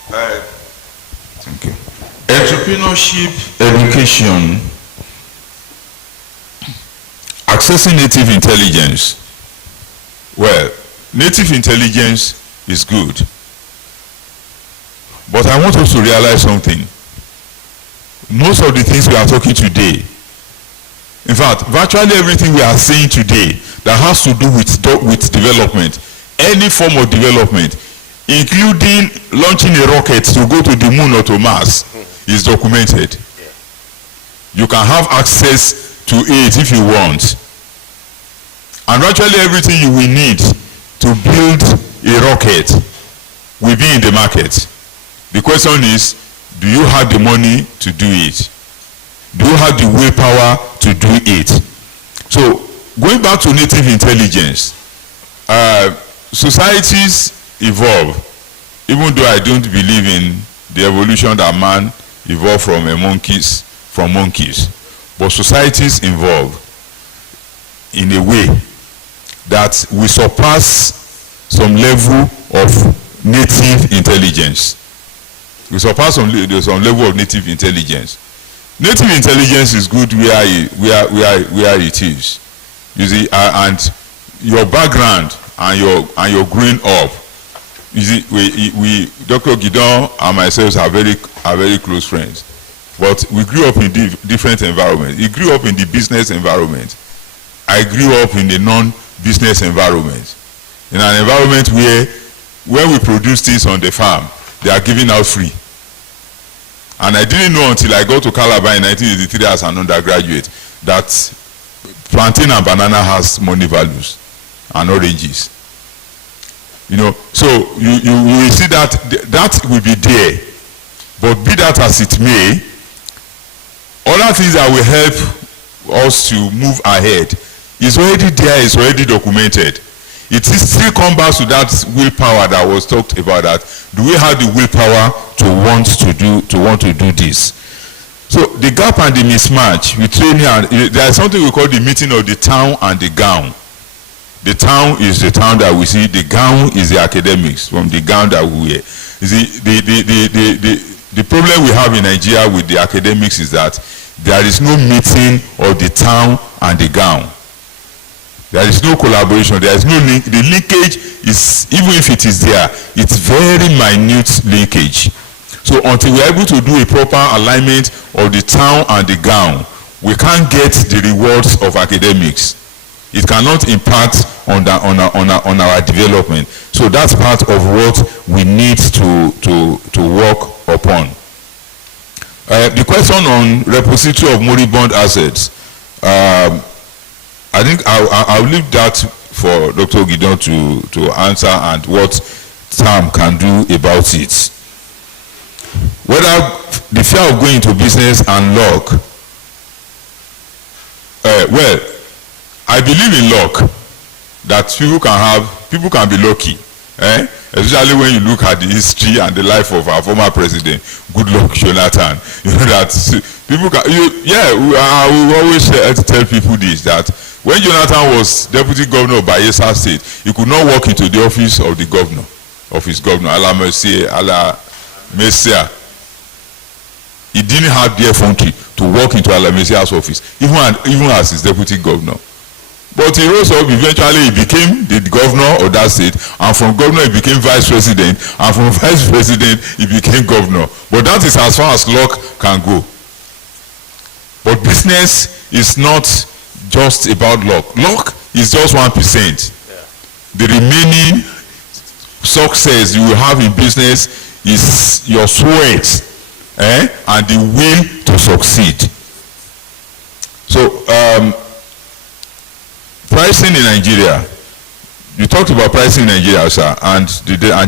Thank you. Entrepreneurship, education, accessing native intelligence. Well, native intelligence is good. But I want us to realize something. Most of the things we are talking today, in fact, virtually everything we are saying today that has to do with development, any form of development, including launching a rocket to go to the moon or to Mars, is documented. You can have access to it if you want. And virtually everything you will need to build a rocket will be in the market. The question is, do you have the money to do it? Do you have the willpower to do it? So, going back to native intelligence, societies evolve, even though I don't believe in the evolution that man evolved from monkeys. But societies evolve in a way that we surpass some level of native intelligence. We surpass some level of native intelligence. Native intelligence is good where it is. You see, and your background and your growing up. You see, we Dr. Gidon and myself are very close friends. But we grew up in different environments. He grew up in the business environment. I grew up in the non-business environment. In an environment where when we produce things on the farm, they are giving out free. And I didn't know until I got to Calabar in 1983 as an undergraduate that plantain and banana has money values, and oranges. You know, so you will see that will be there. But be that as it may, other things that will help us to move ahead is already there, is already documented. It is still come back to that willpower that was talked about. That do we have the willpower to want to do this? So the gap and the mismatch with training, there is something we call the meeting of the town and the gown. The town is the town that we see. The gown is the academics from the gown that we wear. You see, the problem we have in Nigeria with the academics is that there is no meeting of the town and the gown. There is no collaboration. There is no link. The linkage is, even if it is there, it's very minute linkage. So until we are able to do a proper alignment of the town and the gown, we can't get the rewards of academics. It cannot impact on our development. So that's part of what we need to work upon. The question on repository of moribund assets, I think I'll leave that for Dr. Gideon to answer, and what TAM can do about it. Whether the fear of going into business and luck, well, I believe in luck, that people can be lucky, especially when you look at the history and the life of our former president, Goodluck Jonathan. You know that people can, I will always tell people this, that when Jonathan was deputy governor of Bayelsa State, he could not walk into the office of the governor, of his governor, Ala Mesia. He didn't have the effrontery to walk into Ala Mesia's office, even as his deputy governor. But he rose up, eventually he became the governor of that state, and from governor he became vice president, and from vice president he became governor. But that is as far as luck can go. But business is not just about luck. Luck is just 1%. Yeah. The remaining success you will have in business is your sweat and the will to succeed. So pricing in Nigeria, you talked about pricing in Nigeria, sir, and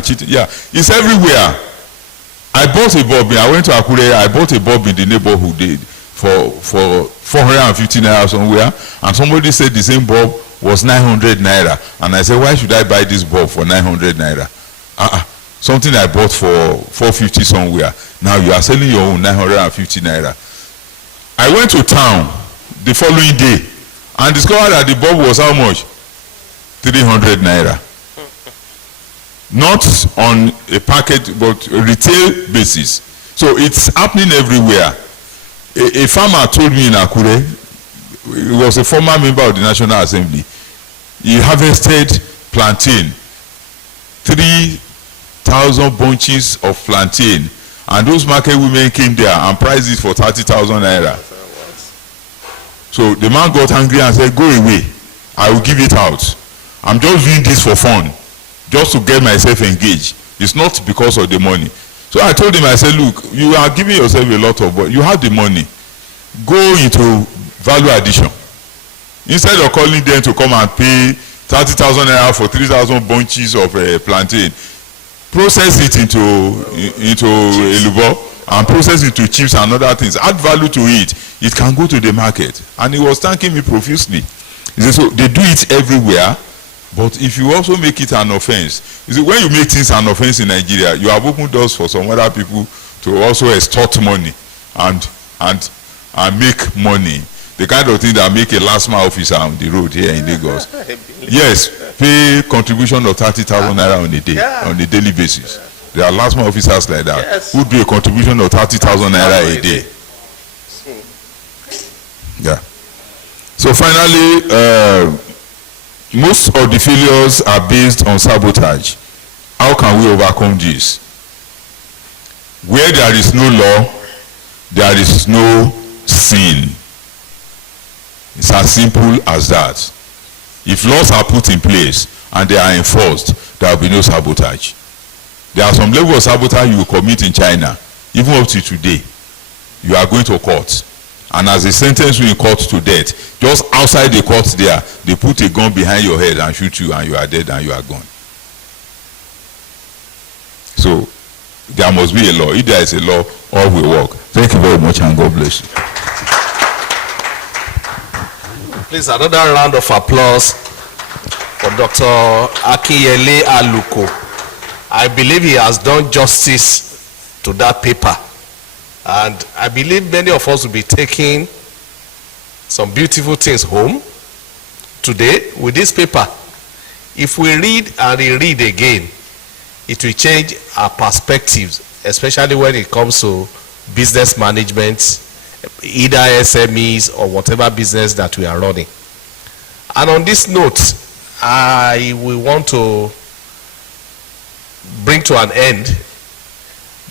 cheating. Yeah, it's everywhere. I bought a bulb. I went to Akure. I bought a bulb in the neighborhood for 450 naira somewhere, and somebody said the same bulb was 900 naira, and I said, why should I buy this bulb for 900 naira? Something I bought for 450 somewhere. Now you are selling your own 950 naira. I went to town the following day and discovered that the bulb was how much? 300 naira. Not on a packet, but a retail basis. So it's happening everywhere. A farmer told me in Akure, he was a former member of the National Assembly, he harvested plantain, 3,000 bunches of plantain, and those market women came there and priced it for 30,000 naira. So the man got angry and said, go away, I will give it out. I'm just doing this for fun, just to get myself engaged. It's not because of the money. So I told him, I said, look, you are giving yourself a lot of, but you have the money. Go into value addition. Instead of calling them to come and pay 30,000 naira for 3,000 bunches of plantain, process it into elubo and process it to chips and other things. Add value to it. It can go to the market. And he was thanking me profusely. He said, so they do it everywhere. But if you also make it an offense, you see, when you make things an offense in Nigeria, you have opened doors for some other people to also extort money and make money. The kind of thing that make a last mile officer on the road here in Lagos. Yes, pay contribution of 30,000 naira on a day, on a daily basis. There are last mile officers like that who do a contribution of 30,000 naira a day. Yeah. So finally, most of the failures are based on sabotage. How can we overcome this? Where there is no law, there is no sin. It's as simple as that. If laws are put in place and they are enforced, there will be no sabotage. There are some level of sabotage you will commit in China, even up to today. You are going to court. And as they sentence you in court to death, just outside the court there, they put a gun behind your head and shoot you, and you are dead and you are gone. So there must be a law. If there is a law, all will work. Thank you very much, and God bless you. Please, another round of applause for Dr. Akinyele Aluko. I believe he has done justice to that paper. And I believe many of us will be taking some beautiful things home today with this paper. If we read and reread again, it will change our perspectives, especially when it comes to business management, either SMEs or whatever business that we are running. And on this note, I will want to bring to an end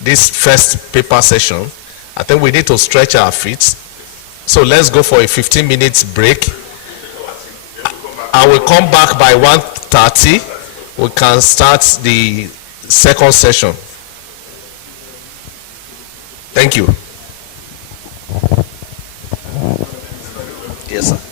this first paper session. I think we need to stretch our feet. So let's go for a 15 minutes break. I will come back by 1:30 we can start the second session. Thank you. Yes, sir.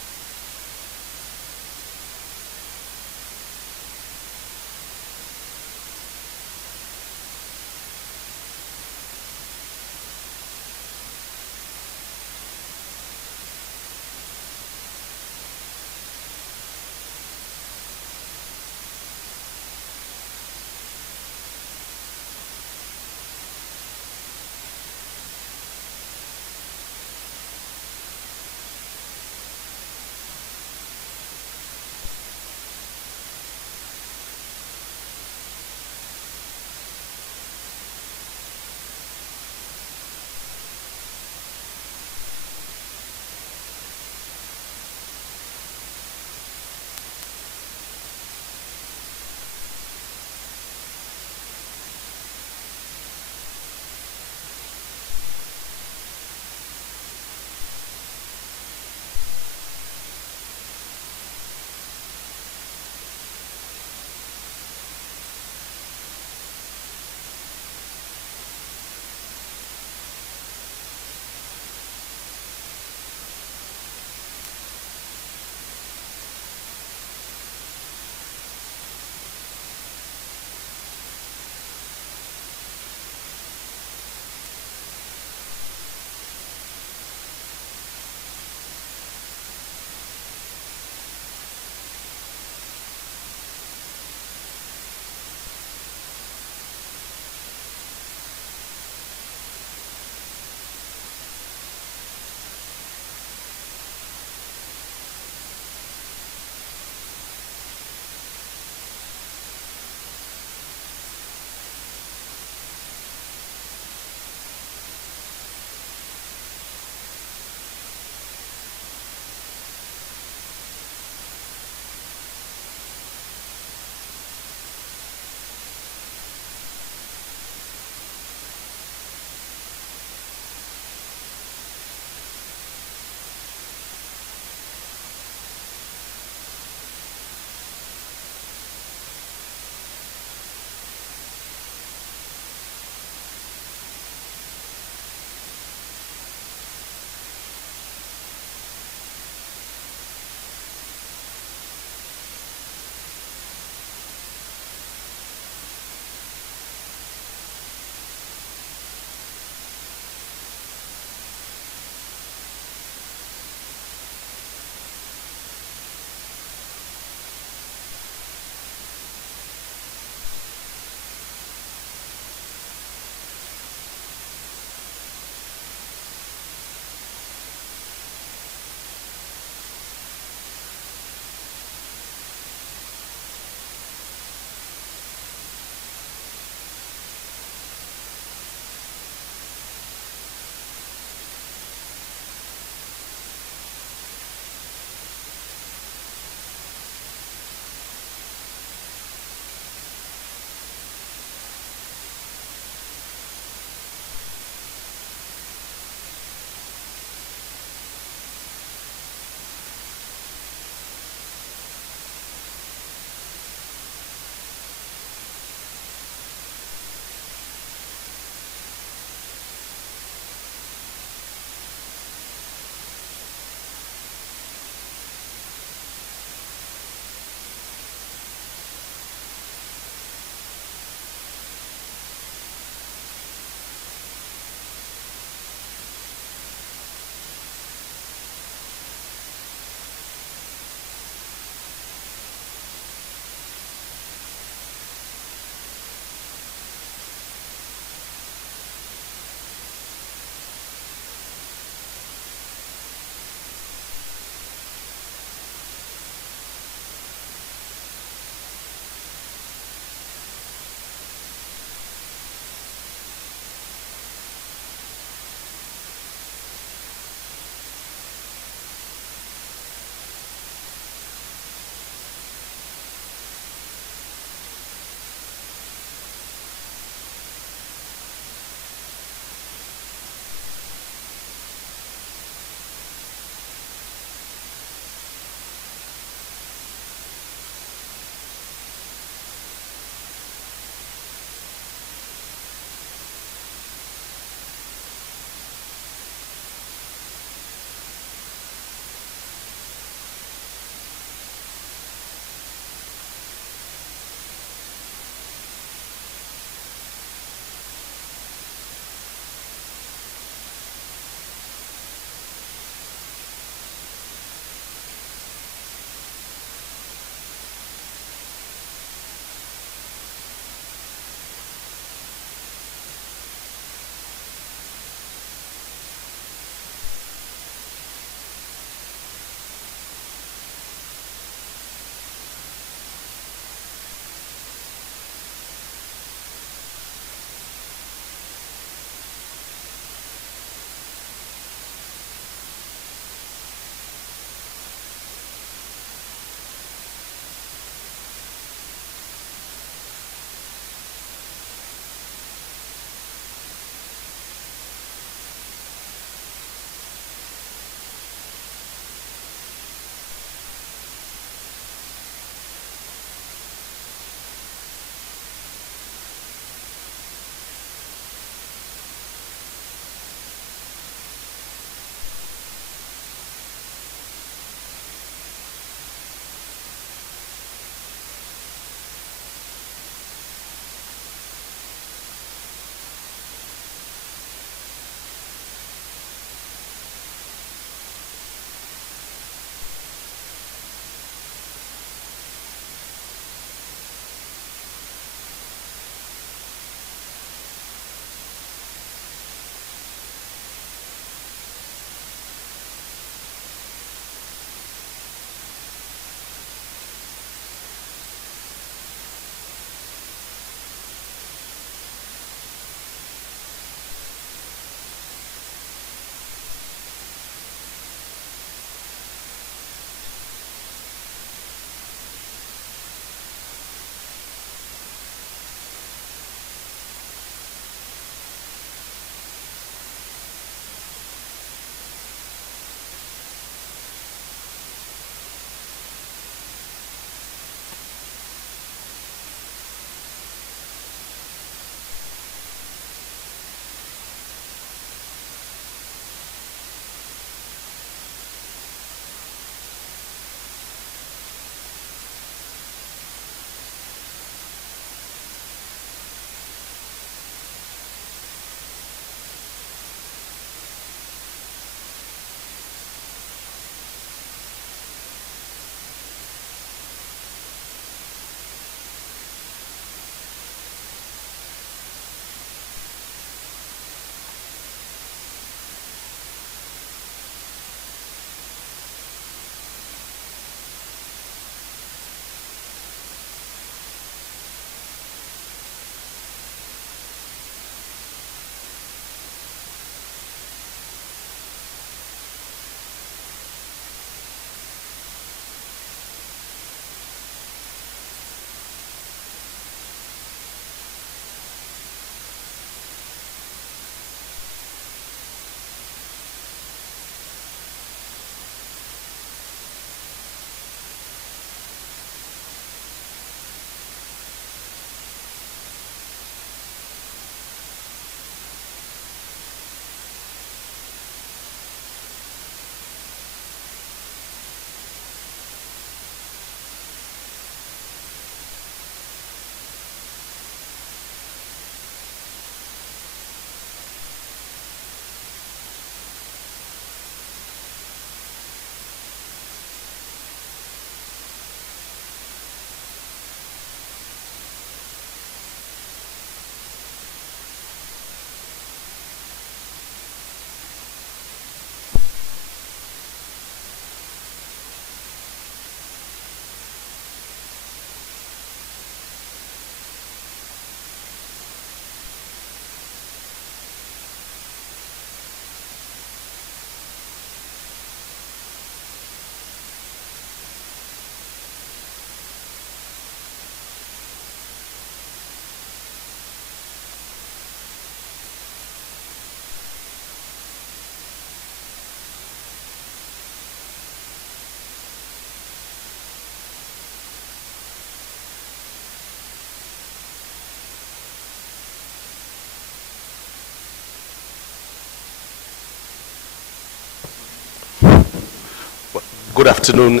Good afternoon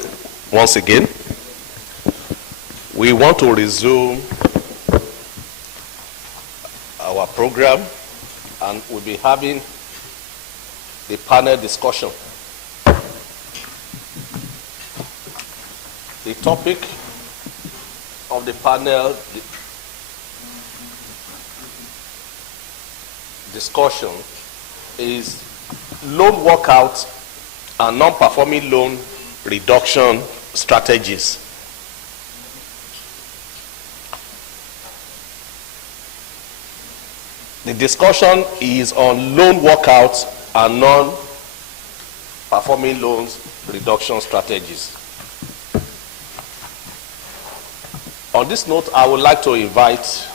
once again. We want to resume our program, and we'll be having the panel discussion. The topic of the panel discussion is loan workout and non-performing loan reduction strategies. The discussion is on loan workouts and non-performing loans reduction strategies. On this note, I would like to invite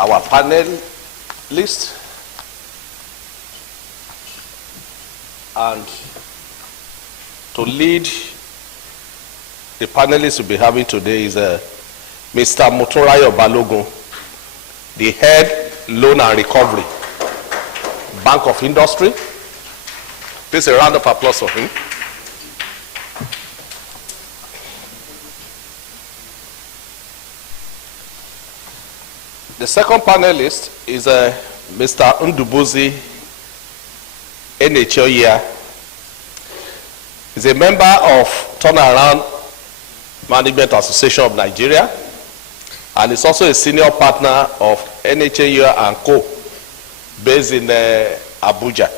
our panelists and to lead the panelists we'll be having today is Mr. Motorayo Balogun, the head loan and recovery, Bank of Industry. Please a round of applause for him. The second panelist is Mr. Ndubuzi Enechoya. He's a member of Turnaround Management Association of Nigeria, and is also a senior partner of NHAUA and Co, based in Abuja.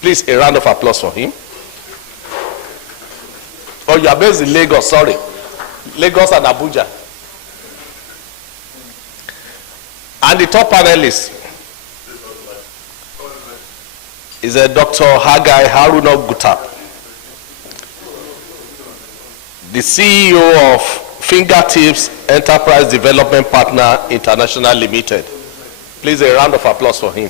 Please, a round of applause for him. Oh, you are based in Lagos, sorry. Lagos and Abuja. And the top panelist is Dr. Hagai Haruna Guta, the CEO of Fingertips Enterprise Development Partner International Limited. Please, a round of applause for him.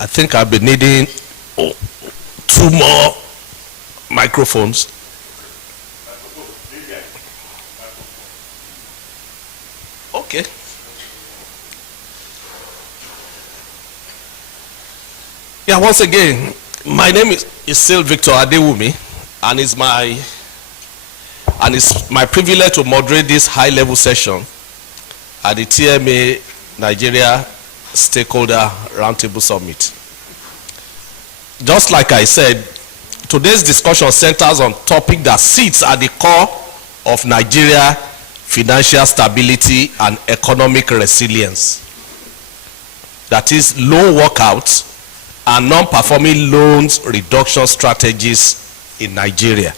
I think I'll be needing 2 more microphones. Okay. Yeah, once again, my name is still Victor Adewumi, and it's my privilege to moderate this high-level session at the TMA Nigeria Stakeholder Roundtable Summit. Just like I said, today's discussion centers on a topic that sits at the core of Nigeria financial stability and economic resilience. That is loan workouts and non-performing loans reduction strategies in Nigeria.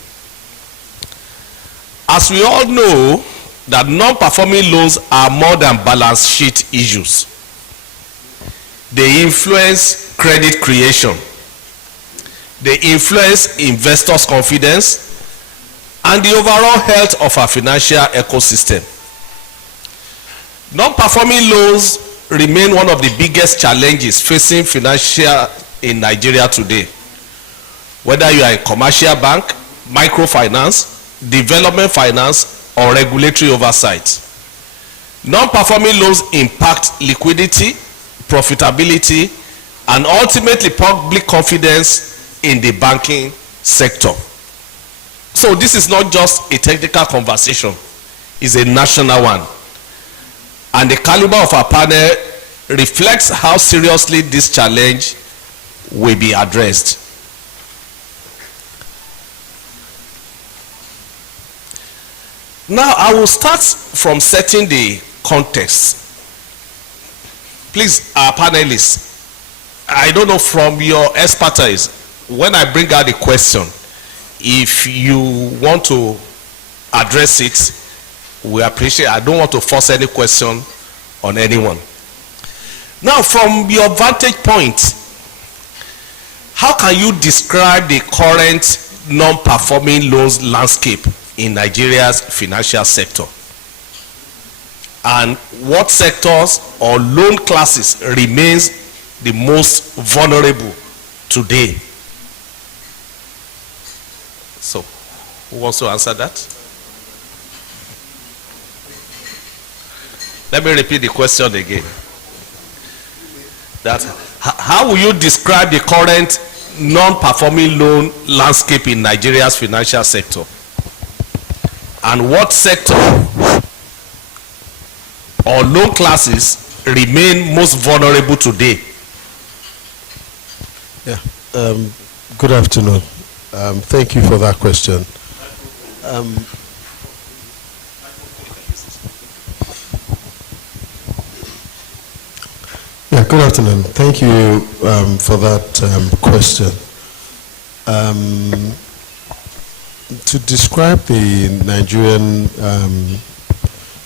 As we all know, that non-performing loans are more than balance sheet issues. They influence credit creation. They influence investors' confidence and the overall health of our financial ecosystem. Non-performing loans remain one of the biggest challenges facing financial in Nigeria today. Whether you are a commercial bank, microfinance, development finance, or regulatory oversight. Non-performing loans impact liquidity, profitability, and ultimately public confidence in the banking sector. So this is not just a technical conversation, it's a national one. And the caliber of our panel reflects how seriously this challenge will be addressed. Now I will start from setting the context. Please, our panelists, I don't know from your expertise, when I bring out the question, if you want to address it, we appreciate. I don't want to force any question on anyone. Now, from your vantage point, how can you describe the current non-performing loans landscape in Nigeria's financial sector? And what sectors or loan classes remains the most vulnerable today? So, who wants to answer that? Let me repeat the question again. That how will you describe the current non-performing loan landscape in Nigeria's financial sector? And what sector or loan classes remain most vulnerable today? Yeah. Good afternoon. Thank you for that question. Yeah, good afternoon. Thank you for that question. To describe the Nigerian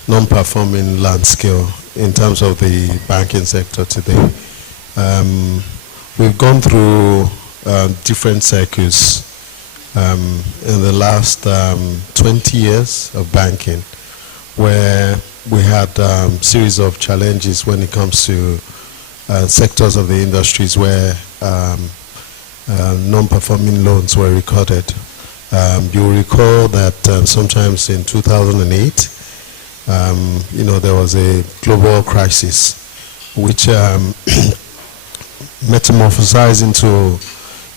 non-performing landscape in terms of the banking sector today, we've gone through different cycles in the last 20 years of banking, where we had a series of challenges when it comes to sectors of the industries where non-performing loans were recorded. You'll recall that sometimes in 2008, there was a global crisis which metamorphosized into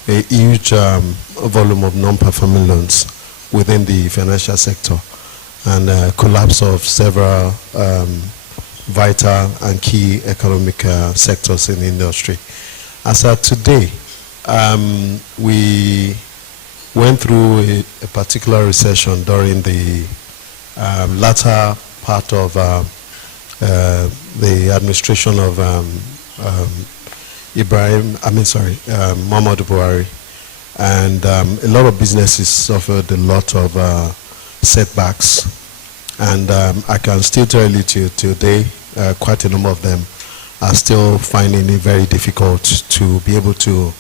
a huge volume of non-performing loans within the financial sector, and collapse of several vital and key economic sectors in the industry. As of today, we went through a particular recession during the latter part of the administration of Muhammadu Buhari, and a lot of businesses suffered a lot of setbacks, and I can still tell you today, quite a number of them are still finding it very difficult to be able to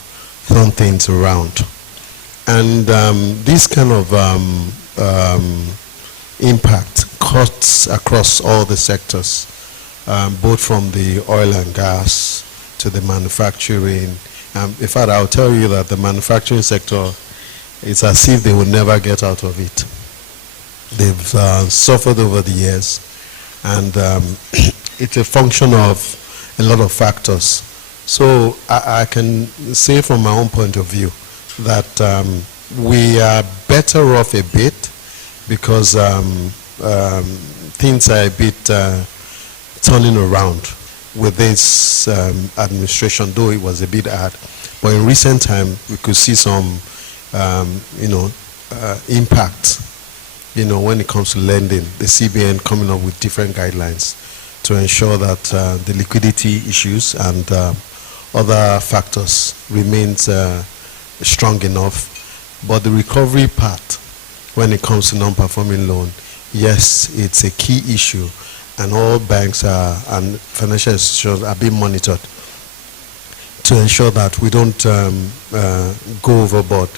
turn things around. And this kind of impact cuts across all the sectors, both from the oil and gas to the manufacturing. In fact, I'll tell you that the manufacturing sector, it's as if they will never get out of it. They've suffered over the years, and it's a function of a lot of factors. So I can say from my own point of view that we are better off a bit because things are a bit turning around with this administration, though it was a bit hard. But in recent time, we could see some, impact, when it comes to lending, the CBN coming up with different guidelines to ensure that the liquidity issues and other factors remains strong enough. But the recovery part, when it comes to non-performing loan, yes, it's a key issue, and all banks and financial institutions are being monitored to ensure that we don't go overboard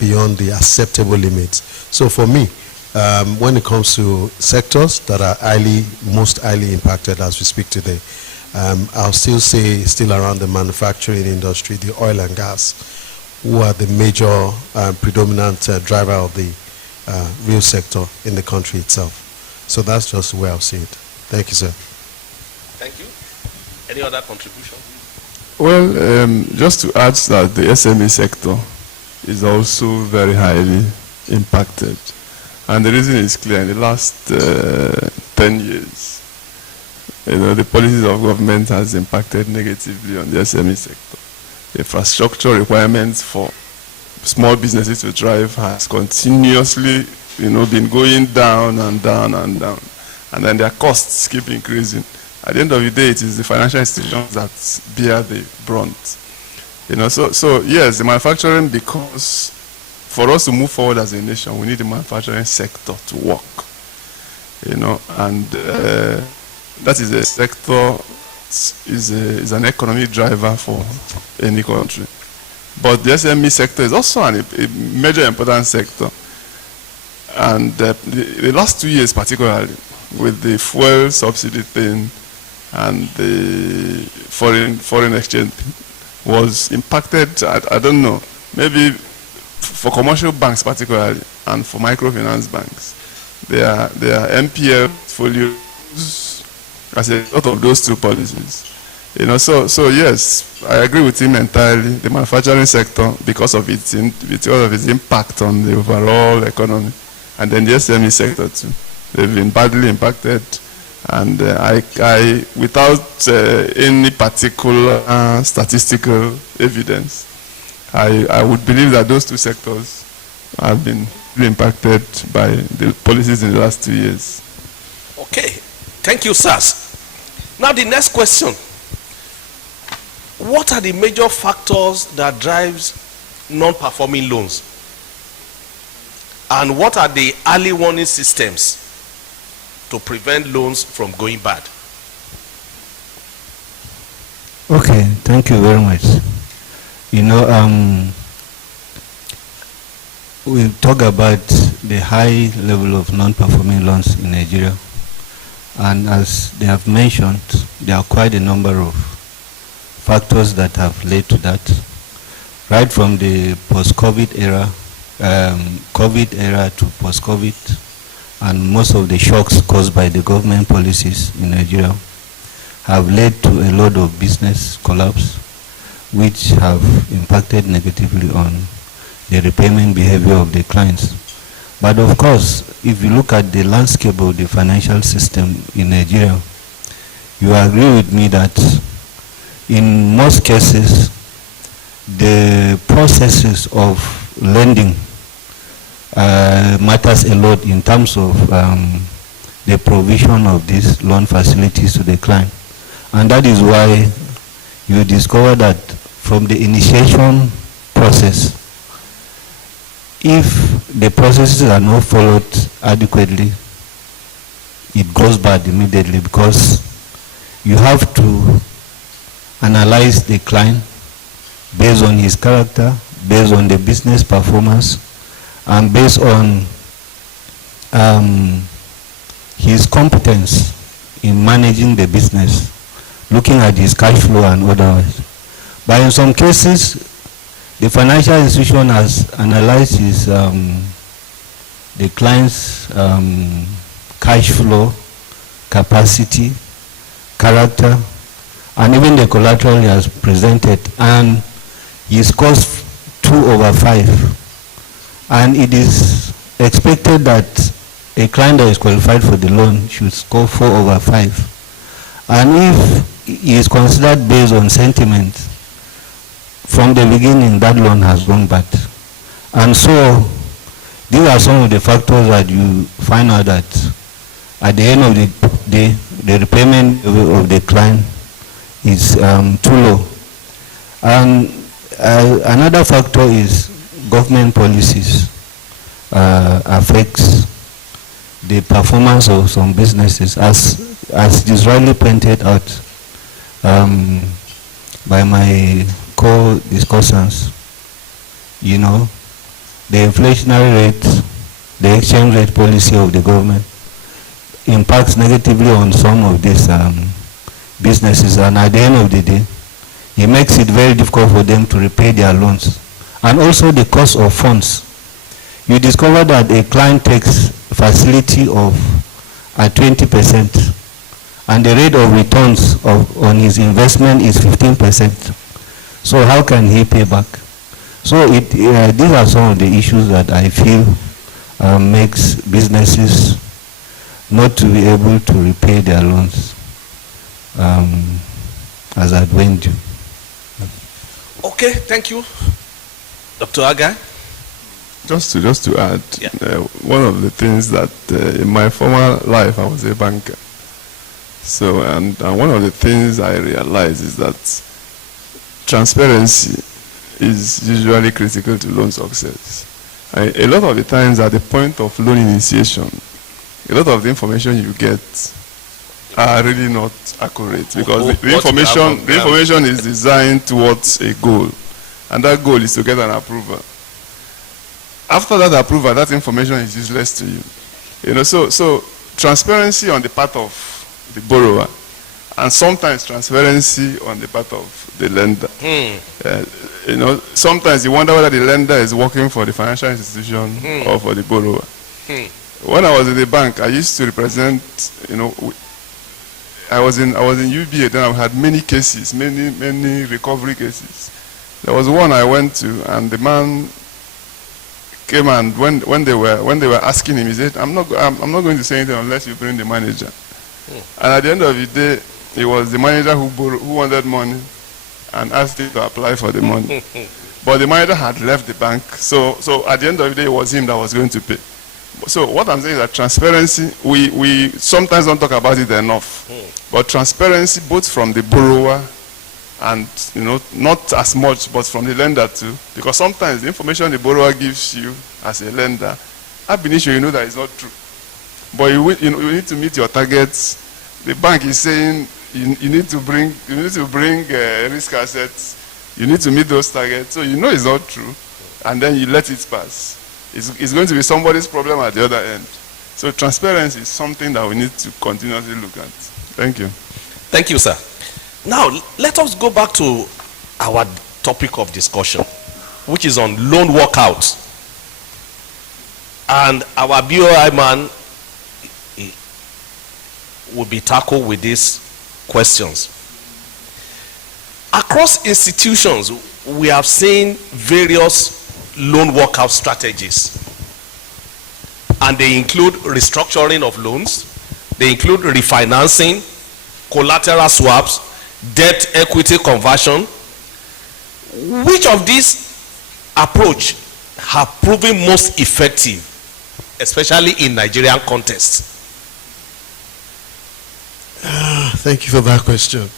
beyond the acceptable limits. So for me, when it comes to sectors that are most highly impacted as we speak today, I'll still say still around the manufacturing industry, the oil and gas, who are the major predominant driver of the real sector in the country itself. So that's just the way I'll see it. Thank you, sir. Thank you. Any other contribution? Well, just to add that the SME sector is also very highly impacted. And the reason is clear. In the last 10 years, the policies of government has impacted negatively on the SME sector. Infrastructure requirements for small businesses to thrive has continuously, been going down and down and down. And then their costs keep increasing. At the end of the day, it is the financial institutions that bear the brunt. So yes, the manufacturing, because for us to move forward as a nation, we need the manufacturing sector to work. And that is a sector, is an economic driver for any country. But the SME sector is also a major important sector. And the last 2 years particularly, with the fuel subsidy thing and the foreign exchange was impacted, I don't know, maybe for commercial banks particularly, and for microfinance banks, their NPL portfolios as a result of those two policies. You know, so yes, I agree with him entirely. The manufacturing sector, because of its impact on the overall economy, and then the SME sector too, they've been badly impacted. And I without any particular statistical evidence, I would believe that those two sectors have been impacted by the policies in the last 2 years. Okay, thank you, sirs. Now the next question. What are the major factors that drives non-performing loans? And what are the early warning systems to prevent loans from going bad? Okay, thank you very much. You know, we talk about the high level of non-performing loans in Nigeria. And as they have mentioned, there are quite a number of factors that have led to that, right from the post-COVID era, COVID era to post-COVID, and most of the shocks caused by the government policies in Nigeria have led to a lot of business collapse, which have impacted negatively on the repayment behavior of the clients. But of course, if you look at the landscape of the financial system in Nigeria, you agree with me that in most cases, the processes of lending matters a lot in terms of the provision of these loan facilities to the client. And that is why you discover that from the initiation process, if the processes are not followed adequately, it goes bad immediately, because you have to analyze the client based on his character, based on the business performance, and based on his competence in managing the business, looking at his cash flow and otherwise. But in some cases, the financial institution has analyzed his, the client's cash flow, capacity, character, and even the collateral he has presented, and he scores 2/5. And it is expected that a client that is qualified for the loan should score 4/5. And if he is considered based on sentiment, from the beginning that loan has gone bad. And so these are some of the factors that you find out that at the end of the day, the repayment of the client is too low. And another factor is government policies affects the performance of some businesses, as it is rightly pointed out by my co-discussants. You know, the inflationary rate, the exchange rate policy of the government impacts negatively on some of these businesses, and at the end of the day, it makes it very difficult for them to repay their loans. And also the cost of funds. You discover that a client takes facility of at 20%, and the rate of returns on his investment is 15%. So how can he pay back? So these are some of the issues that I feel makes businesses not to be able to repay their loans as at when due. Okay, thank you. Dr. Agai? Just to add, Yeah. one of the things that in my former life I was a banker. So, and one of the things I realized is that transparency is usually critical to loan success. A lot of the times at the point of loan initiation, a lot of the information you get are really not accurate, because the information is designed towards a goal, and that goal is to get an approval. After that approval, that information is useless to you. You know, so transparency on the part of the borrower, and sometimes transparency on the part of the lender. sometimes you wonder whether the lender is working for the financial institution or for the borrower. When I was in the bank, I used to represent, I was in UBA, then I had many cases, many recovery cases. There was one I went to, and the man came, and when they were asking him, he said, I'm not going to say anything unless you bring the manager. And at the end of the day, it was the manager who wanted money and asked him to apply for the money. But the manager had left the bank, so at the end of the day, it was him that was going to pay. So what I'm saying is that transparency, we sometimes don't talk about it enough. But transparency, both from the borrower and, not as much, but from the lender too. Because sometimes the information the borrower gives you as a lender, ab initio, you know that it's not true. But you need to meet your targets. The bank is saying you need to bring risk assets. You need to meet those targets. So you know it's not true, and then you let it pass. It's going to be somebody's problem at the other end. So transparency is something that we need to continuously look at. Thank you. Thank you, sir. Now, let us go back to our topic of discussion, which is on loan workouts. And our BOI man will be tackled with these questions. Across institutions, we have seen various loan workout strategies, and they include restructuring of loans, they include refinancing, collateral swaps, debt equity conversion. Which of these approach have proven most effective, especially in Nigerian context? Thank you for that question.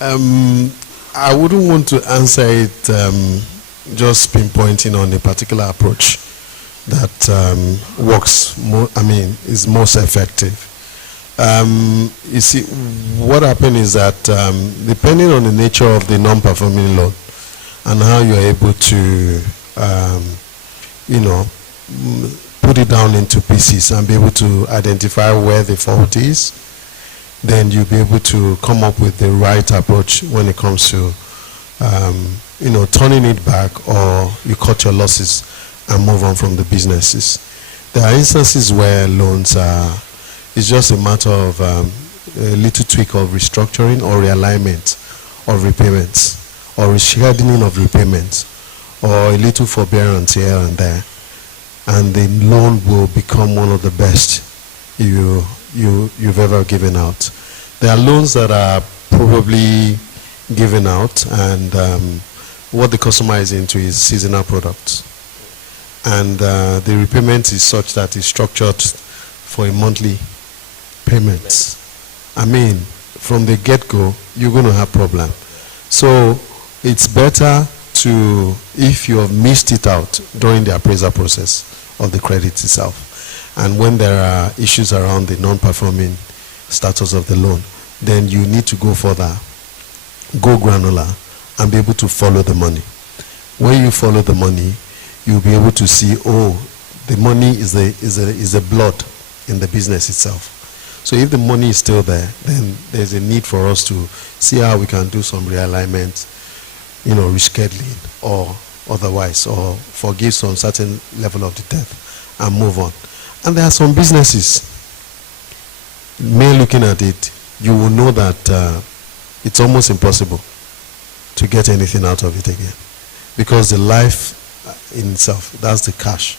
I wouldn't want to answer it just pinpointing on a particular approach that works is most effective. You see, what happened is that depending on the nature of the non-performing loan and how you're able to put it down into pieces and be able to identify where the fault is, then you'll be able to come up with the right approach when it comes to turning it back, or you cut your losses and move on from the businesses. There are instances where loans it's just a matter of a little tweak of restructuring or realignment of repayments, or rescheduling of repayments, or a little forbearance here and there, and the loan will become one of the best you've ever given out. There are loans that are probably given out, and what the customer is into is seasonal products, and the repayment is such that it's structured for a monthly payment. I mean, from the get-go, you're going to have problem. So it's better to, if you have missed it out during the appraisal process of the credit itself, and when there are issues around the non-performing status of the loan, then you need to go further, go granular, and be able to follow the money. When you follow the money, you'll be able to see, the money is the blood in the business itself. So if the money is still there, then there's a need for us to see how we can do some realignment, rescheduling or otherwise, or forgive some certain level of the debt and move on. And there are some businesses, looking at it, you will know that it's almost impossible to get anything out of it again, because the life in itself, that's the cash,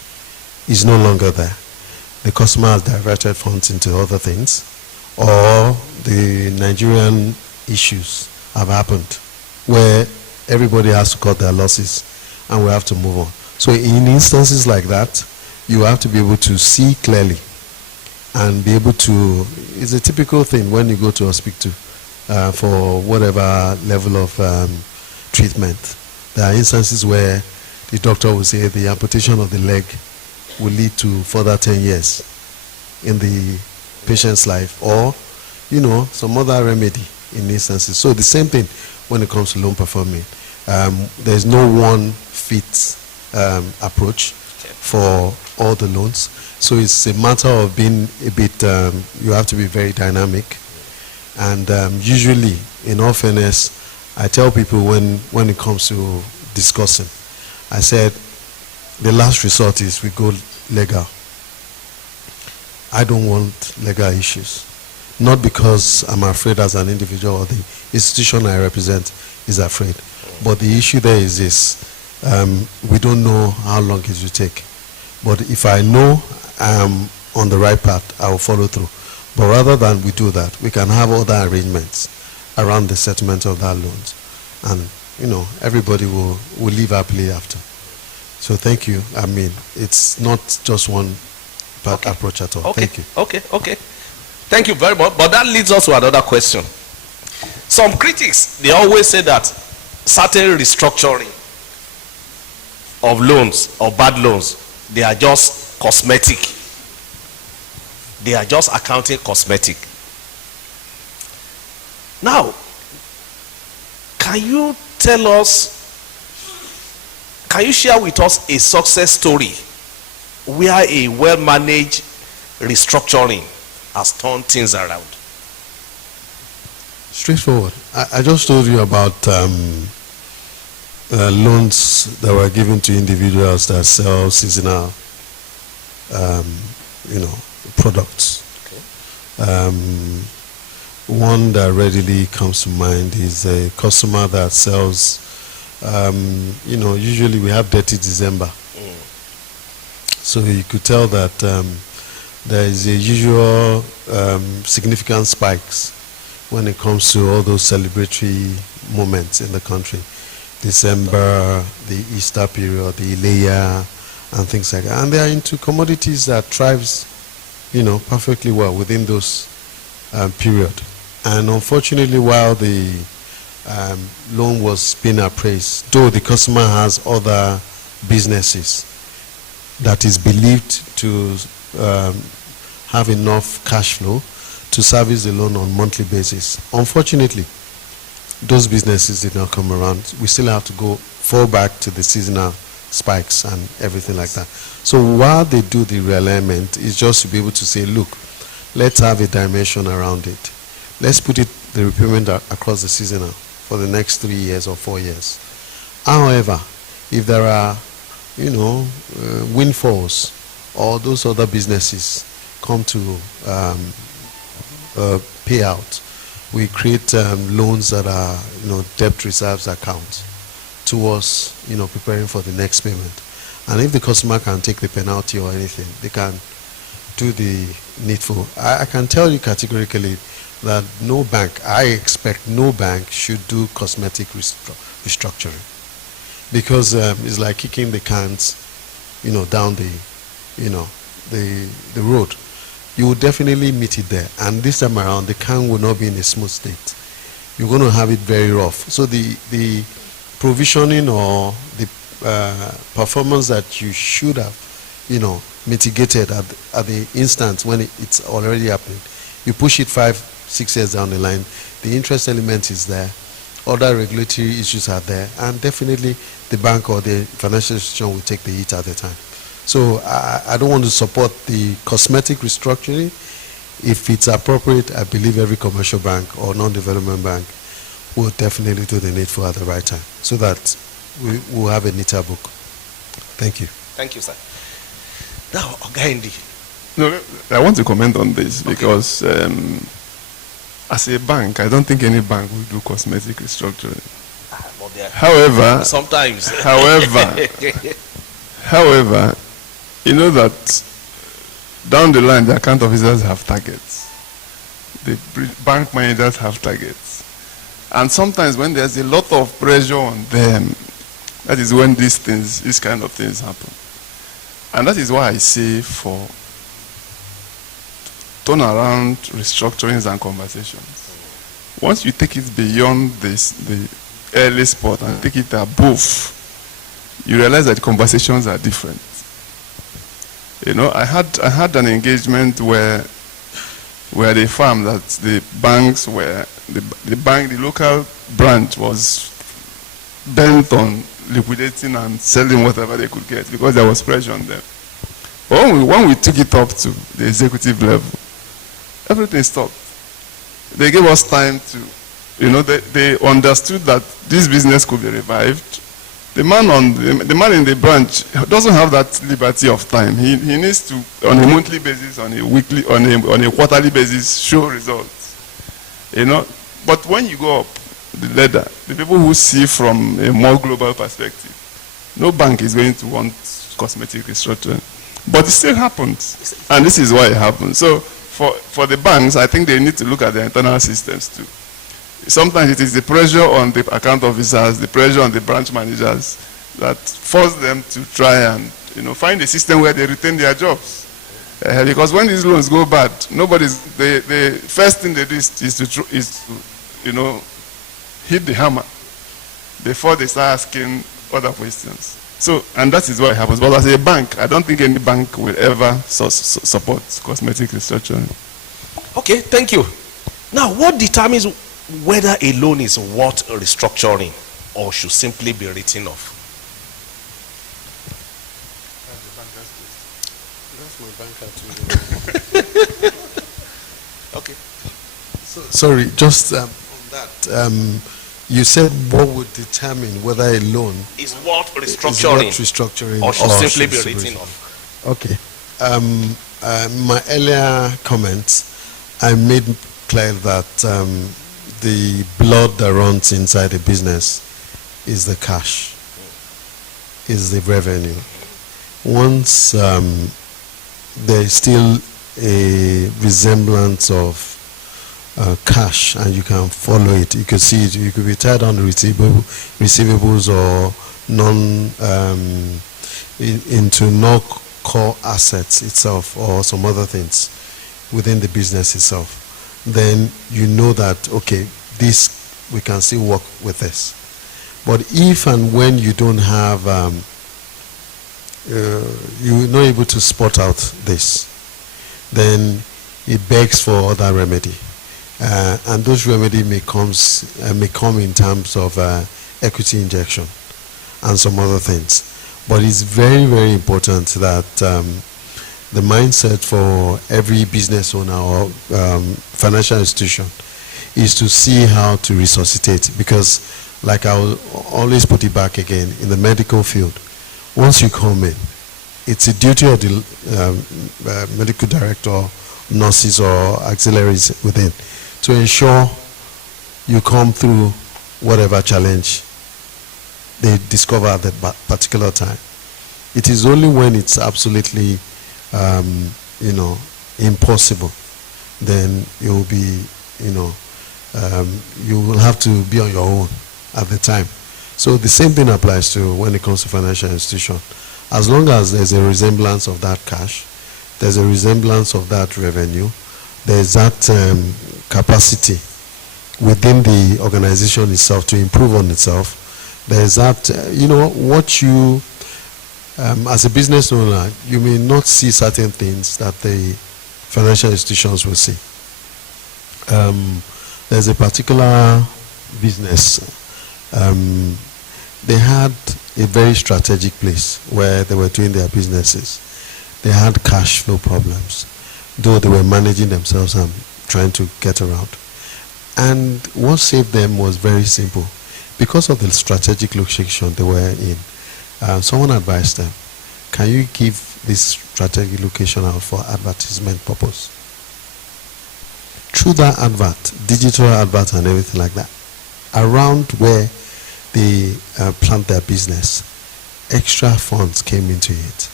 is no longer there. The customer has diverted funds into other things, or the Nigerian issues have happened where everybody has to cut their losses and we have to move on. So in instances like that, you have to be able to see clearly and be able to, it's a typical thing when you go to hospital for whatever level of treatment. There are instances where the doctor will say the amputation of the leg will lead to further 10 years in the patient's life, or some other remedy in instances. So the same thing when it comes to loan performing. There's no one fit approach for all the loans. So it's a matter of being a bit, you have to be very dynamic. And usually, in all fairness, I tell people when it comes to discussing, I said, the last resort is we go legal. I don't want legal issues. Not because I'm afraid as an individual or the institution I represent is afraid. But the issue there is this, we don't know how long it will take. But if I know I'm on the right path, I will follow through. But rather than we do that, we can have other arrangements around the settlement of that loans. And, you know, everybody will live happily after. So thank you. I mean, it's not just one approach at all. Okay. Thank you. Okay. Thank you very much. But that leads us to another question. Some critics, they always say that certain restructuring of loans or bad loans, they are just cosmetic. They are just accounting cosmetic. Now, can you tell us, can you share with us a success story where a well-managed restructuring has turned things around? Straightforward. I just told you about loans that were given to individuals that sell seasonal, products. Okay. One that readily comes to mind is a customer that sells, usually we have dirty December. So you could tell that there is a usual significant spikes when it comes to all those celebratory moments in the country. December, the Easter period, the Ileya, and things like that. And they are into commodities that thrives, perfectly well within those period. And unfortunately, while the loan was being appraised, though the customer has other businesses that is believed to have enough cash flow to service the loan on a monthly basis. Unfortunately, those businesses did not come around. We still have to fall back to the seasonal spikes and everything like that. So while they do the realignment, it's just to be able to say, look, let's have a dimension around it. Let's put the repayment across the seasonal for the next 3 years or 4 years. However, if there are, windfalls or those other businesses come to pay out, we create loans that are, debt reserves accounts towards, preparing for the next payment. And if the customer can take the penalty or anything, they can do the needful. I can tell you categorically that no bank, I expect no bank should do cosmetic restructuring, because it's like kicking the cans, down the road. You will definitely meet it there, and this time around the can will not be in a smooth state. You're going to have it very rough. So the provisioning or the performance that you should have, mitigated at the instance when it's already happening, you push it 5-6 years down the line, the interest element is there, other regulatory issues are there, and definitely the bank or the financial institution will take the hit at the time. So I don't want to support the cosmetic restructuring. If it's appropriate, I believe every commercial bank or non-development bank will definitely do the needful at the right time, so that we will have a neater book. Thank you. Thank you, sir. Now, Ogaindi. No, I want to comment on this because as a bank, I don't think any bank will do cosmetic restructuring. However, sometimes. However, you know that down the line, the account officers have targets. The bank managers have targets. And sometimes when there's a lot of pressure on them, that is when these kind of things happen. And that is why I say for turnaround restructurings and conversations, once you take it beyond the early spot and take it above, you realize that the conversations are different. I had an engagement where the farm that the banks were, the local branch was bent on liquidating and selling whatever they could get because there was pressure on them. But when we took it up to the executive level, everything stopped. They gave us time to they understood that this business could be revived. The man in the branch doesn't have that liberty of time. He needs to, on a monthly basis, on a weekly, on a quarterly basis, show results. But when you go up the ladder, the people who see from a more global perspective, no bank is going to want cosmetic restructuring. But it still happens, and this is why it happens. So for the banks, I think they need to look at their internal systems too. Sometimes it is the pressure on the account officers, the pressure on the branch managers that force them to try and find a system where they retain their jobs. Because when these loans go bad, the first thing they do is to hit the hammer before they start asking other questions. So, and that is what happens. But as a bank, I don't think any bank will ever support cosmetic restructuring. Okay, thank you. Now, what determines whether a loan is worth restructuring or should simply be written off? Okay. Sorry, just on that. You said what would determine whether a loan is worth restructuring, or should simply be written off? Okay. My earlier comments, I made clear that the blood that runs inside a business is the cash, is the revenue. Once there is still a resemblance of cash and you can follow it, you could see it, you could be tied on the receivables or into non-core assets itself or some other things within the business itself, then you know that, okay, this, we can still work with this. But if and when you don't have, you're not able to spot out this, then it begs for other remedy. And those remedy may come in terms of equity injection and some other things. But it's very, very important that the mindset for every business owner or financial institution is to see how to resuscitate. Because, like I will always put it back again, in the medical field, once you come in, it's a duty of the medical director, nurses or auxiliaries within to ensure you come through whatever challenge they discover at that particular time. It is only when it's absolutely impossible, then it will be, you will have to be on your own at the time. So the same thing applies to when it comes to financial institution. As long as there's a resemblance of that cash, there's a resemblance of that revenue, there's that capacity within the organization itself to improve on itself, there's that, what you, as a business owner, you may not see certain things that the financial institutions will see. There's a particular business, they had a very strategic place where they were doing their businesses. They had cash flow problems, though they were managing themselves and trying to get around. And what saved them was very simple. Because of the strategic location they were in, someone advised them, can you give this strategic location out for advertisement purpose? Through that advert, digital advert and everything like that, around where they plant their business, extra funds came into it.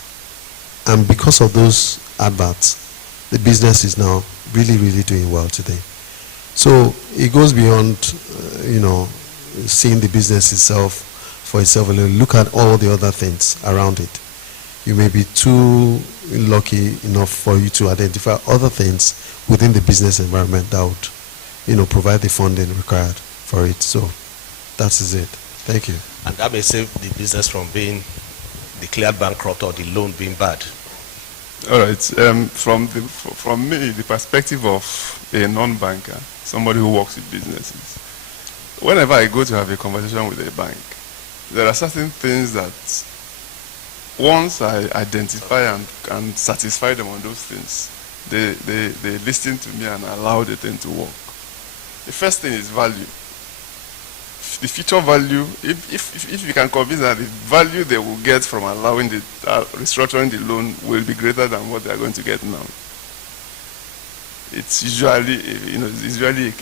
And because of those adverts, the business is now really, really doing well today. So it goes beyond, seeing the business itself for itself alone. Look at all the other things around it. You may be too lucky enough for you to identify other things within the business environment that would, provide the funding required for it. So that is it. Thank you. And that may save the business from being declared bankrupt or the loan being bad. All right. From me, the perspective of a non-banker, somebody who works with businesses, whenever I go to have a conversation with a bank, there are certain things that once I identify and satisfy them on those things, they listen to me and allow the thing to work. The first thing is value. the future value, if you can convince that the value they will get from allowing the restructuring the loan will be greater than what they are going to get now, it's usually, it's usually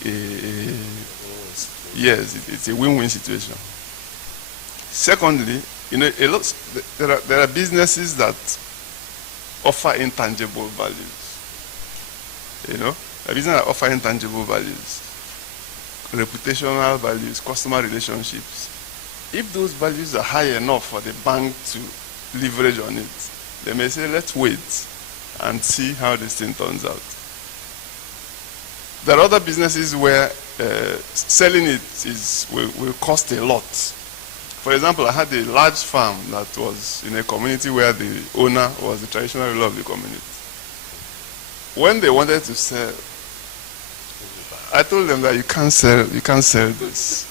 it's a win-win situation. Secondly, there are businesses that offer intangible values. A business that offer intangible values, reputational values, customer relationships. If those values are high enough for the bank to leverage on it, they may say, let's wait and see how this thing turns out. There are other businesses where selling it will cost a lot. For example, I had a large farm that was in a community where the owner was the traditional ruler of the community. When they wanted to sell, I told them that you can't sell this.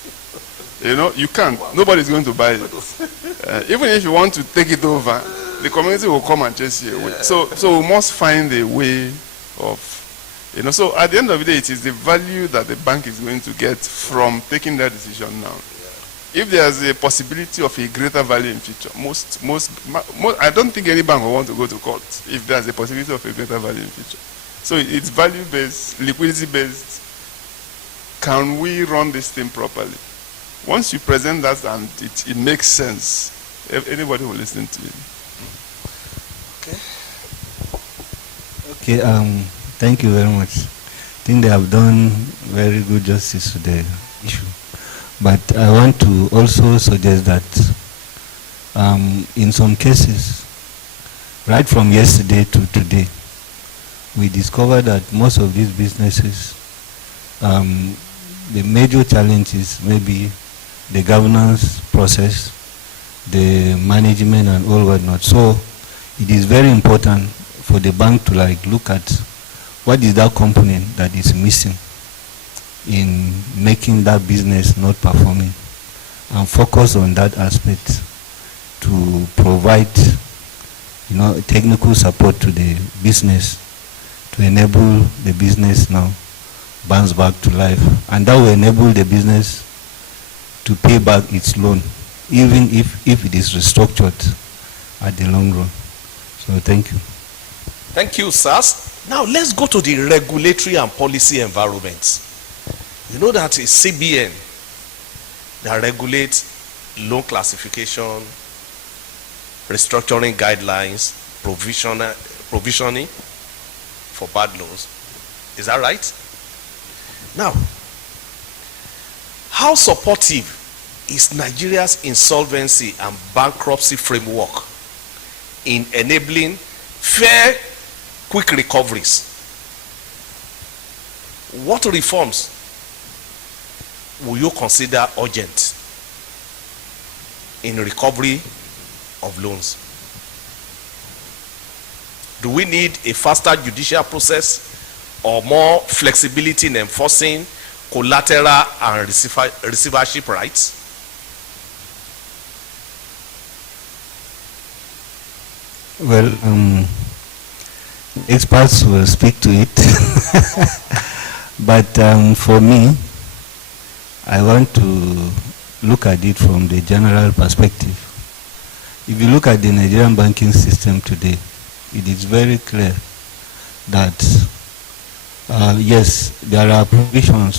You can't. Nobody's going to buy it. Even if you want to take it over, the community will come and chase you away. So we must find a way of, so at the end of the day, it is the value that the bank is going to get from taking that decision now. If there's a possibility of a greater value in future, most I don't think any bank will want to go to court if there's a possibility of a greater value in future. So it's value-based, liquidity-based. Can we run this thing properly? Once you present that and it makes sense, anybody will listen to it. Okay, thank you very much. I think they have done very good justice to the issue. But I want to also suggest that in some cases, right from yesterday to today, we discovered that most of these businesses, the major challenge is maybe the governance process, the management and all whatnot. So it is very important for the bank to look at what is that component that is missing in making that business not performing, and focus on that aspect to provide technical support to the business to enable the business now bounce back to life, and that will enable the business to pay back its loan, even if it is restructured at the long run. So thank you. Thank you, sirs. Now let's go to the regulatory and policy environment. You know that it's CBN that regulates loan classification, restructuring guidelines, provisioning for bad loans. Is that right? Now, how supportive is Nigeria's insolvency and bankruptcy framework in enabling fair, quick recoveries? What reforms will you consider urgent in recovery of loans? Do we need a faster judicial process or more flexibility in enforcing collateral and receivership rights? Well, experts will speak to it. But for me, I want to look at it from the general perspective. If you look at the Nigerian banking system today, it is very clear that yes, there are regulations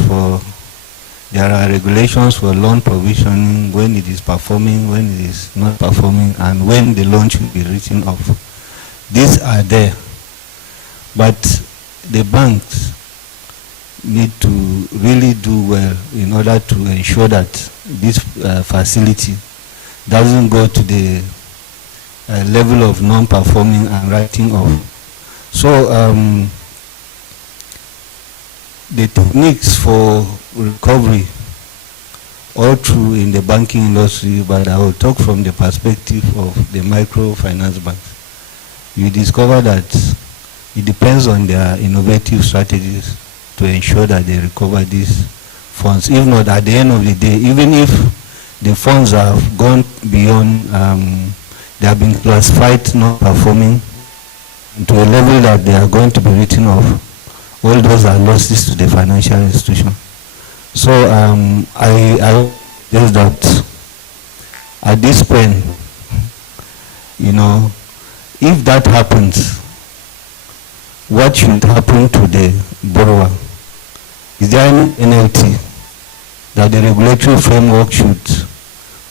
for loan provisioning, when it is performing, when it is not performing, and when the loan should be written off. These are there. But the banks need to really do well in order to ensure that this facility doesn't go to the level of non-performing and writing off. So the techniques for recovery all through in the banking industry, but I will talk from the perspective of the microfinance banks. You discover that it depends on their innovative strategies to ensure that they recover these funds. If not, at the end of the day, even if the funds have gone beyond, they have been classified not performing to a level that they are going to be written off, all those are losses to the financial institution. So I just that at this point, if that happens, what should happen to the borrower? Is there any penalty that the regulatory framework should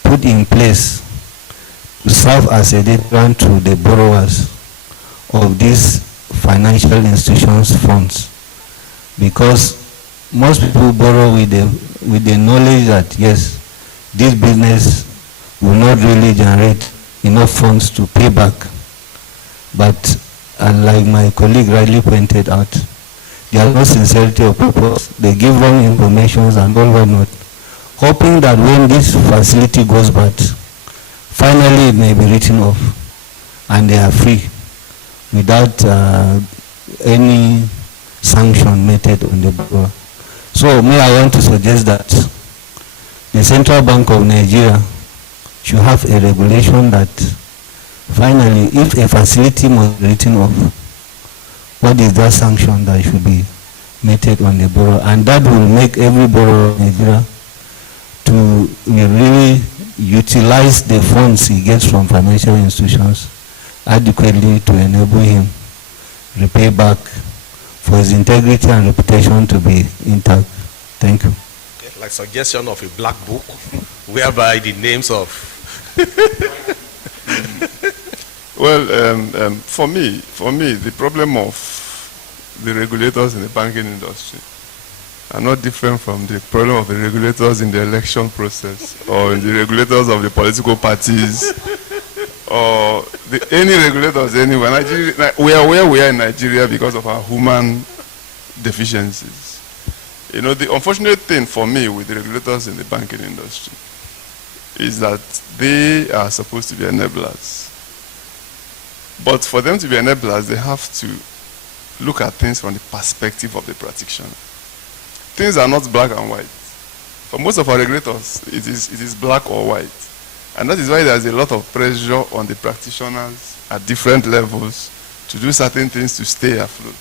put in place to serve as a deterrent to the borrowers of these financial institutions' funds? Because most people borrow with the knowledge that, yes, this business will not really generate enough funds to pay back. But like my colleague rightly pointed out, there is no sincerity of purpose. They give wrong information and all whatnot, hoping that when this facility goes bad, finally it may be written off and they are free without any sanction meted on the borrower. So I want to suggest that the Central Bank of Nigeria should have a regulation that finally, if a facility must be written off, what is that sanction that should be meted on the borrower? And that will make every borrower in Nigeria to really utilize the funds he gets from financial institutions adequately to enable him repay back for his integrity and reputation to be intact. Thank you. Like suggestion of a black book whereby the names of Well, for me, the problem of the regulators in the banking industry are not different from the problem of the regulators in the election process or in the regulators of the political parties or any regulators anywhere. Nigeria, we are where we are in Nigeria because of our human deficiencies. The unfortunate thing for me with the regulators in the banking industry is that they are supposed to be enablers. But for them to be enablers, they have to look at things from the perspective of the practitioner. Things are not black and white. For most of our regulators, it is black or white. And that is why there's a lot of pressure on the practitioners at different levels to do certain things to stay afloat.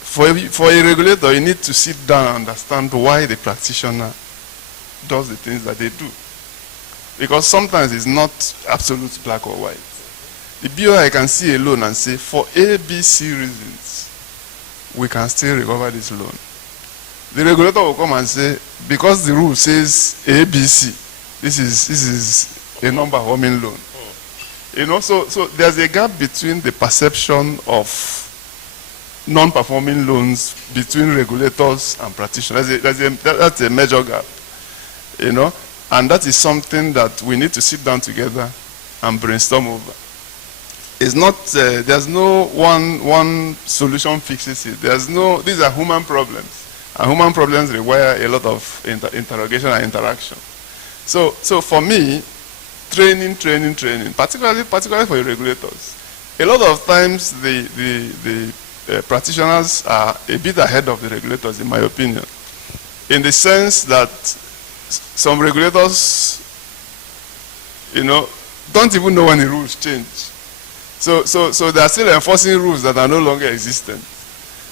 For a regulator, you need to sit down and understand why the practitioner does the things that they do. Because sometimes it's not absolute black or white. The BOI can see a loan and say, for ABC reasons, we can still recover this loan. The regulator will come and say, because the rule says ABC, this is a non-performing loan. So there's a gap between the perception of non-performing loans between regulators and practitioners. That's a major gap, and that is something that we need to sit down together and brainstorm over. It's not, there's no one solution fixes it. These are human problems. And human problems require a lot of interrogation and interaction. So for me, training, particularly for the regulators. A lot of times the practitioners are a bit ahead of the regulators, in my opinion, in the sense that some regulators, don't even know when the rules change. So they are still enforcing rules that are no longer existent.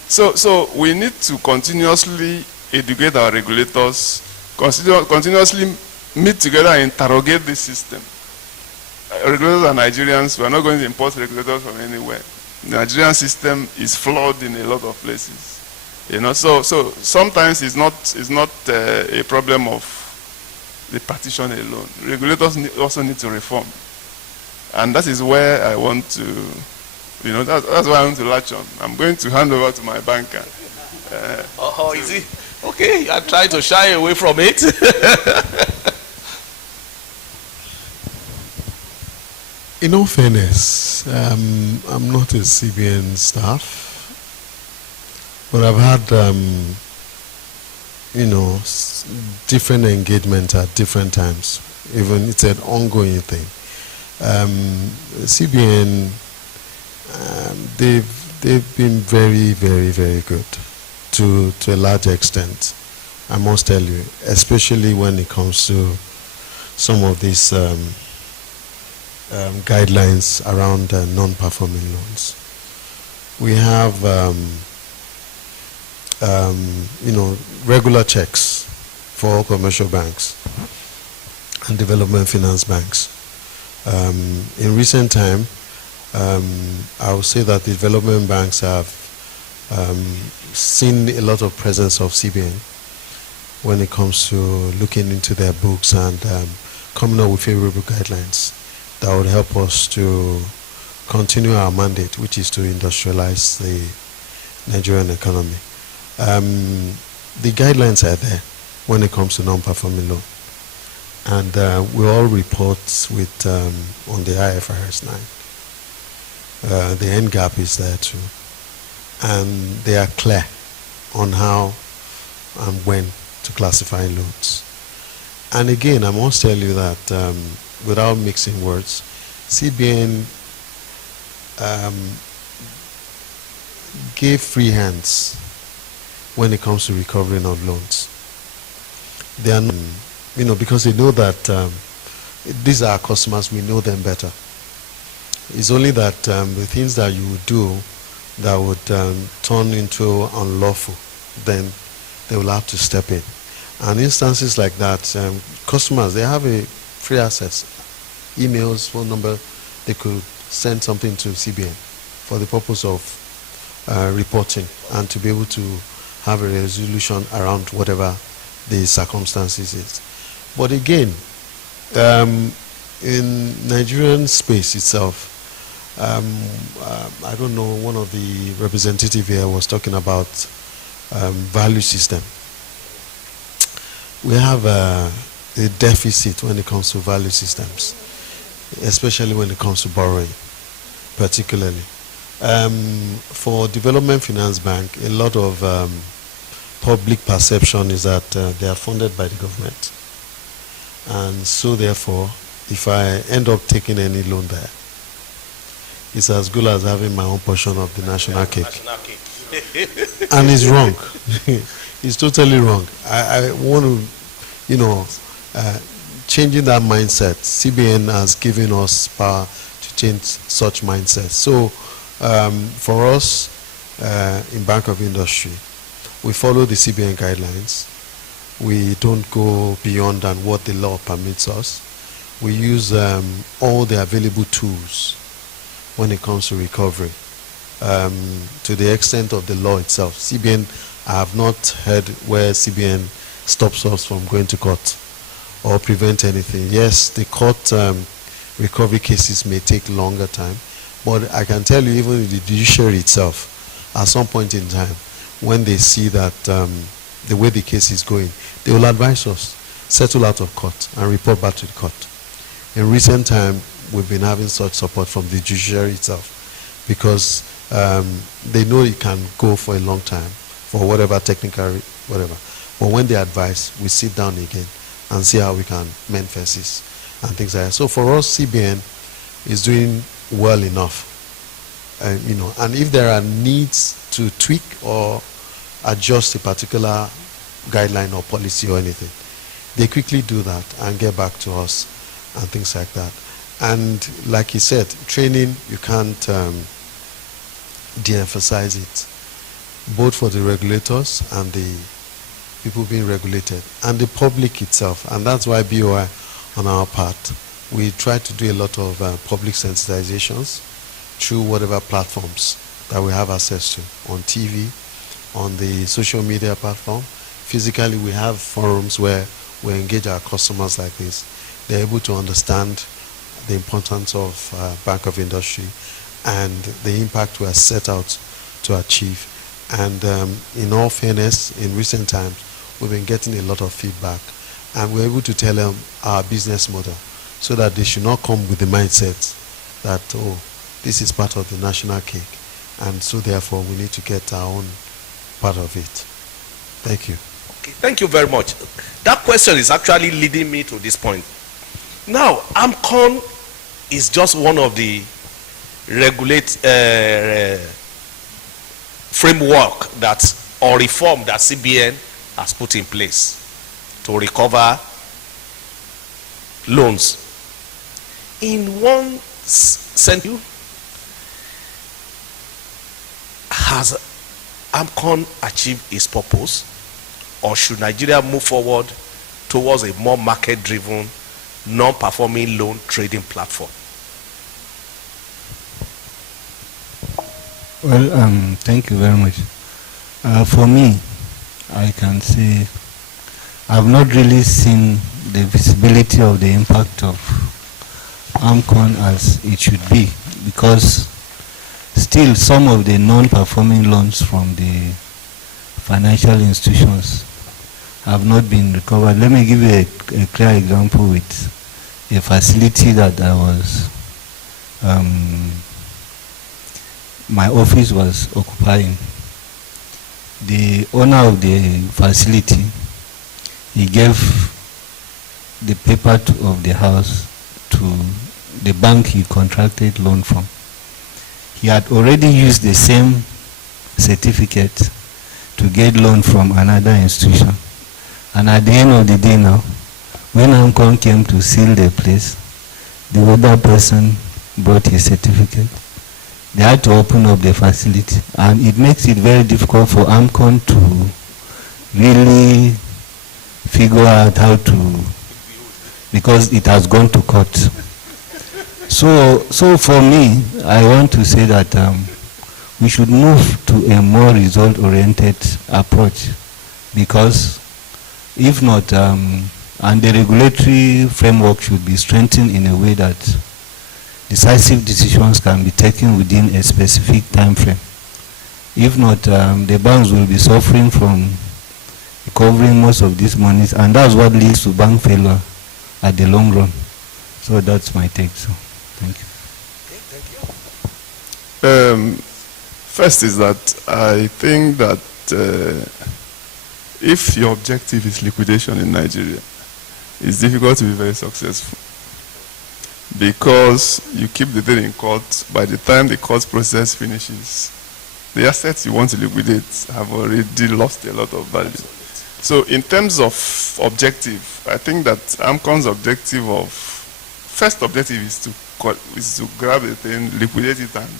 So we need to continuously educate our regulators, continuously meet together and interrogate this system. Regulators are Nigerians. We are not going to import regulators from anywhere. The Nigerian system is flawed in a lot of places. So sometimes it's not a problem of the practitioner alone. Regulators also need to reform. And that is where I want to, that's why I want to latch on. I'm going to hand over to my banker. Is it? Okay, I try to shy away from it. In all fairness, I'm not a CBN staff, but I've had, different engagements at different times. Even it's an ongoing thing. CBN, they've been very, very, very good to a large extent, I must tell you, especially when it comes to some of these guidelines around non-performing loans. We have, regular checks for all commercial banks and development finance banks. In recent time, I would say that the development banks have seen a lot of presence of CBN when it comes to looking into their books and coming up with favorable guidelines that would help us to continue our mandate, which is to industrialize the Nigerian economy. The guidelines are there when it comes to non-performing loan. And we all report with on the IFRS 9. The end gap is there too. And they are clear on how and when to classify loans. And again, I must tell you that without mixing words, CBN gave free hands when it comes to recovering of loans. They are, because they know that these are our customers, we know them better. It's only that the things that you would do that would turn into unlawful, then they will have to step in. And instances like that, customers, they have a free access, emails, phone number, they could send something to CBN for the purpose of reporting and to be able to have a resolution around whatever the circumstances is. But again, in Nigerian space itself, I don't know, one of the representatives here was talking about value system. We have a deficit when it comes to value systems, especially when it comes to borrowing, particularly. For Development Finance Bank, a lot of public perception is that they are funded by the government. And so therefore, if I end up taking any loan there, it's as good as having my own portion of the national cake. And it's wrong. It's totally wrong. I want to, changing that mindset. CBN has given us power to change such mindsets. So for us in Bank of Industry, we follow the CBN guidelines. We don't go beyond than what the law permits us. We use all the available tools when it comes to recovery, to the extent of the law itself. CBN, I have not heard where CBN stops us from going to court or prevent anything. Yes, the court recovery cases may take longer time, but I can tell you even in the judiciary itself, at some point in time, when they see that the way the case is going, they will advise us, settle out of court and report back to the court. In recent time, we've been having such support from the judiciary itself because they know it can go for a long time for whatever technical, whatever. But when they advise, we sit down again and see how we can mend fences and things like that. So for us, CBN is doing well enough, and if there are needs to tweak or adjust a particular guideline or policy or anything, they quickly do that and get back to us and things like that. And like you said, training, you can't de-emphasize it, both for the regulators and the people being regulated and the public itself. And that's why BOI, on our part, we try to do a lot of public sensitizations through whatever platforms that we have access to, on TV, on the social media platform. Physically, we have forums where we engage our customers like this. They're able to understand the importance of Bank of Industry and the impact we are set out to achieve. And in all fairness, in recent times, we've been getting a lot of feedback, and we're able to tell them our business model so that they should not come with the mindset that, oh, this is part of the national cake, and so therefore we need to get our own part of it. Thank you. Okay, thank you very much. That question is actually leading me to this point. Now, AMCON is just one of the framework or reform that CBN has put in place to recover loans. In one sense, has AMCON achieved its purpose, or should Nigeria move forward towards a more market-driven, non-performing loan trading platform? Well, thank you very much. For me, I can say I've not really seen the visibility of the impact of AMCON as it should be, because still some of the non-performing loans from the financial institutions have not been recovered. Let me give you a clear example with a facility that I was, my office was occupying. The owner of the facility, he gave the paper of the house to the bank he contracted loan from. He had already used the same certificate to get loan from another institution. And at the end of the day now, when AMCON came to seal the place, the other person brought his certificate. They had to open up the facility. And it makes it very difficult for AMCON to really figure out how to, because it has gone to court. So for me, I want to say that we should move to a more result-oriented approach, because if not, and the regulatory framework should be strengthened in a way that decisive decisions can be taken within a specific time frame. If not, the banks will be suffering from recovering most of these monies, and that's what leads to bank failure at the long run. So that's my take. So thank you. First is that I think that if your objective is liquidation in Nigeria, it's difficult to be very successful, because you keep the thing in court. By the time the court process finishes, the assets you want to liquidate have already lost a lot of value. So in terms of objective, I think that AMCON's objective first objective is to grab the thing, liquidate it, and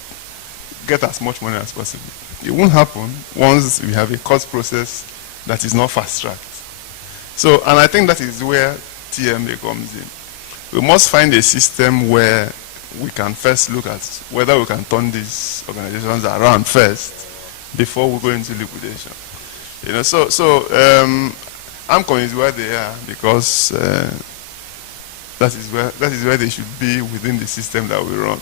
get as much money as possible. It won't happen once we have a court process that is not fast-tracked. So, and I think that is where TMA comes in. We must find a system where we can first look at whether we can turn these organizations around first before we go into liquidation. You know, so AMCON is where they are because that is where they should be within the system that we run.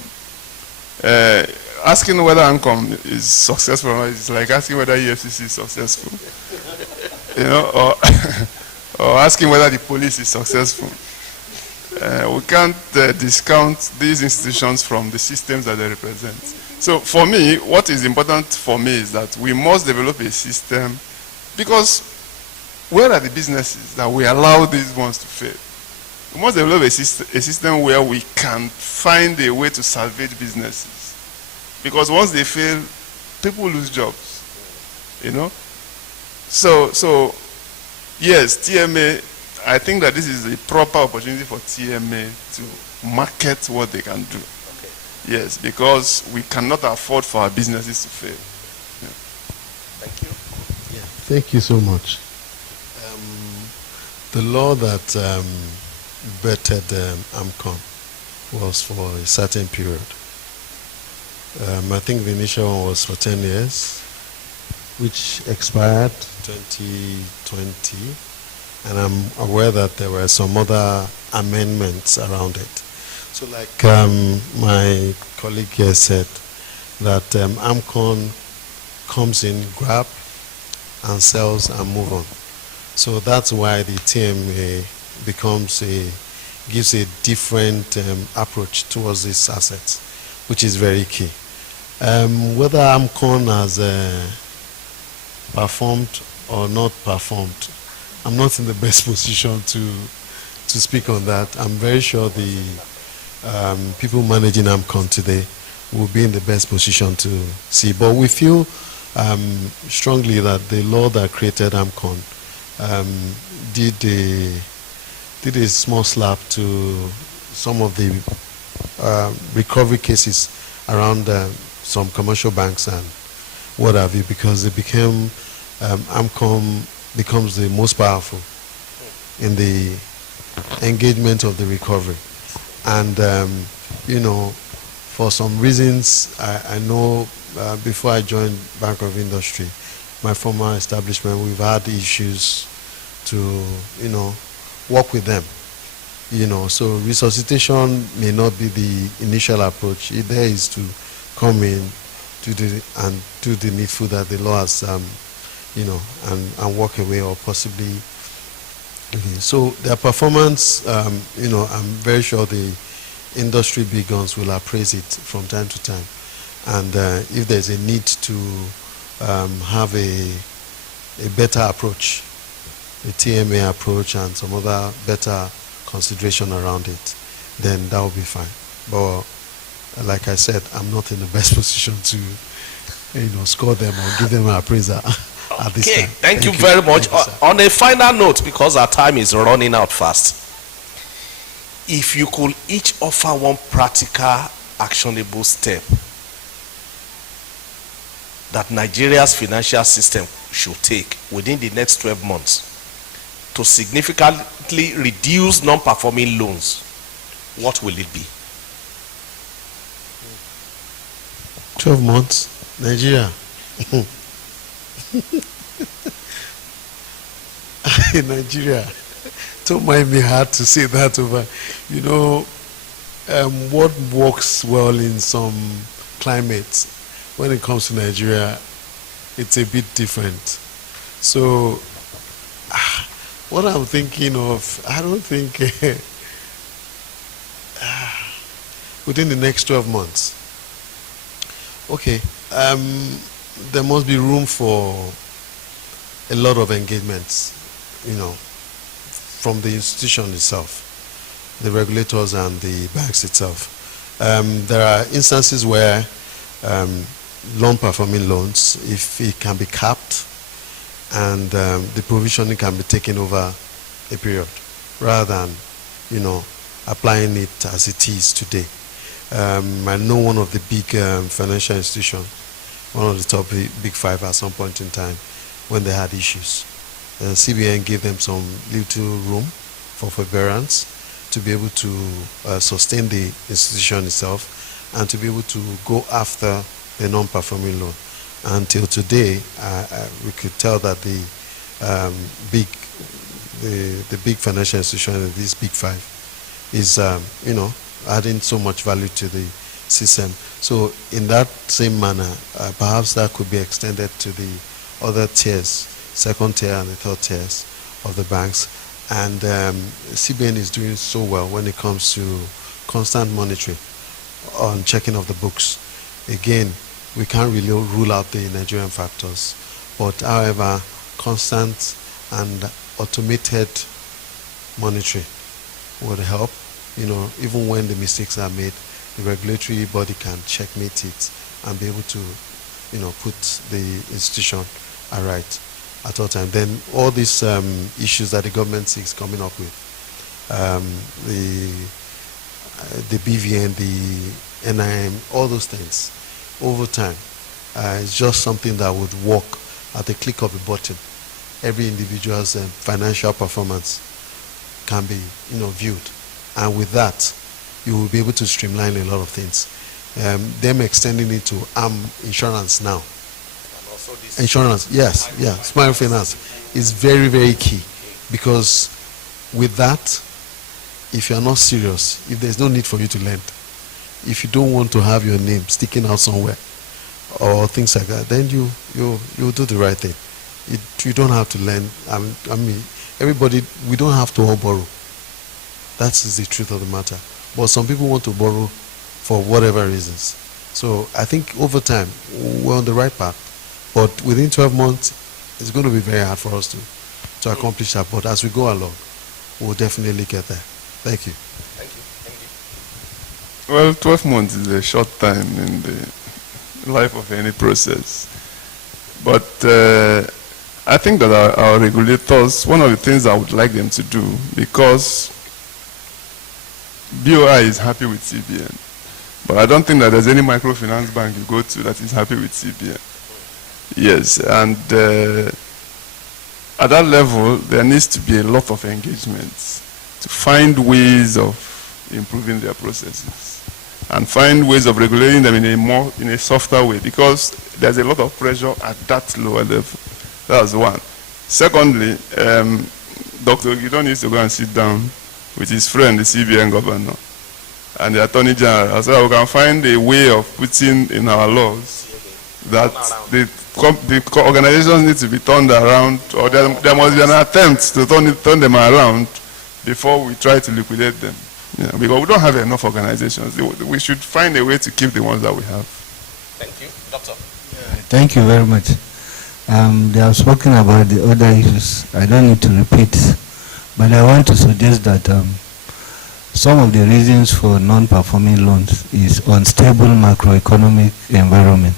Asking whether AMCON is successful or not is like asking whether EFCC is successful, you know, or asking whether the police is successful. We can't discount these institutions from the systems that they represent. So for me, what is important for me is that we must develop a system, because where are the businesses that we allow these ones to fail? We must develop a system where we can find a way to salvage businesses. Because once they fail, people lose jobs, you know? So yes, TMA, I think that this is a proper opportunity for TMA to market what they can do. Okay. Yes, because we cannot afford for our businesses to fail. Yeah. Thank you. Yeah, thank you so much. The law that vetted AMCON was for a certain period. I think the initial one was for 10 years, which expired 2020. And I'm aware that there were some other amendments around it. So like my colleague here said, that AMCON comes in, grab and sells and move on. So that's why the TMA gives a different approach towards these assets, which is very key. Whether AMCON has performed or not performed, I'm not in the best position to speak on that. I'm very sure the people managing AMCON today will be in the best position to see. But we feel strongly that the law that created AMCON did a small slap to some of the recovery cases around some commercial banks and what have you, because it became AMCON becomes the most powerful in the engagement of the recovery. And, you know, for some reasons, I know before I joined Bank of Industry, my former establishment, we've had issues to, you know, work with them. You know, so resuscitation may not be the initial approach. There is to come in do the needful that the law has, you know, and walk away, or possibly. Okay. So their performance, you know, I'm very sure the industry big guns will appraise it from time to time, and if there's a need to have a better approach, a TMA approach, and some other better consideration around it, then that will be fine. But like I said, I'm not in the best position to, you know, score them or give them an appraiser at this time. Thank you very much. On a final note, because our time is running out fast, if you could each offer one practical, actionable step that Nigeria's financial system should take within the next 12 months to significantly reduce non-performing loans, what will it be? 12 months, Nigeria. Nigeria. Don't mind me hard to say that over. You know, what works well in some climates, when it comes to Nigeria, it's a bit different. So, what I'm thinking of, I don't think within the next 12 months. Okay, there must be room for a lot of engagements, you know, from the institution itself, the regulators and the banks itself. There are instances where non-performing loans, if it can be capped and the provisioning can be taken over a period, rather than, you know, applying it as it is today. I know one of the big financial institutions, one of the top big five at some point in time, when they had issues, CBN gave them some little room for forbearance to be able to sustain the institution itself and to be able to go after the non-performing loan. Until today, we could tell that the big financial institution, these big five, is you know, adding so much value to the system. So in that same manner, perhaps that could be extended to the other tiers, second tier and the third tiers of the banks. And CBN is doing so well when it comes to constant monitoring on checking of the books. Again, we can't really rule out the Nigerian factors, but however, constant and automated monitoring would help. You know, even when the mistakes are made, the regulatory body can checkmate it and be able to, you know, put the institution aright at all time. Then all these issues that the government is coming up with, the BVN, the NIM, all those things, over time, it's just something that would work at the click of a button. Every individual's financial performance can be, you know, viewed. And with that, you will be able to streamline a lot of things. Them extending it to insurance now. Insurance, yes, yeah, Smile Finance is very, very key, because with that, if you are not serious, if there's no need for you to lend, if you don't want to have your name sticking out somewhere or things like that, then you do the right thing. You don't have to lend. I mean, everybody, we don't have to all borrow. That is the truth of the matter. But some people want to borrow for whatever reasons. So I think over time, we're on the right path. But within 12 months, it's going to be very hard for us to accomplish that. But as we go along, we'll definitely get there. Thank you. Thank you. Thank you. Well, 12 months is a short time in the life of any process. But I think that our regulators, one of the things I would like them to do, because BOI is happy with CBN, but I don't think that there's any microfinance bank you go to that is happy with CBN. Yes, and at that level, there needs to be a lot of engagements to find ways of improving their processes and find ways of regulating them in a softer way, because there's a lot of pressure at that lower level. That's one. Secondly, Dr. Gideon needs to go and sit down with his friend, the CBN governor, and the Attorney General, so that we can find a way of putting in our laws that the organizations need to be turned around, or there must be an attempt to turn them around before we try to liquidate them. Yeah, because we don't have enough organizations. We should find a way to keep the ones that we have. Thank you. Doctor. Thank you very much. They have spoken about the other issues. I don't need to repeat, but I want to suggest that some of the reasons for non-performing loans is unstable macroeconomic environment,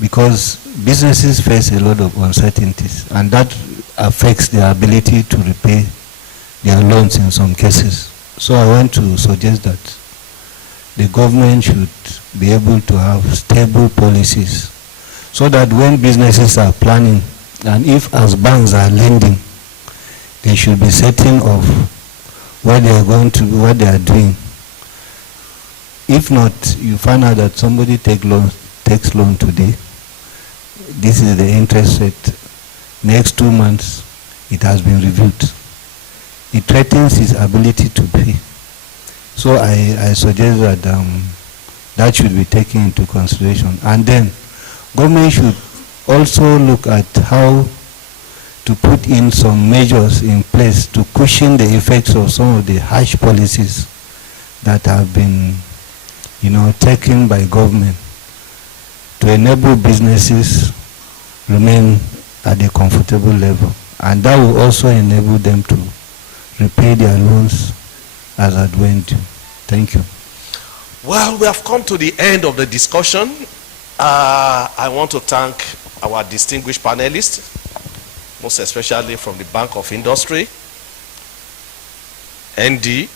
because businesses face a lot of uncertainties, and that affects their ability to repay their loans in some cases. So I want to suggest that the government should be able to have stable policies, so that when businesses are planning, and if as banks are lending, they should be certain of what they are going to, what they are doing. If not, you find out that somebody takes loan today, this is the interest rate, next 2 months it has been reviewed. It threatens his ability to pay. So I suggest that that should be taken into consideration. And then government should also look at how to put in some measures in place to cushion the effects of some of the harsh policies that have been, taken by government to enable businesses remain at a comfortable level. And that will also enable them to repay their loans as at when due. Thank you. Well, we have come to the end of the discussion. I want to thank our distinguished panelists, most especially from the Bank of Industry, ND,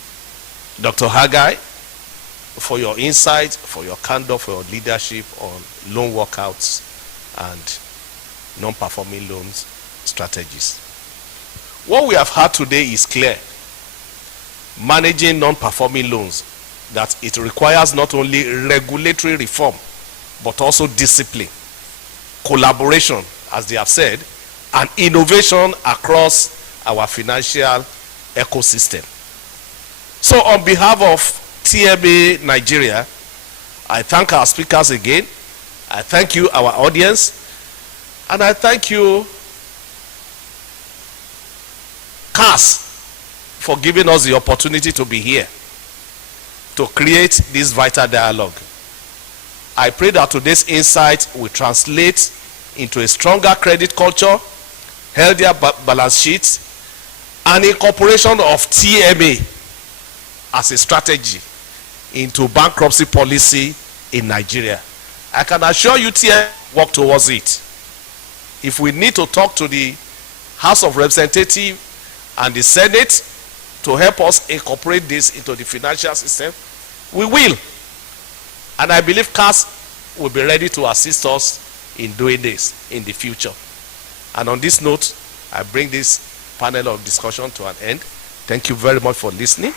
Dr. Haggai, for your insight, for your candor, for your leadership on loan workouts and non-performing loans strategies. What we have had today is clear. Managing non-performing loans, that it requires not only regulatory reform, but also discipline, collaboration, as they have said, and innovation across our financial ecosystem. So on behalf of TMA Nigeria, I thank our speakers again. I thank you, our audience, and I thank you, CAS, for giving us the opportunity to be here to create this vital dialogue. I pray that today's insight will translate into a stronger credit culture, healthier balance sheets, and incorporation of TMA as a strategy into bankruptcy policy in Nigeria. I can assure you TMA work towards it. If we need to talk to the House of Representatives and the Senate to help us incorporate this into the financial system, we will. And I believe CAS will be ready to assist us in doing this in the future. And on this note, I bring this panel of discussion to an end. Thank you very much for listening.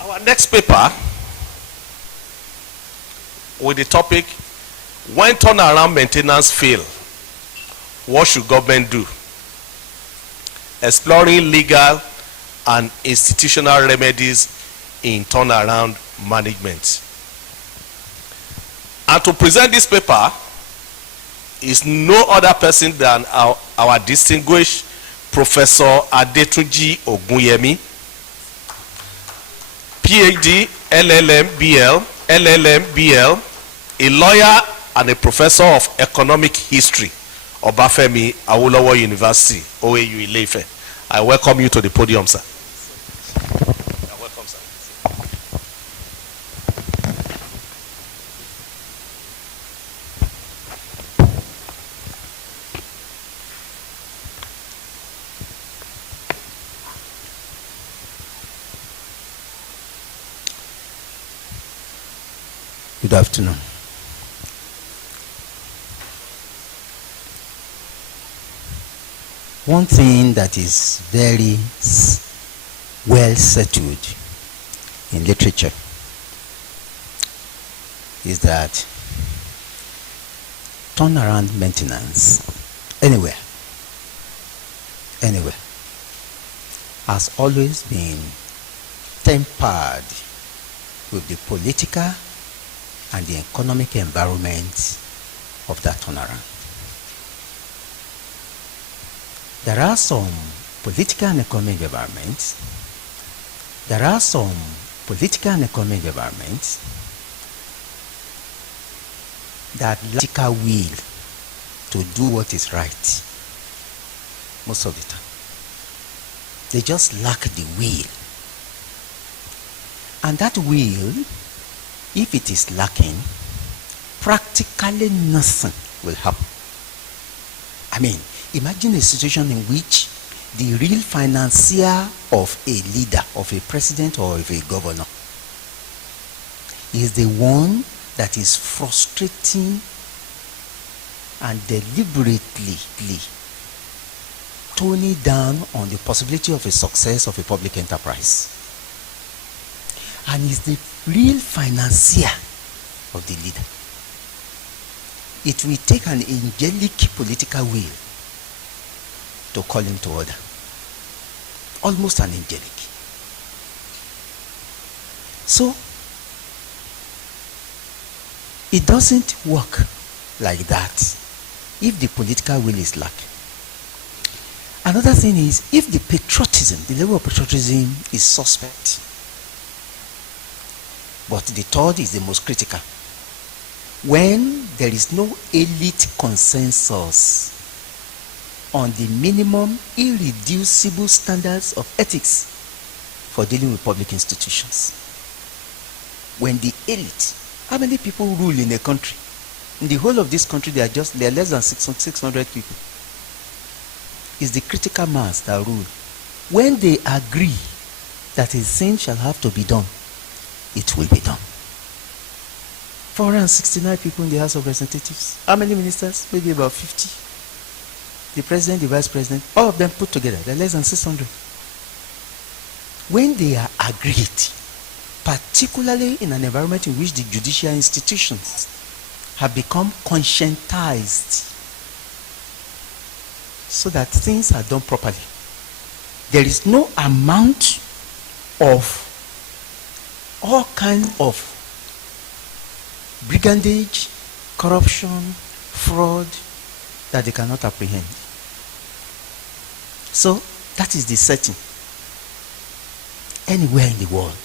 Our next paper with the topic, when turnaround maintenance fail, what should government do? Exploring legal and institutional remedies in turnaround management. And to present this paper is no other person than our distinguished Professor Adetunji Ogunyemi, PhD, LLM, BL, a lawyer and a professor of economic history. Obafemi Awolowo University, OAU Ile-Ife. I welcome you to the podium, sir. You're welcome, sir. Good afternoon. One thing that is very well settled in literature is that turnaround maintenance anywhere has always been tempered with the political and the economic environment of that turnaround. There are some political and economic environments. There are some political and economic environments that lack political will to do what is right most of the time. They just lack the will. And that will, if it is lacking, practically nothing will happen. I mean, imagine a situation in which the real financier of a leader, of a president or of a governor, is the one that is frustrating and deliberately toning down on the possibility of a success of a public enterprise, and is the real financier of the leader. It will take an angelic political will to call him to order. Almost an angelic. So, it doesn't work like that if the political will is lacking. Another thing is, if the patriotism, the level of patriotism is suspect. But the third is the most critical. When there is no elite consensus on the minimum irreducible standards of ethics for dealing with public institutions. When the elite, how many people rule in a country? In the whole of this country, there are less than 600 people. It's the critical mass that rule. When they agree that a thing shall have to be done, it will be done. 469 people in the House of Representatives. How many ministers? Maybe about 50. The president, the vice president, all of them put together, they're less than 600. When they are agreed, particularly in an environment in which the judicial institutions have become conscientized so that things are done properly, there is no amount of all kinds of brigandage, corruption, fraud that they cannot apprehend. So that is the setting anywhere in the world.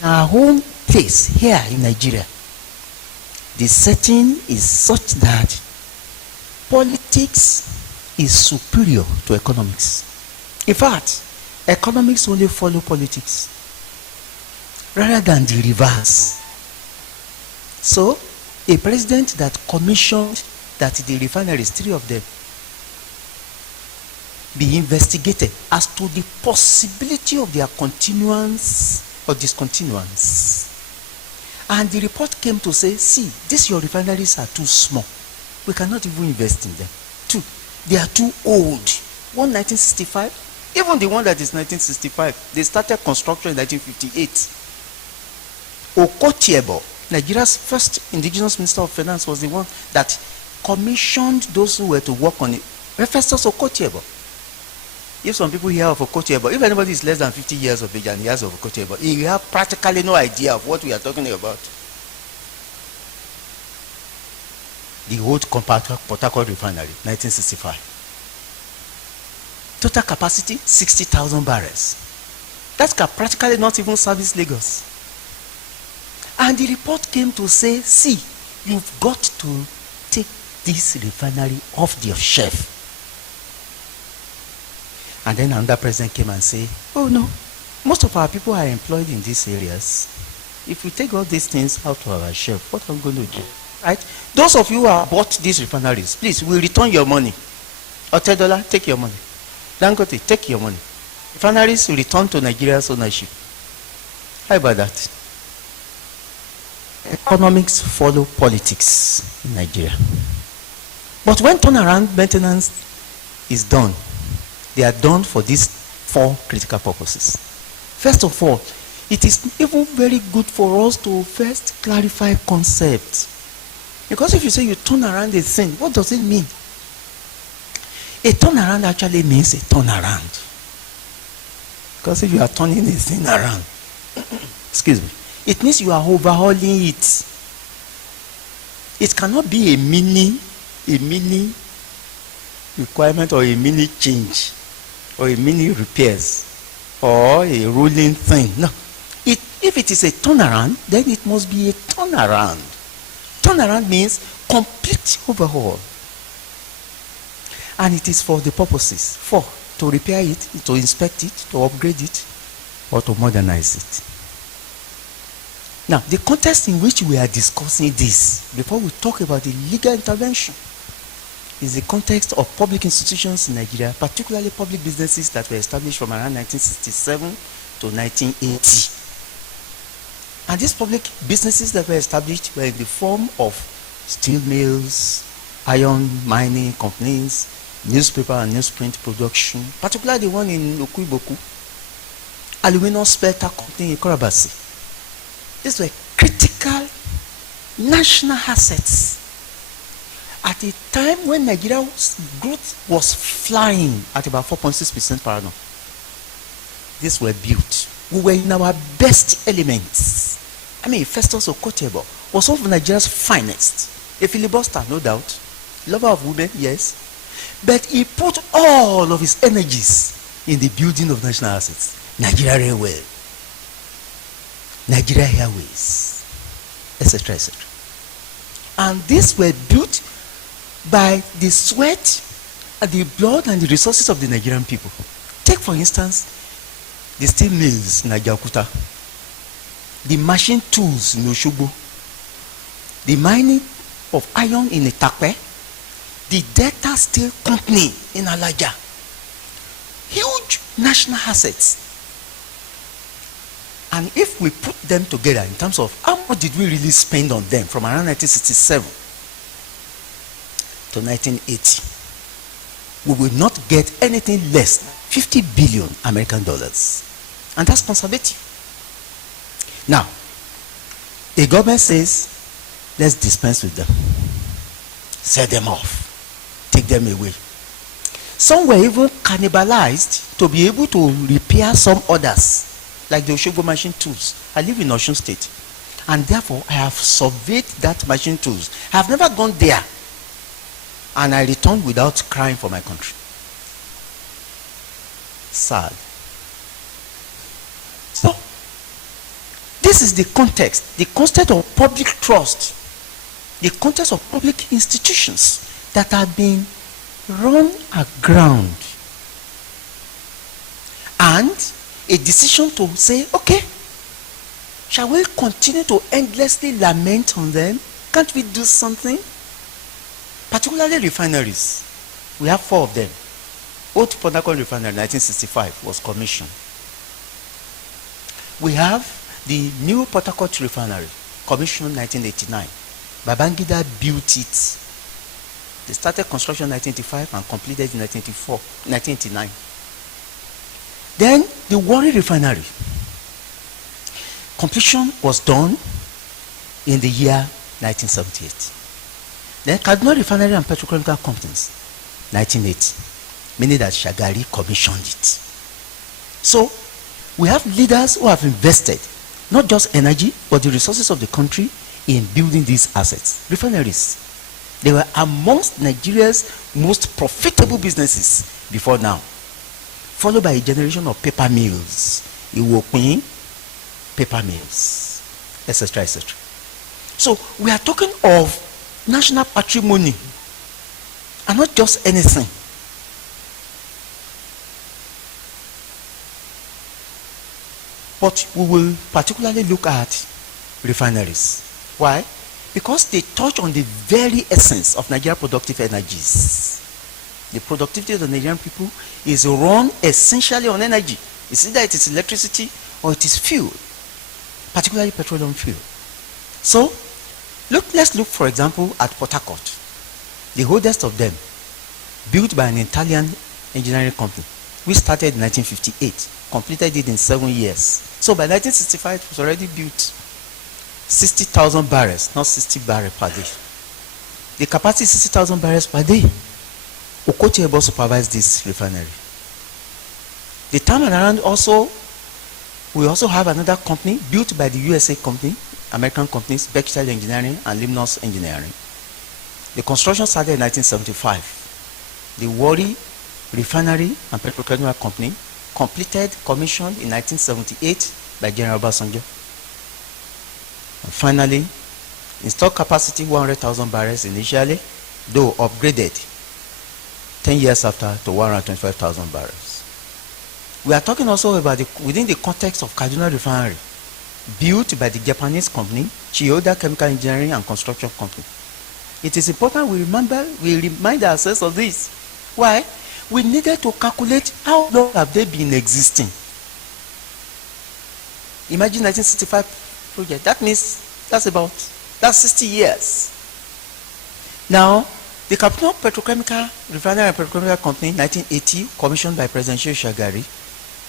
In our home place here in Nigeria, the setting is such that politics is superior to economics. In fact, economics only follow politics rather than the reverse. So, a president that commissioned that the refineries, 3 of them, be investigated as to the possibility of their continuance or discontinuance. And the report came to say, see, these your refineries are too small. We cannot even invest in them. 2, they are too old. One 1965, even the one that is 1965, they started construction in 1958. Okotiebo, Nigeria's first indigenous minister of finance, was the one that commissioned those who were to work on it. Festus Okotiebo. If some people hear of Okotiebo, if anybody is less than 50 years of age and hears of Okotiebo, he will have practically no idea of what we are talking about. The old Port Harcourt refinery, 1965. Total capacity, 60,000 barrels. That can practically not even service Lagos. And the report came to say, see, you've got to take this refinery off the shelf. And then another president came and said, oh no, most of our people are employed in these areas. If we take all these things out of our shelf, what are we going to do? Right? Those of you who have bought these refineries, please, we'll return your money. $10, take your money. Dangote, take your money. Refineries will return to Nigeria's ownership. How about that? Economics follow politics in Nigeria. But when turnaround maintenance is done, they are done for these 4 critical purposes. First of all, it is even very good for us to first clarify concepts. Because if you say you turn around a thing, what does it mean? A turnaround actually means a turnaround. Because if you are turning a thing around, excuse me, it means you are overhauling it. It cannot be a mini requirement or a mini change or a mini repairs or a rolling thing. No. If it is a turnaround, then it must be a turnaround. Turnaround means complete overhaul. And it is for the purposes. To repair it, to inspect it, to upgrade it, or to modernize it. Now, the context in which we are discussing this, before we talk about the legal intervention, is the context of public institutions in Nigeria, particularly public businesses that were established from around 1967 to 1980. And these public businesses that were established were in the form of steel mills, iron mining companies, newspaper and newsprint production, particularly the one in Okuiboku, aluminum smelter company in Korabasi. These were critical national assets at a time when Nigeria's growth was flying at about 4.6% per annum. These were built. We were in our best elements. I mean, Festus Okotebo was one of Nigeria's finest. A filibuster, no doubt. Lover of women, yes. But he put all of his energies in the building of national assets. Nigeria Railway, Nigeria Airways, etc., etc. And these were built by the sweat, and the blood, and the resources of the Nigerian people. Take, for instance, the steel mills in Ajaokuta, the machine tools in Osogbo, the mining of iron in Itakpe, the Delta Steel Company in Alaja. Huge national assets. And if we put them together in terms of how much did we really spend on them from around 1967 to 1980, we will not get anything less than 50 billion American dollars. And that's conservative. Now, the government says, let's dispense with them. Sell them off. Take them away. Some were even cannibalized to be able to repair some others, like the Osogbo machine tools. I live in Osun State, and therefore I have surveyed that machine tools. I have never gone there, and I returned without crying for my country. Sad. So, this is the context of public trust, the context of public institutions that are being run aground, and a decision to say, okay, shall we continue to endlessly lament on them? Can't we do something? Particularly refineries. We have 4 of them. Old Port Harcourt Refinery, 1965, was commissioned. We have the new Port Harcourt Refinery, commissioned 1989. Babangida built it. They started construction in 1985 and completed in 1989. Then the Warri Refinery, completion was done in the year 1978. Then Kaduna Refinery and Petrochemical Companies, 1980, meaning that Shagari commissioned it. So we have leaders who have invested not just energy but the resources of the country in building these assets. Refineries, they were amongst Nigeria's most profitable businesses before now, followed by a generation of paper mills, Iwopin, paper mills, etc., etc. So we are talking of national patrimony and not just anything. But we will particularly look at refineries. Why? Because they touch on the very essence of Nigerian productive energies. The productivity of the Nigerian people is run essentially on energy. It's either it is electricity or it is fuel, particularly petroleum fuel. So, let's look, for example, at Port Harcourt, the oldest of them, built by an Italian engineering company. We started in 1958, completed it in 7 years. So by 1965, it was already built 60,000 barrels, not 60 barrels per day. The capacity is 60,000 barrels per day. Okotie supervised this refinery. The time around also, we also have another company built by the USA company, American companies, Berkshire Engineering and Limnos Engineering. The construction started in 1975. The Warri Refinery and Petrochemical Company commissioned in 1978 by General Obasanjo. And finally, installed capacity 100,000 barrels initially, though upgraded 10 years after to 125,000 barrels. We are talking also about within the context of Kaduna Refinery, built by the Japanese company, Chiyoda Chemical Engineering and Construction Company. It is important we remind ourselves of this. Why? We needed to calculate how long have they been existing. Imagine 1965 project. That means that's 60 years. Now, the Kaduna Petrochemical Refinery and Petrochemical Company, 1980, commissioned by President Shehu Shagari,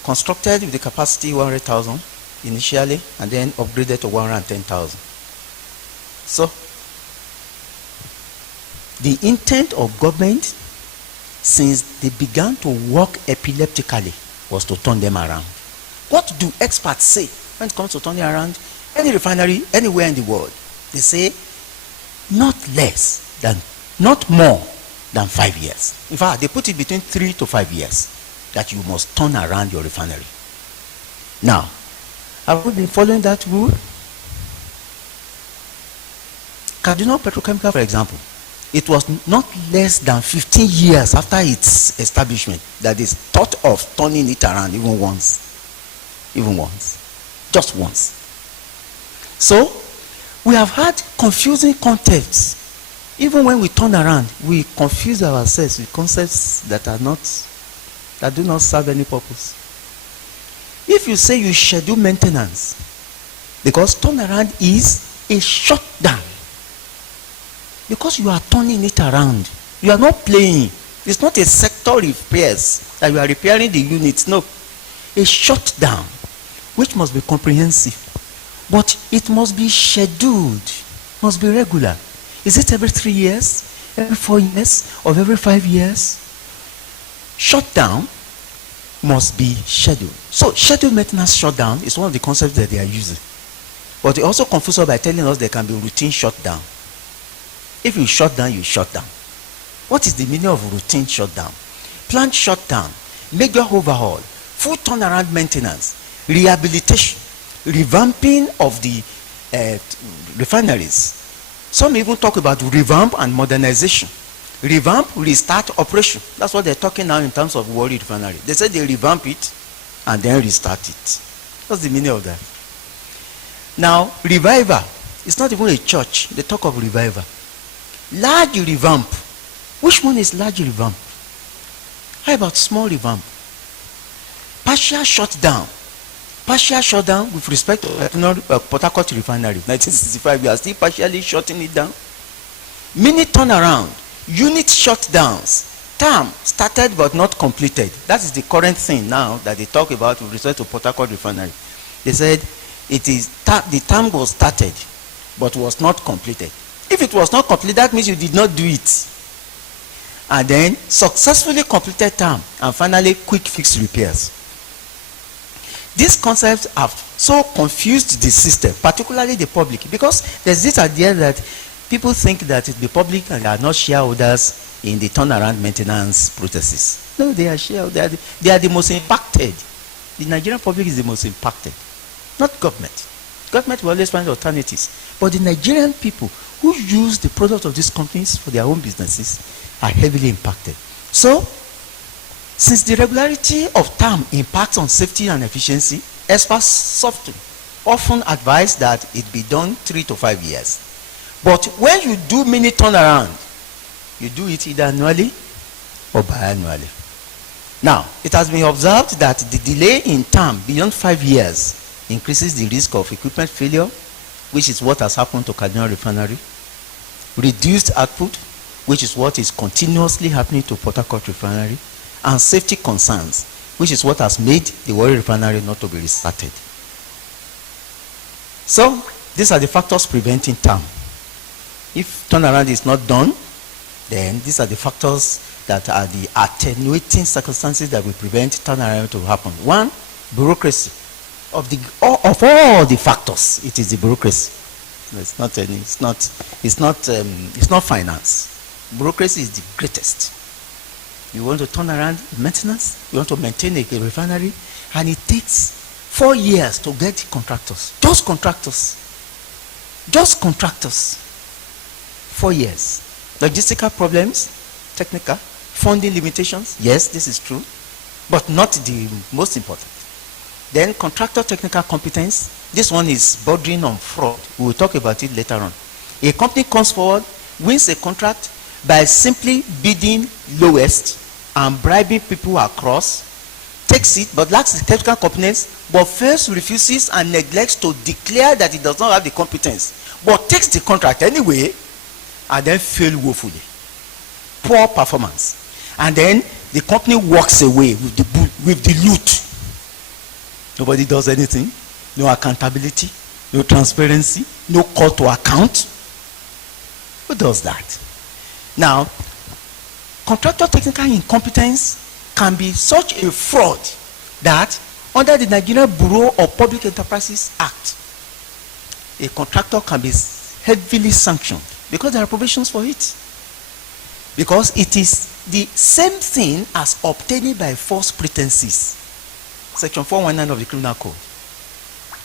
constructed with the capacity 100,000 initially, and then upgraded to 110,000. So, the intent of government, since they began to work epileptically, was to turn them around. What do experts say when it comes to turning around any refinery anywhere in the world? They say not more than 5 years. In fact, they put it between 3 to 5 years that you must turn around your refinery. Now, have we been following that rule? Kaduna Petrochemical, for example, it was not less than 15 years after its establishment that they thought of turning it around even once. Just once. So, we have had confusing concepts. Even when we turn around, we confuse ourselves with concepts that do not serve any purpose. If you say you schedule maintenance, because turnaround is a shutdown. Because you are turning it around. You are not playing. It's not a sector repairs that you are repairing the units. No. A shutdown, which must be comprehensive. But it must be scheduled, must be regular. Is it every 3 years, every 4 years, or every 5 years? Shutdown must be scheduled. So scheduled maintenance shutdown is one of the concepts that they are using. But they also confuse us by telling us there can be routine shutdown. If you shut down, you shut down. What is the meaning of routine shutdown? Plant shutdown, major overhaul, full turnaround maintenance, rehabilitation, revamping of the refineries. Some even talk about revamp and modernization. Revamp, restart, operation. That's what they're talking now in terms of Warri Refinery. They said they revamp it and then restart it. What's the meaning of that? Now, revival. It's not even a church. They talk of revival. Large revamp. Which one is large revamp? How about small revamp? Partial shutdown. Partial shutdown with respect to Port Harcourt Refinery. 1965, we are still partially shutting it down. Mini turnaround. Unit shutdowns. Term started but not completed. That is the current thing now that they talk about with respect to Port Harcourt Refinery. They said the term was started but was not completed. If it was not completed, that means you did not do it. And then successfully completed term, and finally quick fix repairs. These concepts have so confused the system, particularly the public, because there's this idea that people think that the public are not shareholders in the turnaround maintenance processes. No, they are shareholders. They are the most impacted. The Nigerian public is the most impacted, not government. Government will always find alternatives. But the Nigerian people who use the product of these companies for their own businesses, are heavily impacted. So, since the regularity of TAM impacts on safety and efficiency, experts often advise that it be done 3 to 5 years. But when you do mini turnaround, you do it either annually or biannually. Now, it has been observed that the delay in TAM beyond 5 years increases the risk of equipment failure, which is what has happened to Kaduna Refinery, reduced output, which is what is continuously happening to Port Harcourt Refinery, and safety concerns, which is what has made the Warri Refinery not to be restarted. So, these are the factors preventing TAM. If turnaround is not done, then these are the factors that are the attenuating circumstances that will prevent turnaround to happen. One, bureaucracy. Of all the factors, it is the bureaucracy. It's not finance. Bureaucracy is the greatest. You want to turn around maintenance, you want to maintain a refinery, and it takes 4 years to get contractors. Just contractors. 4 years. Logistical problems, technical, funding limitations, yes, this is true, but not the most important. Then contractor technical competence, this one is bordering on fraud. We will talk about it later on. A company comes forward, wins a contract by simply bidding lowest and bribing people across, takes it but lacks the technical competence, but first refuses and neglects to declare that it does not have the competence, but takes the contract anyway, and then fail woefully. Poor performance. And then the company walks away with the loot. Nobody does anything. No accountability, no transparency, no call to account. Who does that? Now, contractor technical incompetence can be such a fraud that under the Nigerian Bureau of Public Enterprises Act, a contractor can be heavily sanctioned because there are provisions for it. Because it is the same thing as obtaining by false pretenses. Section 419 of the Criminal Code.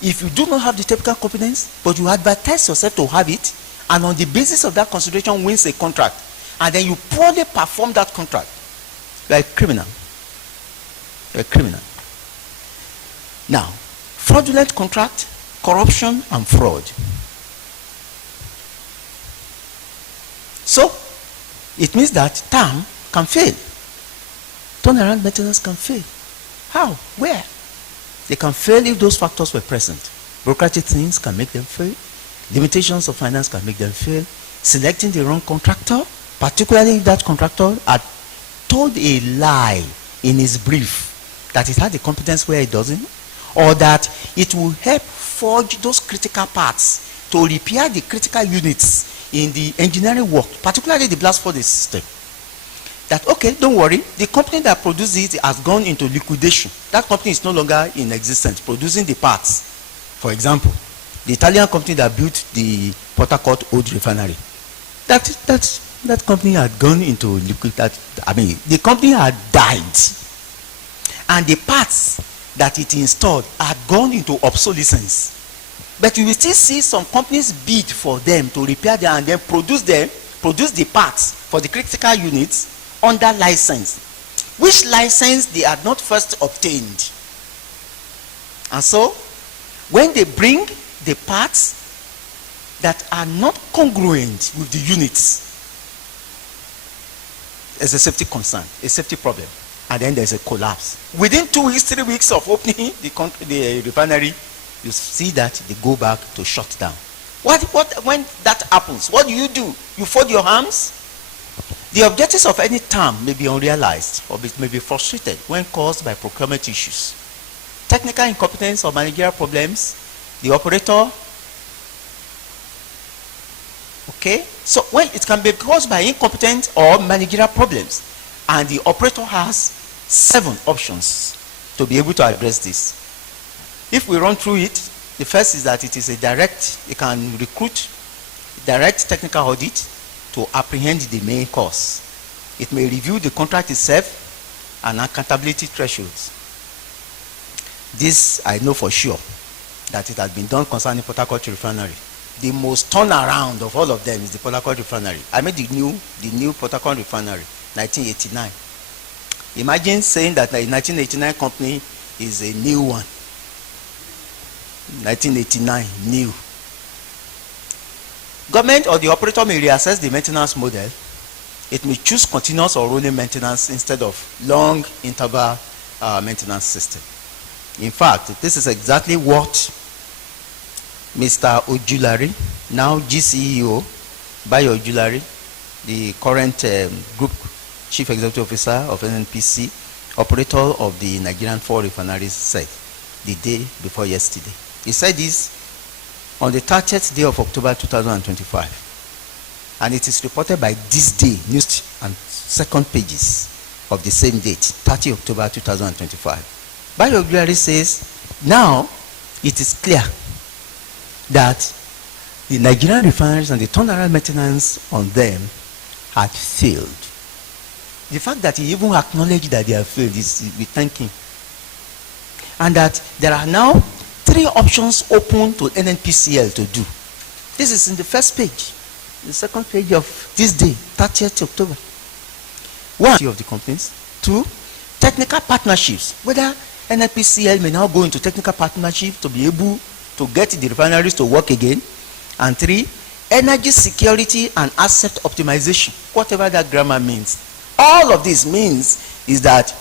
If you do not have the technical competence, but you advertise yourself to have it, and on the basis of that consideration wins a contract, and then you poorly perform that contract, you are a criminal. You are a criminal. Now, fraudulent contract, corruption, and fraud. So, it means that TAM can fail. Turnaround maintenance can fail. How? Where? They can fail if those factors were present. Bureaucratic things can make them fail. Limitations of finance can make them fail. Selecting the wrong contractor, particularly if that contractor had told a lie in his brief that it had the competence where it doesn't, or that it will help forge those critical parts to repair the critical units in the engineering work, particularly the blast furnace system. That, okay, don't worry, the company that produced it has gone into liquidation. That company is no longer in existence, producing the parts. For example, the Italian company that built the Port Harcourt Old Refinery, that company had gone into liquid. The company had died, and the parts that it installed had gone into obsolescence. But you will still see some companies bid for them to repair them and then produce the parts for the critical units under license, which license they had not first obtained. And so, when they bring the parts that are not congruent with the units, there's a safety concern, a safety problem, and then there's a collapse. Within 2 weeks, 3 weeks of opening the refinery, you see that they go back to shut down. When that happens, what do? You fold your arms. The objectives of any TAM may be unrealized or may be frustrated when caused by procurement issues, technical incompetence or managerial problems, the operator. Okay, so when it can be caused by incompetence or managerial problems, and the operator has 7 options to be able to address this. If we run through it, the first is that it is a direct, you can recruit direct technical audit to apprehend the main cause. It may review the contract itself and accountability thresholds. This I know for sure that it has been done concerning Port Harcourt Refinery. the most turnaround of all of them is the Port Harcourt refinery. I made the new Port Harcourt refinery, 1989. Imagine saying that a 1989 company is a new one. 1989, new. Government or the operator may reassess the maintenance model. It may choose continuous or rolling maintenance instead of long interval maintenance system. In fact, this is exactly what Mr. Ojulari, now GCEO, Bayo Ojulari, the current Group Chief Executive Officer of NNPC, operator of the Nigerian 4 refineries, said the day before yesterday. He said this on the 30th day of October 2025. And it is reported by this day, news and second pages of the same date, 30 October 2025. Bayo Ojulari says, now it is clear that the Nigerian refineries and the turnaround maintenance on them had failed. The fact that he even acknowledged that they have failed is we thank him. And that there are now 3 options open to NNPCL to do. This is in the first page, the second page of this day, 30th October. 1, of the companies. 2, technical partnerships. Whether NNPCL may now go into technical partnership to be able to get the refineries to work again. And 3, energy security and asset optimization, whatever that grammar means. All of this means is that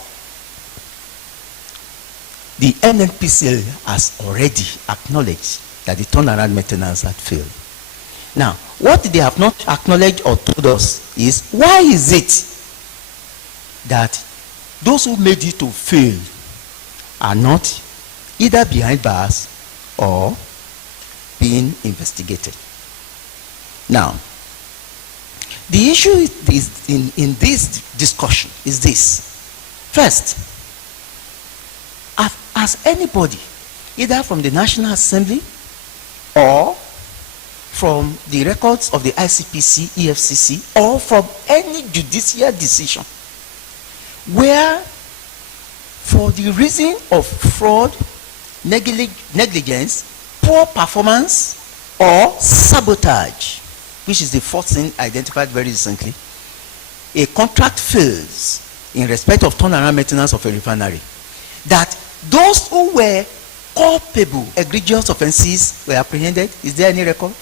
the NNPCL has already acknowledged that the turnaround maintenance had failed. Now, what they have not acknowledged or told us is, why is it that those who made it to fail are not either behind bars or being investigated? Now, the issue is in this discussion is this. First, has anybody, either from the National Assembly or from the records of the ICPC, EFCC, or from any judicial decision, where for the reason of fraud, negligence, poor performance, or sabotage, which is the fourth thing identified very recently, a contract fails in respect of turnaround maintenance of a refinery, that those who were culpable, egregious offenses were apprehended? Is there any record?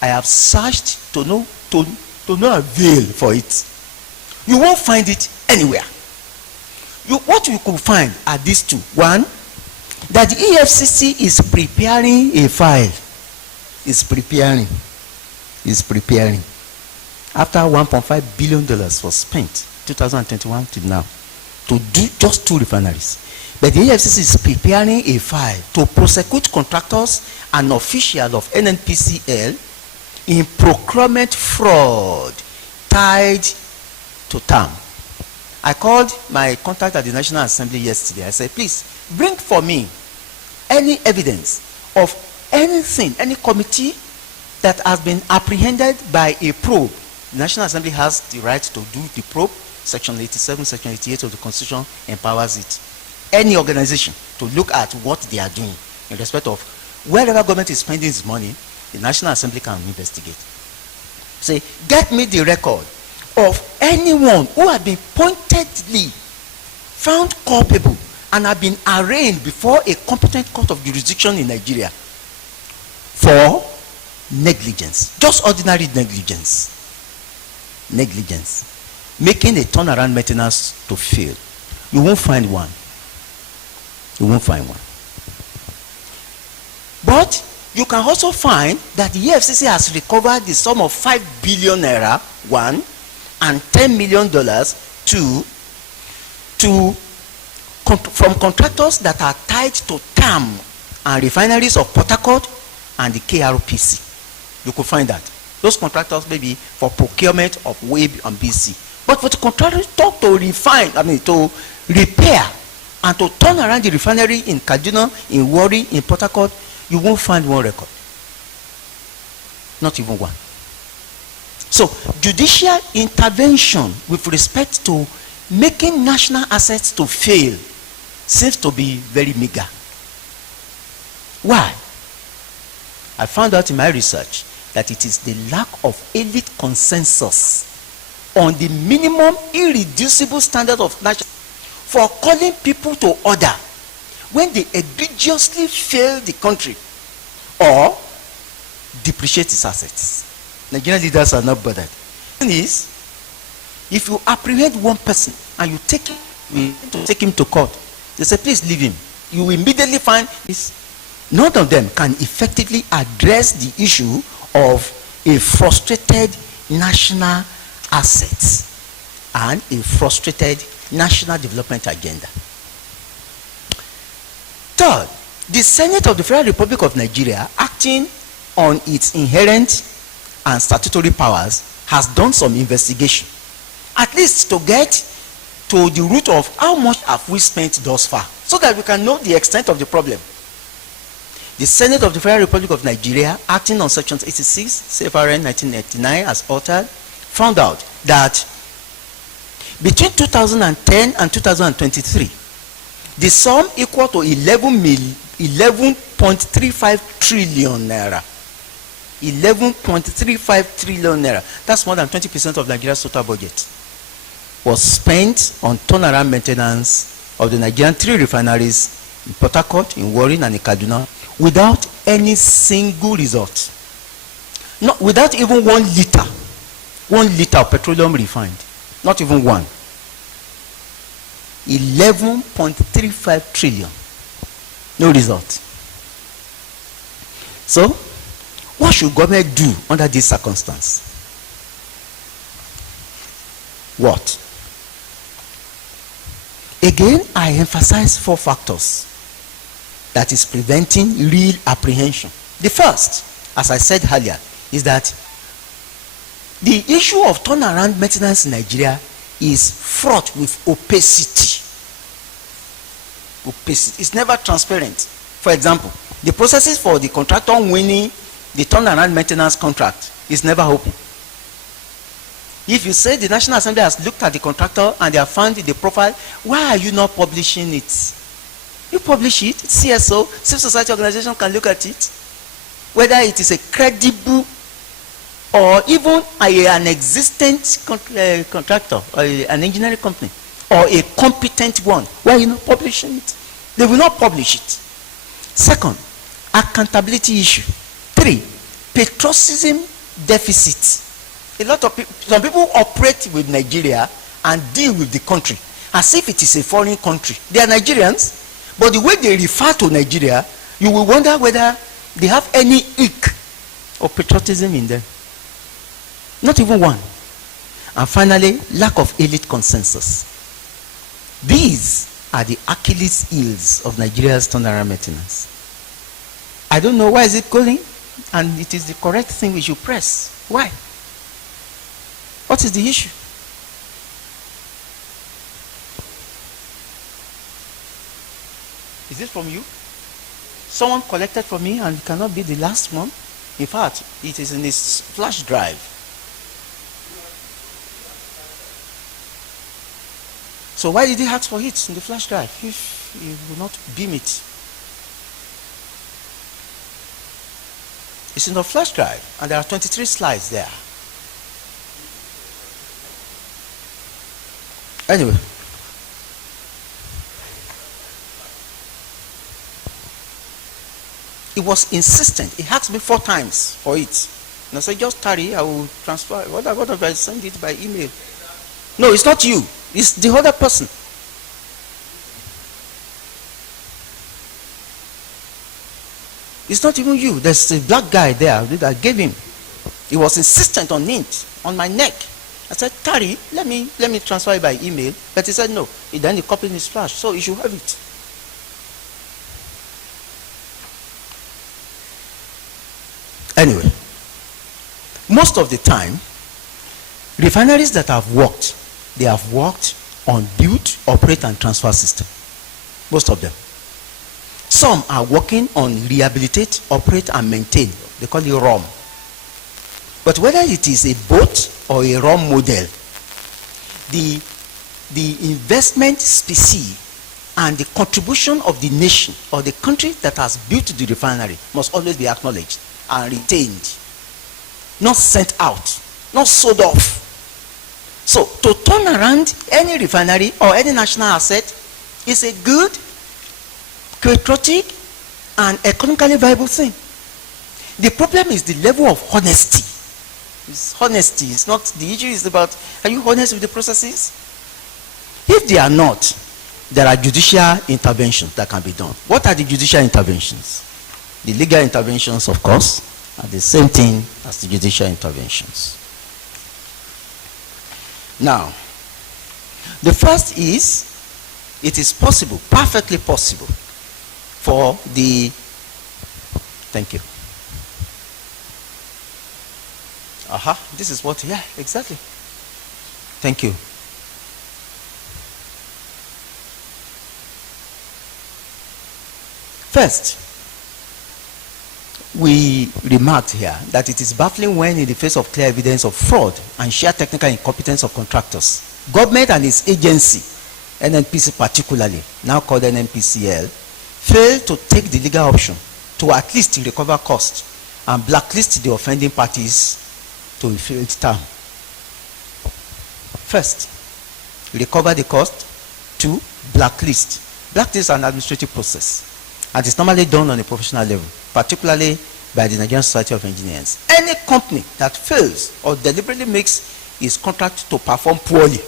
I have searched to no avail for it. You won't find it anywhere. What you could find are these 2. 1, that the EFCC is preparing a file. Is preparing. After $1.5 billion was spent 2021 to now to do just 2 refineries. But the EFCC is preparing a file to prosecute contractors and officials of NNPCL in procurement fraud tied to TAM. I called my contact at the National Assembly yesterday. I said, please bring for me any evidence of anything, any committee that has been apprehended by a probe. The National Assembly has the right to do the probe. Section 87, Section 88 of the Constitution empowers it. Any organization to look at what they are doing in respect of wherever government is spending its money, the National Assembly can investigate. Say, get me the record of anyone who has been pointedly found culpable and have been arraigned before a competent court of jurisdiction in Nigeria for negligence, just ordinary negligence, making a turnaround maintenance to fail. You won't find one. But you can also find that the EFCC has recovered the sum of 5 billion naira, 1, and $10 million, 2, from contractors that are tied to TAM and refineries of Port Harcourt and the KRPC. You could find that. Those contractors may be for procurement of WABE and BC. But for the contractors to repair and to turn around the refinery in Kaduna, in Warri, in Port Harcourt, you won't find one record. Not even one. So, judicial intervention with respect to making national assets to fail seems to be very meager. Why? I found out in my research that it is the lack of elite consensus on the minimum irreducible standard of national for calling people to order when they egregiously fail the country or depreciate its assets. Nigerian leaders are not bothered. The thing is, if you apprehend one person and you take him to court, they say, please leave him. You will immediately find this. None of them can effectively address the issue of a frustrated national assets and a frustrated national development agenda. Third, the Senate of the Federal Republic of Nigeria, acting on its inherent and statutory powers, has done some investigation, at least to get to the root of how much have we spent thus far, so that we can know the extent of the problem. The Senate of the Federal Republic of Nigeria, acting on Section 86, CFRN 1989 as altered, found out that between 2010 and 2023, the sum equal to 11.35 trillion naira. 11.35 trillion naira. That's more than 20% of Nigeria's total budget. Was spent on turnaround maintenance of the Nigerian 3 refineries in Port Harcourt, in Warri, and in Kaduna, without any single result. Not without even 1 liter. 1 liter of petroleum refined. Not even one. 11.35 trillion. No result. So, what should government do under this circumstance? What? Again, I emphasize 4 factors that is preventing real apprehension. The first, as I said earlier, is that the issue of turnaround maintenance in Nigeria is fraught with opacity. Opacity. It's never transparent. For example, the processes for the contractor winning the turnaround maintenance contract is never open. If you say the National Assembly has looked at the contractor and they have found the profile, why are you not publishing it? You publish it, CSO, civil society organization can look at it. Whether it is a credible or even an existent contractor or an engineering company or a competent one, why are you not publishing it? They will not publish it. Second, accountability issue. 3, patriotism deficit. A lot of people, some people operate with Nigeria and deal with the country as if it is a foreign country. They are Nigerians, but the way they refer to Nigeria, you will wonder whether they have any ick of patriotism in them. Not even one. And finally, lack of elite consensus. These are the Achilles heels of Nigeria's turnaround maintenance. I don't know why is it going, and it is the correct thing we should press. Why? What is the issue? Is this from you? Someone collected from me and it cannot be the last one. In fact, it is in his flash drive. So why did he ask for it in the flash drive if he will not beam it? It's in the flash drive and there are 23 slides there. Anyway. He was insistent. He asked me 4 times for it. And I said, just tarry, I will transfer. What if I send it by email? No, it's not you. It's the other person. It's not even you. There's a black guy there that I gave him. He was insistent on it, on my neck. I said, tarry, let me transfer it by email. But he said no. Then he copied his flash. So you should have it. Anyway, most of the time, refineries that have worked, they have worked on build, operate, and transfer system. Most of them. Some are working on rehabilitate, operate, and maintain. They call it ROM. But whether it is a boat or a ROM model, the investment species and the contribution of the nation or the country that has built the refinery must always be acknowledged. and retained, not sent out, not sold off. So to turn around any refinery or any national asset is a good, patriotic, and economically viable thing. The problem is the level of honesty. It's honesty. It's not, the issue is about, are you honest with the processes? If they are not, there are judicial interventions that can be done. What are the judicial interventions? The legal interventions, of course, are the same thing as the judicial interventions. Now, the first is, it is possible, perfectly possible, for the, thank you. This is what, yeah, exactly. Thank you. First, we remarked here that it is baffling when, in the face of clear evidence of fraud and sheer technical incompetence of contractors, government and its agency, NNPC particularly, now called NNPCL, failed to take the legal option to at least recover costs and blacklist the offending parties to a failed term. First, recover the cost. 2, blacklist. Blacklist is an administrative process, and it's normally done on a professional level, particularly by the Nigerian Society of Engineers. Any company that fails or deliberately makes its contract to perform poorly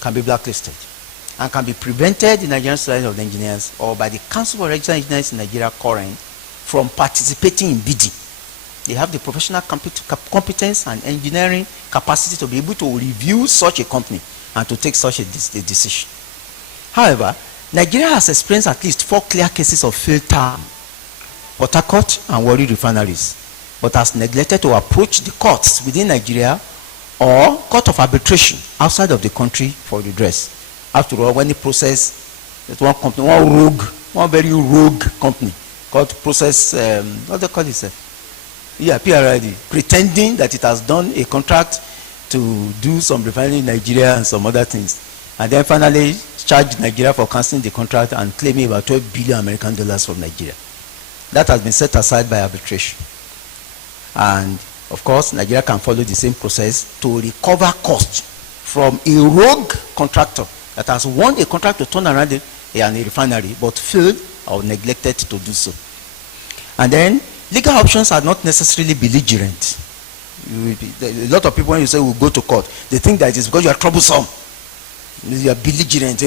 can be blacklisted and can be prevented in the Nigerian Society of Engineers or by the Council for Registered Engineers in Nigeria, current, from participating in bidding. They have the professional competence and engineering capacity to be able to review such a company and to take such a decision. However, Nigeria has experienced at least 4 clear cases of failed term, Port Harcourt and Warri refineries, but has neglected to approach the courts within Nigeria or court of arbitration outside of the country for redress. After all, when the process, that one company, one very rogue company called Process, what do they call it? Yeah, PRID, pretending that it has done a contract to do some refining in Nigeria and some other things, and then finally charged Nigeria for cancelling the contract and claiming about $12 billion American dollars from Nigeria. That has been set aside by arbitration. And of course, Nigeria can follow the same process to recover costs from a rogue contractor that has won a contract to turn around a refinery but failed or neglected to do so. And then legal options are not necessarily belligerent. A lot of people, when you say we'll go to court, they think that it's because you are troublesome. You are belligerent.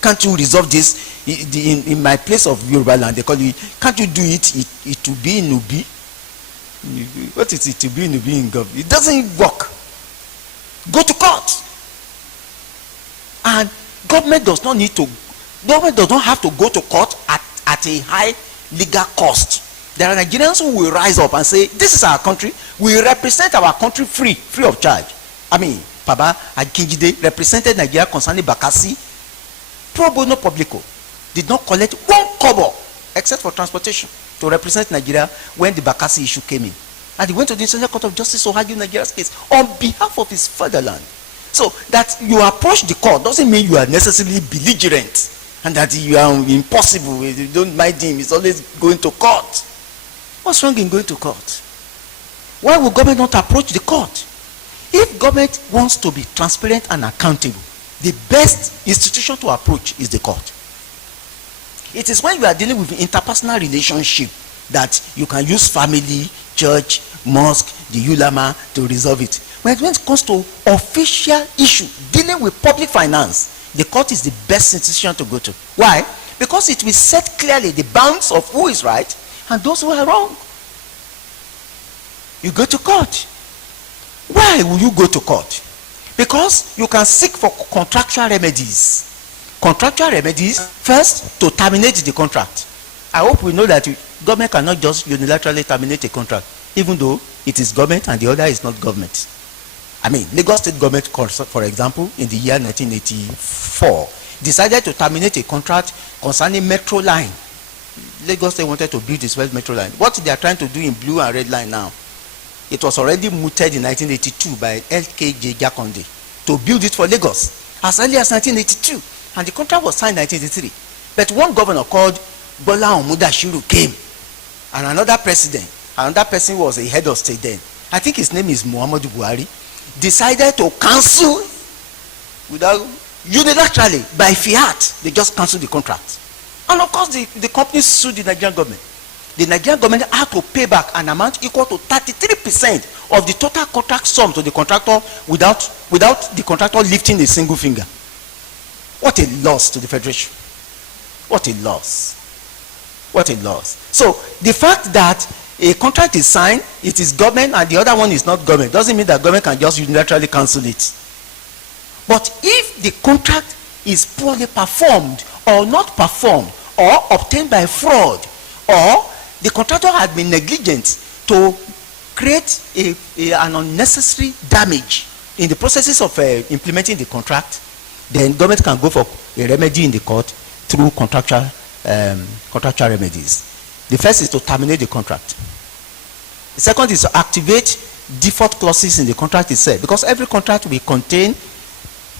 Can't you resolve this in my place of Yoruba land? They call you. Can't you do it? It will be in Ubi. What is it to be in Ubi in government? It doesn't work. Go to court. And government does not need to. Government does not have to go to court at a high legal cost. There are Nigerians who will rise up and say, this is our country. We represent our country free of charge. I mean, Paba Akinjide represented Nigeria concerning Bakassi pro bono publico, did not collect 1 kobo except for transportation to represent Nigeria when the Bakassi issue came in. And he went to the International Court of Justice to argue Nigeria's case on behalf of his fatherland. So that you approach the court doesn't mean you are necessarily belligerent and that you are impossible. You don't mind him, he's always going to court. What's wrong in going to court? Why will government not approach the court? If government wants to be transparent and accountable, the best institution to approach is the court. It is when you are dealing with interpersonal relationship that you can use family, church, mosque, the ulama to resolve it. When it comes to official issue dealing with public finance, the court is the best institution to go to. Why? Because it will set clearly the bounds of who is right and those who are wrong. You go to court. Why will you go to court? Because you can seek for contractual remedies. Contractual remedies, first, to terminate the contract. I hope we know that government cannot just unilaterally terminate a contract, even though it is government and the other is not government. I mean, Lagos State government, for example, in the year 1984, decided to terminate a contract concerning metro line. Lagos State wanted to build this West Metro line. What they are trying to do in blue and red line now, it was already mooted in 1982 by LKJ Jakonde to build it for Lagos as early as 1982, and the contract was signed in 1983. But one governor called Bola Omudashiru came, and another president another person was a head of state then, I think his name is Muhammadu Buhari, decided to cancel without unilaterally by fiat. They just canceled the contract, and of course the company sued the Nigerian government. The Nigerian government had to pay back an amount equal to 33% of the total contract sum to the contractor without the contractor lifting a single finger. What a loss to the federation. What a loss. What a loss. So the fact that a contract is signed, it is government, and the other one is not government, doesn't mean that government can just unilaterally cancel it. But if the contract is poorly performed or not performed or obtained by fraud, or the contractor had been negligent to create an unnecessary damage in the processes of implementing the contract, then government can go for a remedy in the court through contractual remedies. The first is to terminate the contract. The second is to activate default clauses in the contract itself, because every contract will contain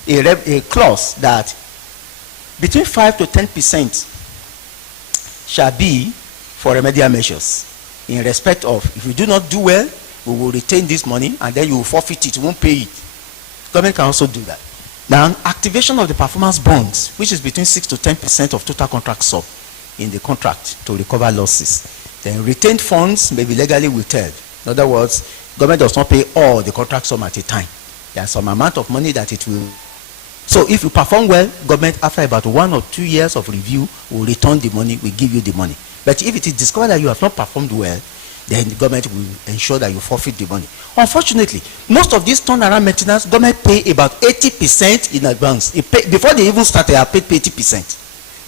a clause that between 5 to 10% shall be for remedial measures in respect of, if you do not do well, we will retain this money and then you will forfeit it, you won't pay it. Government can also do that. Now, activation of the performance bonds, which is between 6 to 10% of total contract sum in the contract to recover losses. Then retained funds may be legally withheld. In other words, government does not pay all the contract sum at a time. There is some amount of money that it will. So if you perform well, government after about 1 or 2 years of review will return the money, will give you the money. But if it is discovered that you have not performed well, then the government will ensure that you forfeit the money. Unfortunately, most of these turnaround maintenance, government pay about 80% in advance. Before they even start, they are paid 80%.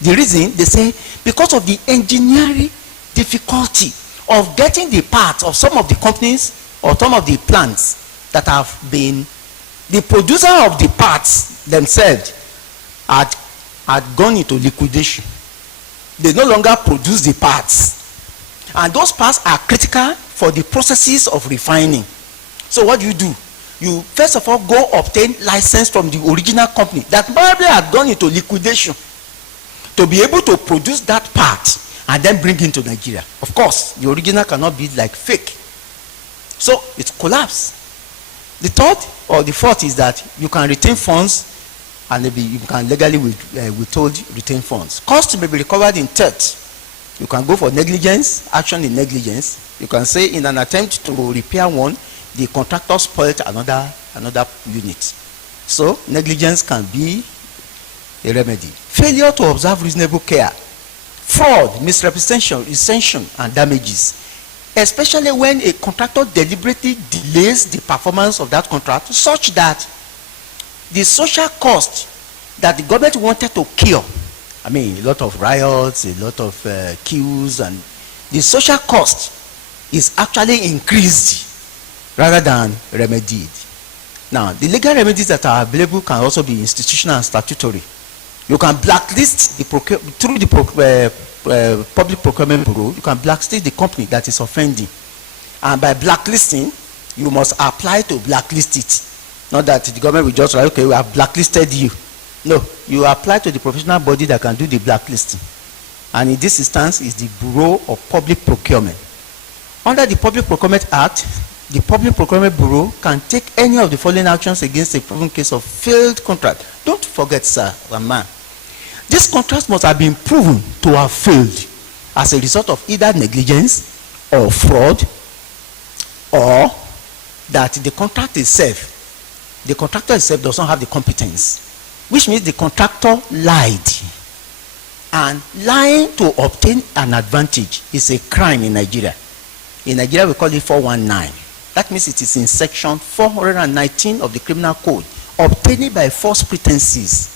The reason, they say, because of the engineering difficulty of getting the parts of some of the companies or some of the plants that have been, the producer of the parts themselves had gone into liquidation. They no longer produce the parts. And those parts are critical for the processes of refining. So what do? You first of all go obtain license from the original company that probably had gone into liquidation to be able to produce that part and then bring it into Nigeria. Of course, the original cannot be like fake. So it collapsed. The third or the fourth is that you can retain funds and maybe you can legally withhold retained funds. Costs may be recovered in thirds. You can go for negligence, action in negligence. You can say in an attempt to repair one, the contractor spoiled another unit. So negligence can be a remedy. Failure to observe reasonable care, fraud, misrepresentation, recension, and damages. Especially when a contractor deliberately delays the performance of that contract such that the social cost that the government wanted to cure, I mean, a lot of riots, a lot of queues, and the social cost is actually increased rather than remedied. Now, the legal remedies that are available can also be institutional and statutory. You can blacklist through the Public Procurement Bureau, you can blacklist the company that is offending. And by blacklisting, you must apply to blacklist it. Not that the government will just say, okay, we have blacklisted you. No, you apply to the professional body that can do the blacklisting. And in this instance is the Bureau of Public Procurement. Under the Public Procurement Act, the Public Procurement Bureau can take any of the following actions against a proven case of failed contract. Don't forget, sir, man, this contract must have been proven to have failed as a result of either negligence or fraud, or that the contractor itself does not have the competence, which means the contractor lied. And lying to obtain an advantage is a crime in Nigeria. In Nigeria, we call it 419. That means it is in section 419 of the Criminal Code, obtaining by false pretenses.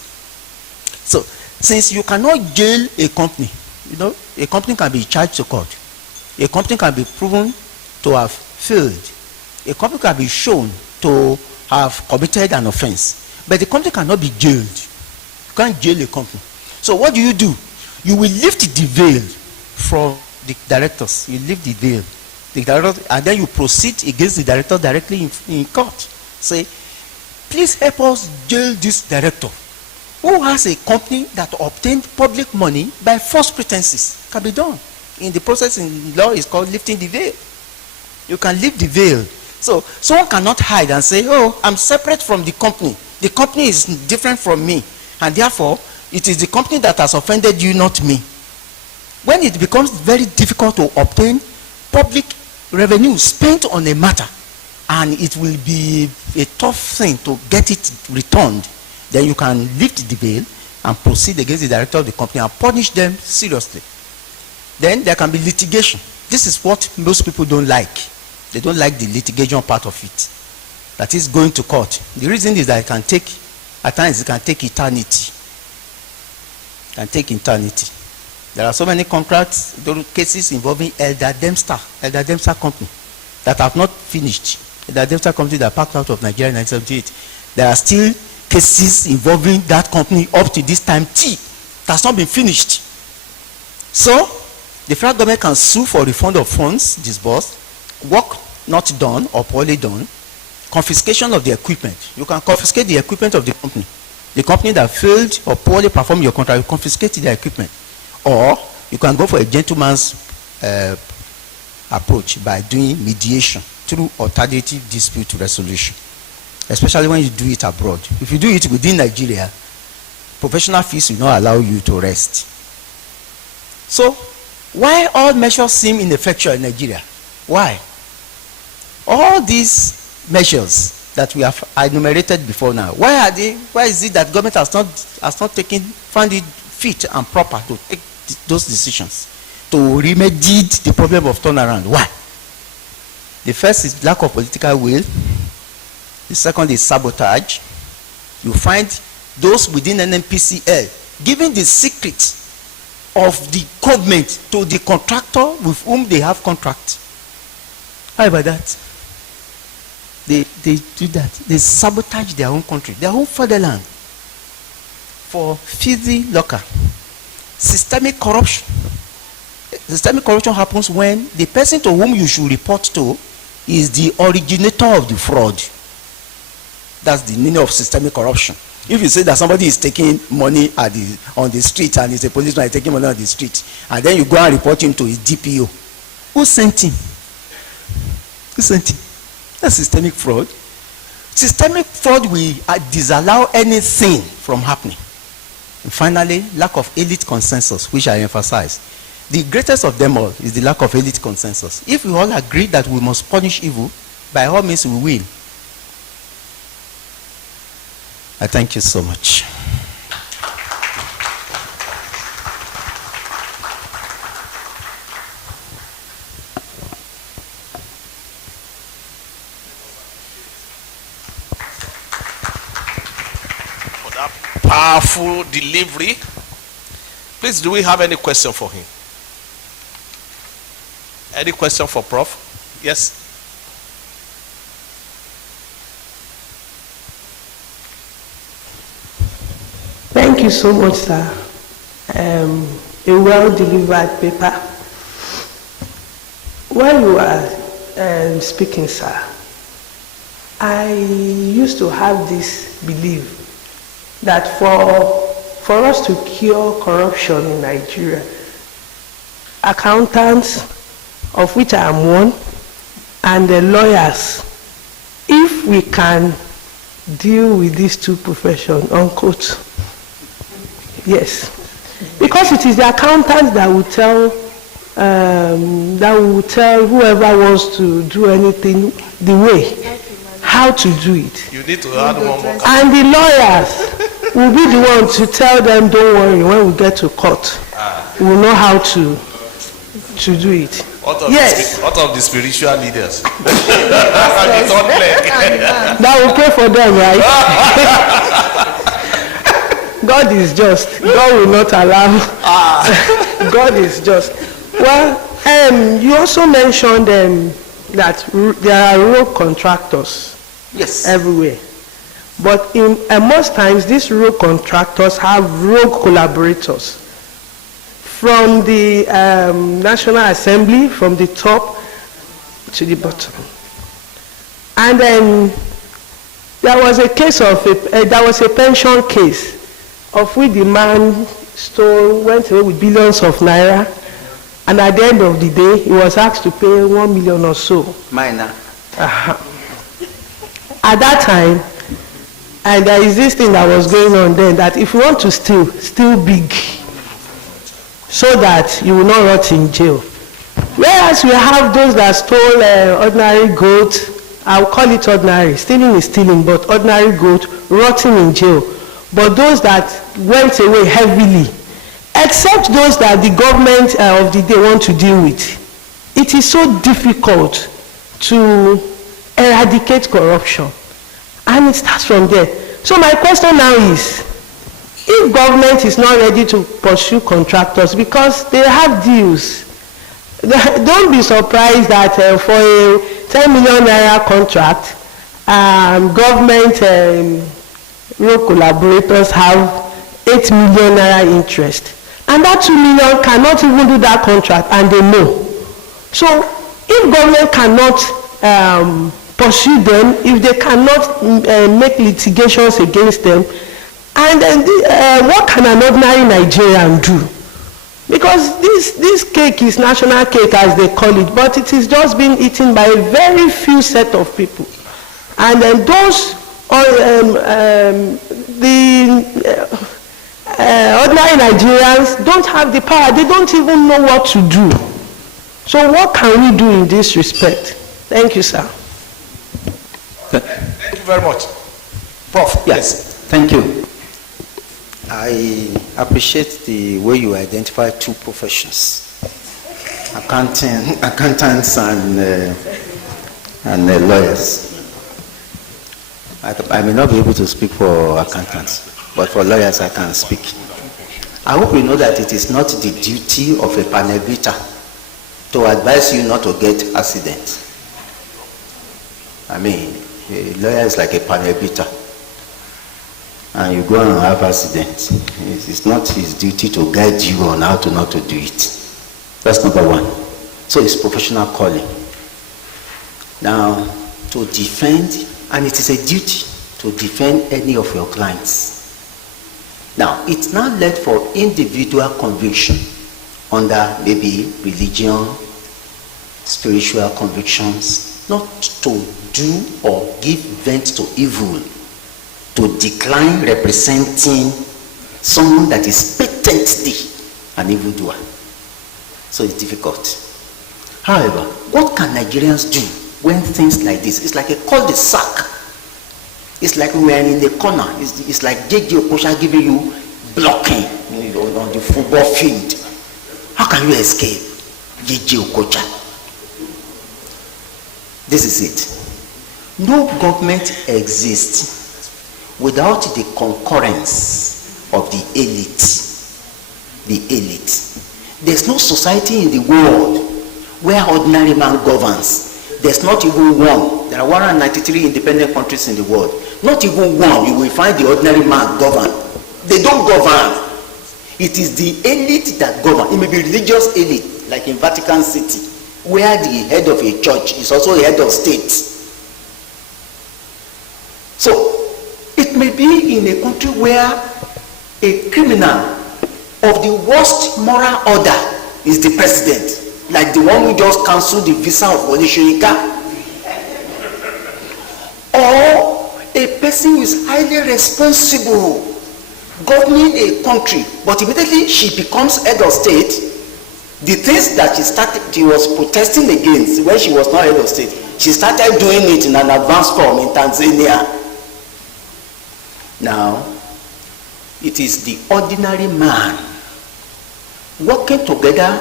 So, since you cannot jail a company, a company can be charged to court. A company can be proven to have failed. A company can be shown to have committed an offense. But the company cannot be jailed. You can't jail a company. So what do? You will lift the veil from the directors. You lift the veil. The director, and then you proceed against the director directly in court. Say, please help us jail this director who has a company that obtained public money by false pretenses. Can be done. In the process in law is called lifting the veil. You can lift the veil. So someone cannot hide and say, oh, I'm separate from the company. The company is different from me. And therefore, it is the company that has offended you, not me. When it becomes very difficult to obtain public revenue spent on a matter, and it will be a tough thing to get it returned, then you can lift the veil and proceed against the director of the company and punish them seriously. Then there can be litigation. This is what most people don't like. They don't like the litigation part of it. That is going to court. The reason is that it can take, at times it can take eternity. It can take eternity. There are so many contracts, cases involving Elder Dempster company that have not finished. Elder Dempster company that packed out of Nigeria in 1978. There are still cases involving that company up to this time T. It has not been finished. So, the federal government can sue for refund of funds disbursed, work not done or poorly done, confiscation of the equipment. You can confiscate the equipment of the company. The company that failed or poorly performed your contract, you confiscate the equipment. Or you can go for a gentleman's approach by doing mediation through alternative dispute resolution, especially when you do it abroad. If you do it within Nigeria, professional fees will not allow you to rest. So, why all measures seem ineffectual in Nigeria? Why? All these measures that we have enumerated before now, why are they? Why is it that government has not found it fit and proper to take those decisions to remedy the problem of turnaround? Why? The first is lack of political will. The second is sabotage. You find those within NNPCL giving the secret of the government to the contractor with whom they have contract. How about that? They do that. They sabotage their own country, their own fatherland, for filthy lucre. Systemic corruption. Systemic corruption happens when the person to whom you should report to is the originator of the fraud. That's the meaning of systemic corruption. If you say that somebody is taking money on the street and is a policeman is taking money on the street, and then you go and report him to his DPO, who sent him? Who sent him? That's systemic fraud. Systemic fraud will disallow anything from happening. And finally, lack of elite consensus, which I emphasize. The greatest of them all is the lack of elite consensus. If we all agree that we must punish evil, by all means we will. I thank you so much. For that powerful delivery. Please, do we have any question for him? Any question for Prof? Yes. Thank you so much, sir. A well-delivered paper. While you were speaking, sir, I used to have this belief that for us to cure corruption in Nigeria, accountants, of which I am one, and the lawyers, if we can deal with these two professions, unquote. Yes, because it is the accountants that will tell whoever wants to do anything the way, how to do it. You need to add one more. And the lawyers will be the ones to tell them, don't worry, when we get to court, we will know how to do it. What of the spiritual leaders? That will pray for them, right? God is just. God will not allow. God is just. Well, you also mentioned that there are rogue contractors. Yes. Everywhere. But most times, these rogue contractors have rogue collaborators. From the National Assembly, from the top to the bottom. And then there was a case of there was a pension case of which the man went away with billions of naira, And at the end of the day, he was asked to pay 1 million or so. Minor. At that time, and there is this thing that was going on then, that if you want to steal, steal big, so that you will not rot in jail. Whereas we have those that stole ordinary goat, I'll call it ordinary, stealing is stealing, but ordinary goat, rotting in jail. But those that went away heavily, except those that the government of the day want to deal with, it is so difficult to eradicate corruption. And it starts from there. So my question now is, if government is not ready to pursue contractors because they have deals, don't be surprised that for a 10 million naira contract, government road collaborators have 8 million naira interest. And that 2 million cannot even do that contract, and they know. So if government cannot pursue them, if they cannot make litigations against them, and then what can an ordinary Nigerian do? Because this cake is national cake, as they call it, but it is just being eaten by a very few set of people. And then those, ordinary Nigerians don't have the power. They don't even know what to do. So what can we do in this respect? Thank you, sir. Thank you very much. Prof, yes. Thank you. I appreciate the way you identify two professions, accountants and lawyers. I may not be able to speak for accountants, but for lawyers I can speak. I hope you know that it is not the duty of a panel beater to advise you not to get accident. I mean, a lawyer is like a panel beater, and you go and have accident. It's not his duty to guide you on how to not to do it. That's number one. So it's professional calling. Now, to defend, and it is a duty to defend any of your clients. Now, it's not left for individual conviction under maybe religion, spiritual convictions, not to do or give vent to evil, to decline representing someone that is patently an evildoer. So it's difficult. However, what can Nigerians do when things like this? It's like a cul-de-sac. It's like we are in the corner. It's like J.J. Okocha giving you blocking on the football field. How can you escape J.J. Okocha? This is it. No government exists without the concurrence of the elite. The elite. There's no society in the world where ordinary man governs. There's not even one. There are 193 independent countries in the world. Not even one you will find the ordinary man govern. They don't govern. It is the elite that govern. It may be religious elite, like in Vatican City, where the head of a church is also a head of state. So, it may be in a country where a criminal of the worst moral order is the president, like the one who just cancelled the visa of Wole Soyinka. Or a person who is highly responsible governing a country, but immediately she becomes head of state, the things that she was protesting against when she was not head of state, she started doing it in an advanced form in Tanzania. Now, it is the ordinary man working together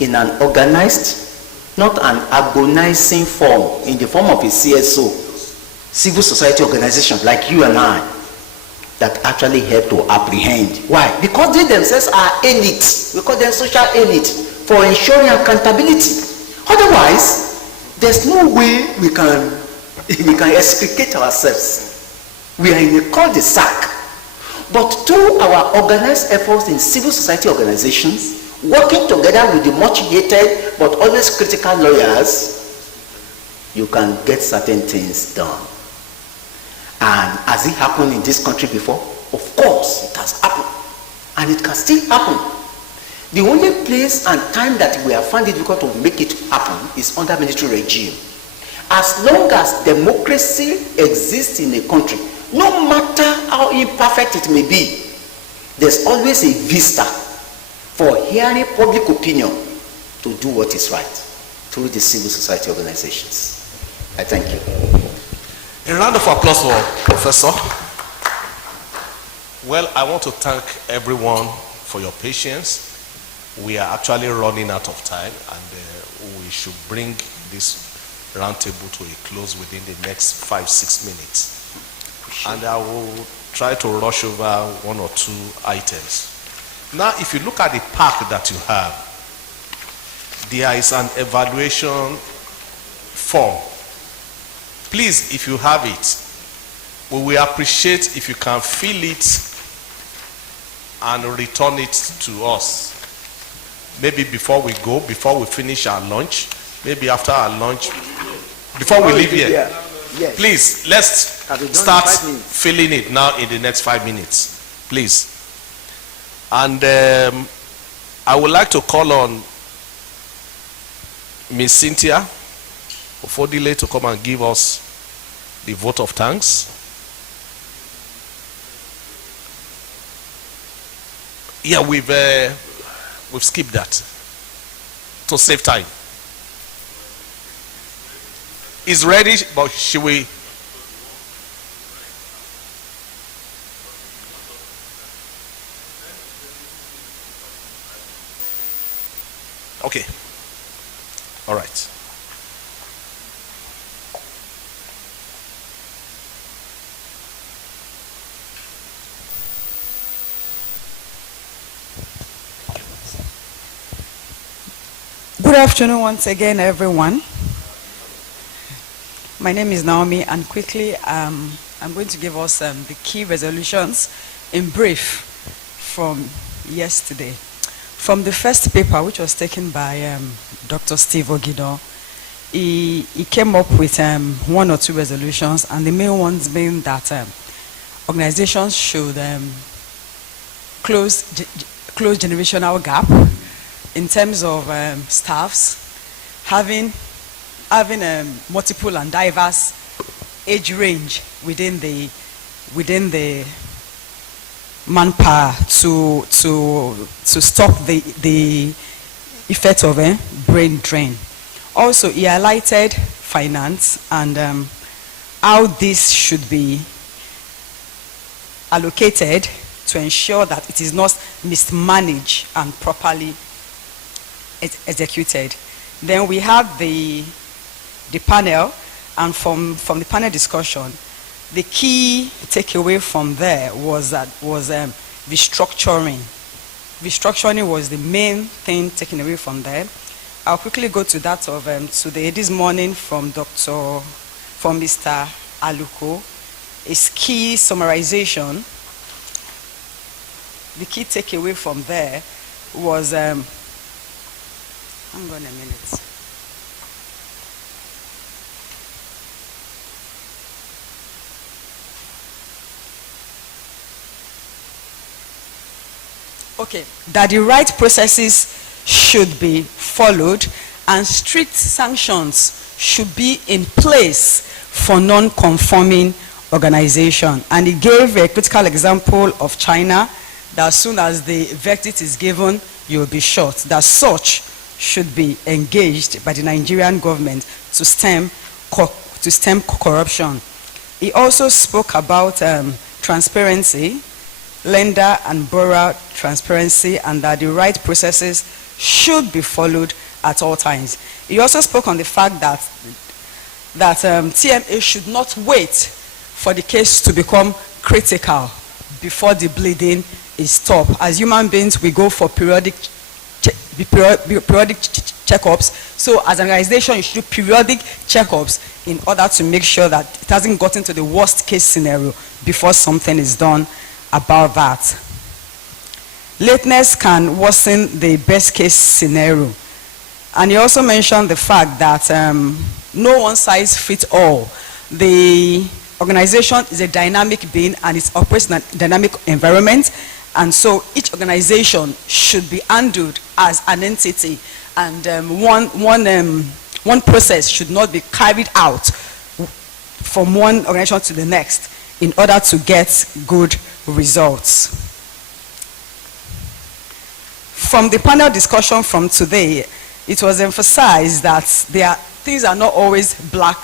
in an organized, not an agonizing form, in the form of a CSO, civil society organization like you and I, that actually help to apprehend. Why? Because they themselves are elite. We call them social elite, for ensuring accountability. Otherwise, there's no way we can extricate ourselves. We are in a cul-de-sac. But through our organized efforts in civil society organizations, working together with the much hated but always critical lawyers, you can get certain things done. And has it happened in this country before? Of course, it has happened. And it can still happen. The only place and time that we have found it difficult to make it happen is under military regime. As long as democracy exists in a country, no matter how imperfect it may be, there's always a vista for hearing public opinion to do what is right through the civil society organizations. I thank you. A round of applause for Professor. Well, I want to thank everyone for your patience. We are actually running out of time, and we should bring this roundtable to a close within the next 5-6 minutes. And I will try to rush over one or two items. Now, if you look at the pack that you have, there is an evaluation form. Please, if you have it, we will appreciate if you can fill it and return it to us. Maybe before we go, before we finish our lunch, maybe after our lunch, before we leave here. Yes. Please, let's start filling it now in the next 5 minutes. Please. And I would like to call on Miss Cynthia Ofodile to come and give us the vote of thanks. Yeah, we've skipped that to save time. Is ready, but should we? Okay. All right. Good afternoon once again, everyone. My name is Naomi, and quickly I'm going to give us the key resolutions in brief from yesterday. From the first paper, which was taken by Dr. Steve Ogido, he came up with one or two resolutions, and the main ones being that organizations should close generational gap in terms of staffs, having multiple and diverse age range within the manpower to stop the effect of a brain drain. Also, he highlighted finance and how this should be allocated to ensure that it is not mismanaged and properly executed. Then we have the panel, and from the panel discussion, the key takeaway from there was restructuring. Restructuring was the main thing taken away from there. I'll quickly go to that of today, this morning from Mr. Aluko. His key summarization, the key takeaway from there was, hang on a minute. Okay, that the right processes should be followed and strict sanctions should be in place for non-conforming organization. And he gave a critical example of China, that as soon as the verdict is given, you will be shot. That such should be engaged by the Nigerian government to stem corruption. He also spoke about transparency, lender and borrower transparency, and that the right processes should be followed at all times. He also spoke on the fact that TMA should not wait for the case to become critical before the bleeding is stopped. As human beings, we go for periodic checkups. So as an organization, you should do periodic checkups in order to make sure that it hasn't gotten to the worst case scenario before something is done about that. Lateness can worsen the best case scenario. And he also mentioned the fact that no one size fits all. The organization is a dynamic being and it operates in a dynamic environment, And so each organization should be handled as an entity, and one process should not be carried out from one organization to the next in order to get good results. From the panel discussion from today, it was emphasized that things are not always black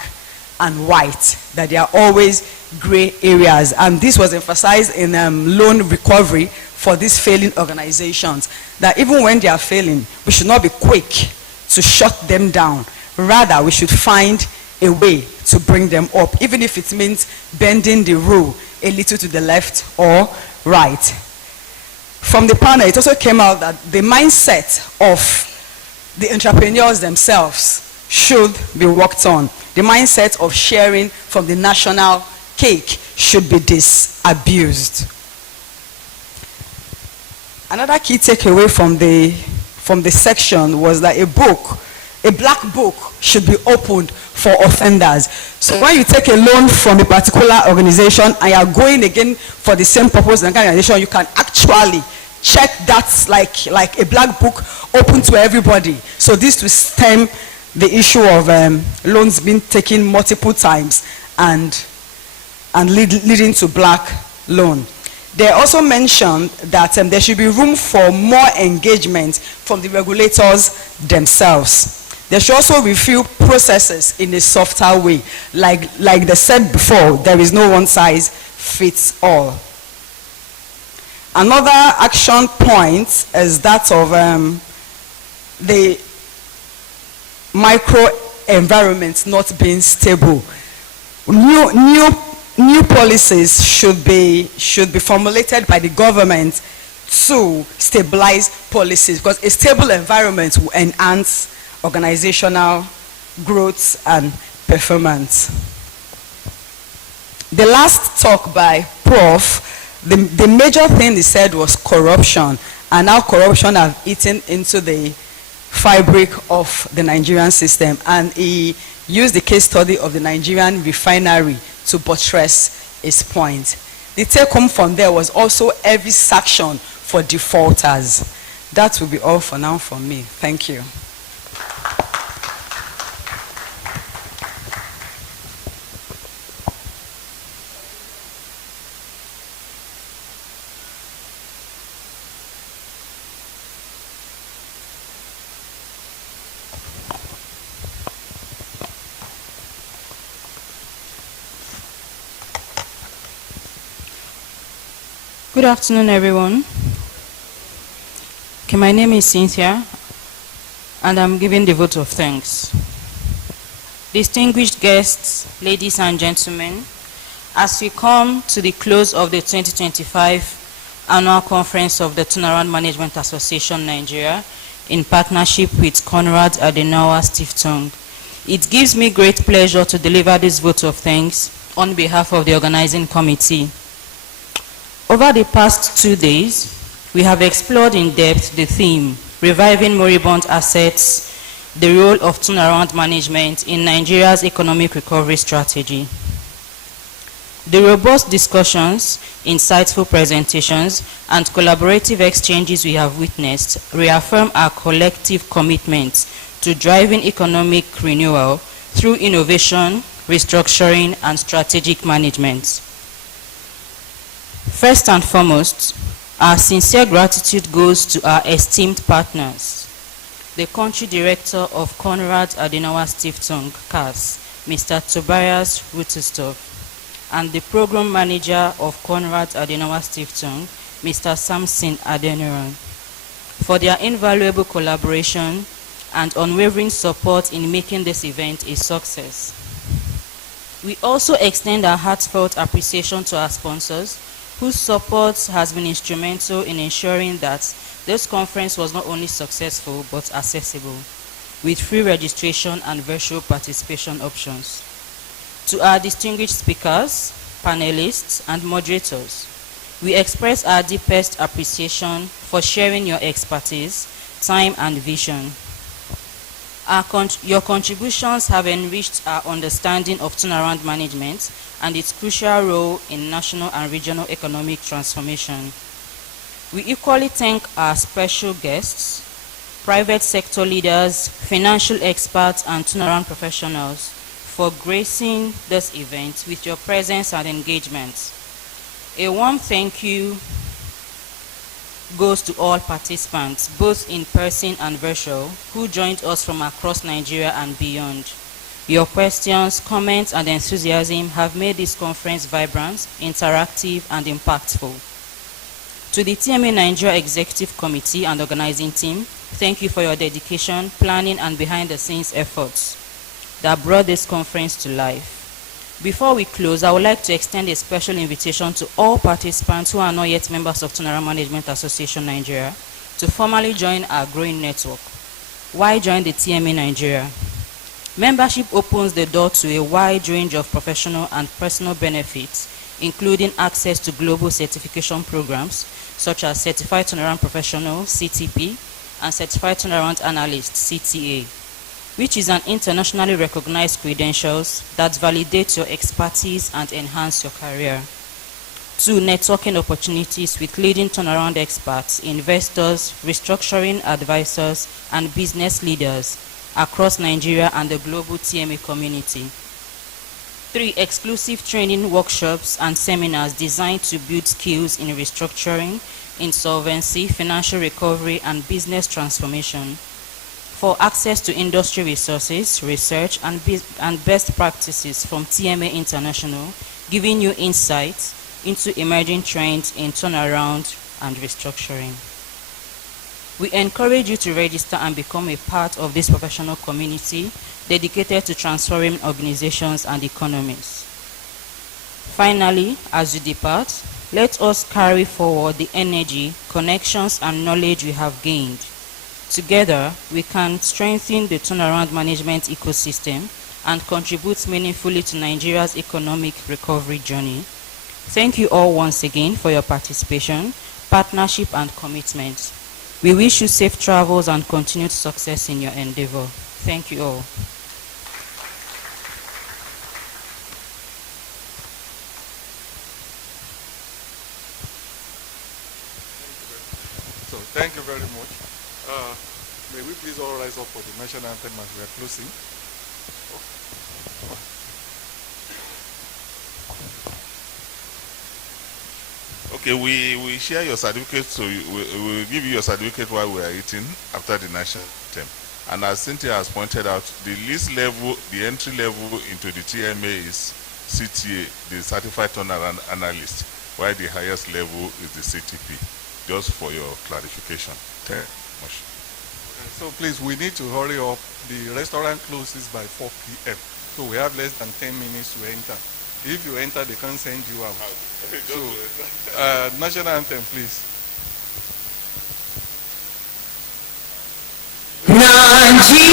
and white, that there are always gray areas. And this was emphasized in loan recovery for these failing organizations, that even when they are failing, we should not be quick to shut them down. Rather, we should find a way to bring them up, even if it means bending the rule a little to the left or right. From the panel, it also came out that the mindset of the entrepreneurs themselves should be worked on. The mindset of sharing from the national cake should be disabused. Another key takeaway from the section was that a black book should be opened for offenders. So when you take a loan from a particular organization and you are going again for the same purpose in the organization, you can actually check that like a black book open to everybody. So this will stem the issue of loans being taken multiple times and leading to black loan. They also mentioned that there should be room for more engagement from the regulators themselves. They should also review processes in a softer way. Like they said before, there is no one size fits all. Another action point is that of the microenvironment not being stable. New policies should be formulated by the government to stabilize policies, because a stable environment will enhance organizational growth and performance. The last talk by Prof, the major thing he said was corruption, and how corruption have eaten into the fabric of the Nigerian system, and he used the case study of the Nigerian refinery to buttress his point. The take home from there was also heavy sanction for defaulters. That will be all for now from me. Thank you. Good afternoon, everyone. Okay, my name is Cynthia, and I'm giving the vote of thanks. Distinguished guests, ladies and gentlemen, as we come to the close of the 2025 annual conference of the Turnaround Management Association Nigeria in partnership with Konrad Adenauer Stiftung, it gives me great pleasure to deliver this vote of thanks on behalf of the organizing committee. Over the past 2 days, we have explored in depth the theme, Reviving Moribund Assets, the role of turnaround management in Nigeria's economic recovery strategy. The robust discussions, insightful presentations, and collaborative exchanges we have witnessed reaffirm our collective commitment to driving economic renewal through innovation, restructuring, and strategic management. First and foremost, our sincere gratitude goes to our esteemed partners, the Country Director of Konrad Adenauer Stiftung, CAS, Mr. Tobias Rutestoff, and the Program Manager of Konrad Adenauer Stiftung, Mr. Samson Adeniran, for their invaluable collaboration and unwavering support in making this event a success. We also extend our heartfelt appreciation to our sponsors, whose support has been instrumental in ensuring that this conference was not only successful but accessible, with free registration and virtual participation options. To our distinguished speakers, panelists, and moderators, we express our deepest appreciation for sharing your expertise, time, and vision. Your contributions have enriched our understanding of turnaround management and its crucial role in national and regional economic transformation. We equally thank our special guests, private sector leaders, financial experts, and turnaround professionals for gracing this event with your presence and engagement. A warm thank you goes to all participants, both in person and virtual, who joined us from across Nigeria and beyond. Your questions, comments, and enthusiasm have made this conference vibrant, interactive, and impactful. To the TMA Nigeria Executive Committee and organizing team, thank you for your dedication, planning, and behind-the-scenes efforts that brought this conference to life. Before we close, I would like to extend a special invitation to all participants who are not yet members of Turnaround Management Association Nigeria to formally join our growing network. Why join the TMA Nigeria? Membership opens the door to a wide range of professional and personal benefits, including access to global certification programs such as Certified Turnaround Professional, CTP, and Certified Turnaround Analyst, CTA, which is an internationally recognized credentials that validate your expertise and enhance your career. 2, networking opportunities with leading turnaround experts, investors, restructuring advisors, and business leaders across Nigeria and the global TMA community. 3, exclusive training workshops and seminars designed to build skills in restructuring, insolvency, financial recovery, and business transformation. 4, access to industry resources, research, and best practices from TMA International, giving you insights into emerging trends in turnaround and restructuring. We encourage you to register and become a part of this professional community dedicated to transforming organizations and economies. Finally, as you depart, let us carry forward the energy, connections, and knowledge we have gained. Together, we can strengthen the turnaround management ecosystem and contribute meaningfully to Nigeria's economic recovery journey. Thank you all once again for your participation, partnership, and commitment. We wish you safe travels and continued success in your endeavor. Thank you all. So thank you very much. May we please all rise up for the national anthem as we are closing. Okay, we share your certificate, so we will give you your certificate while we are eating after the national anthem. And as Cynthia has pointed out, the least level, the entry level into the TMA is CTA, the Certified Turnaround Analyst, while the highest level is the CTP, just for your clarification. Thank you much. So please, we need to hurry up. The restaurant closes by 4 p.m. So we have less than 10 minutes to enter. If you enter, they can't send you out. So, national anthem, please. Nigeria,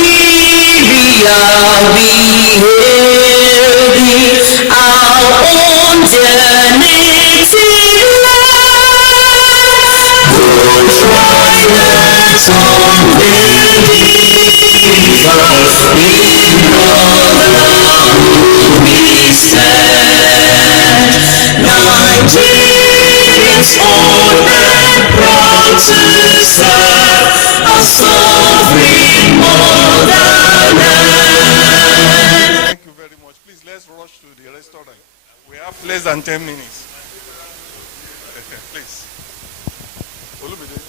we hail thee, our own dear native land. Go try that unveil thee, in brotherhood we stand. Nigerians old and proud to serve a sovereign motherland. Thank you very much. Please, let's rush to the restaurant. We have less than 10 minutes. Please. Olumide.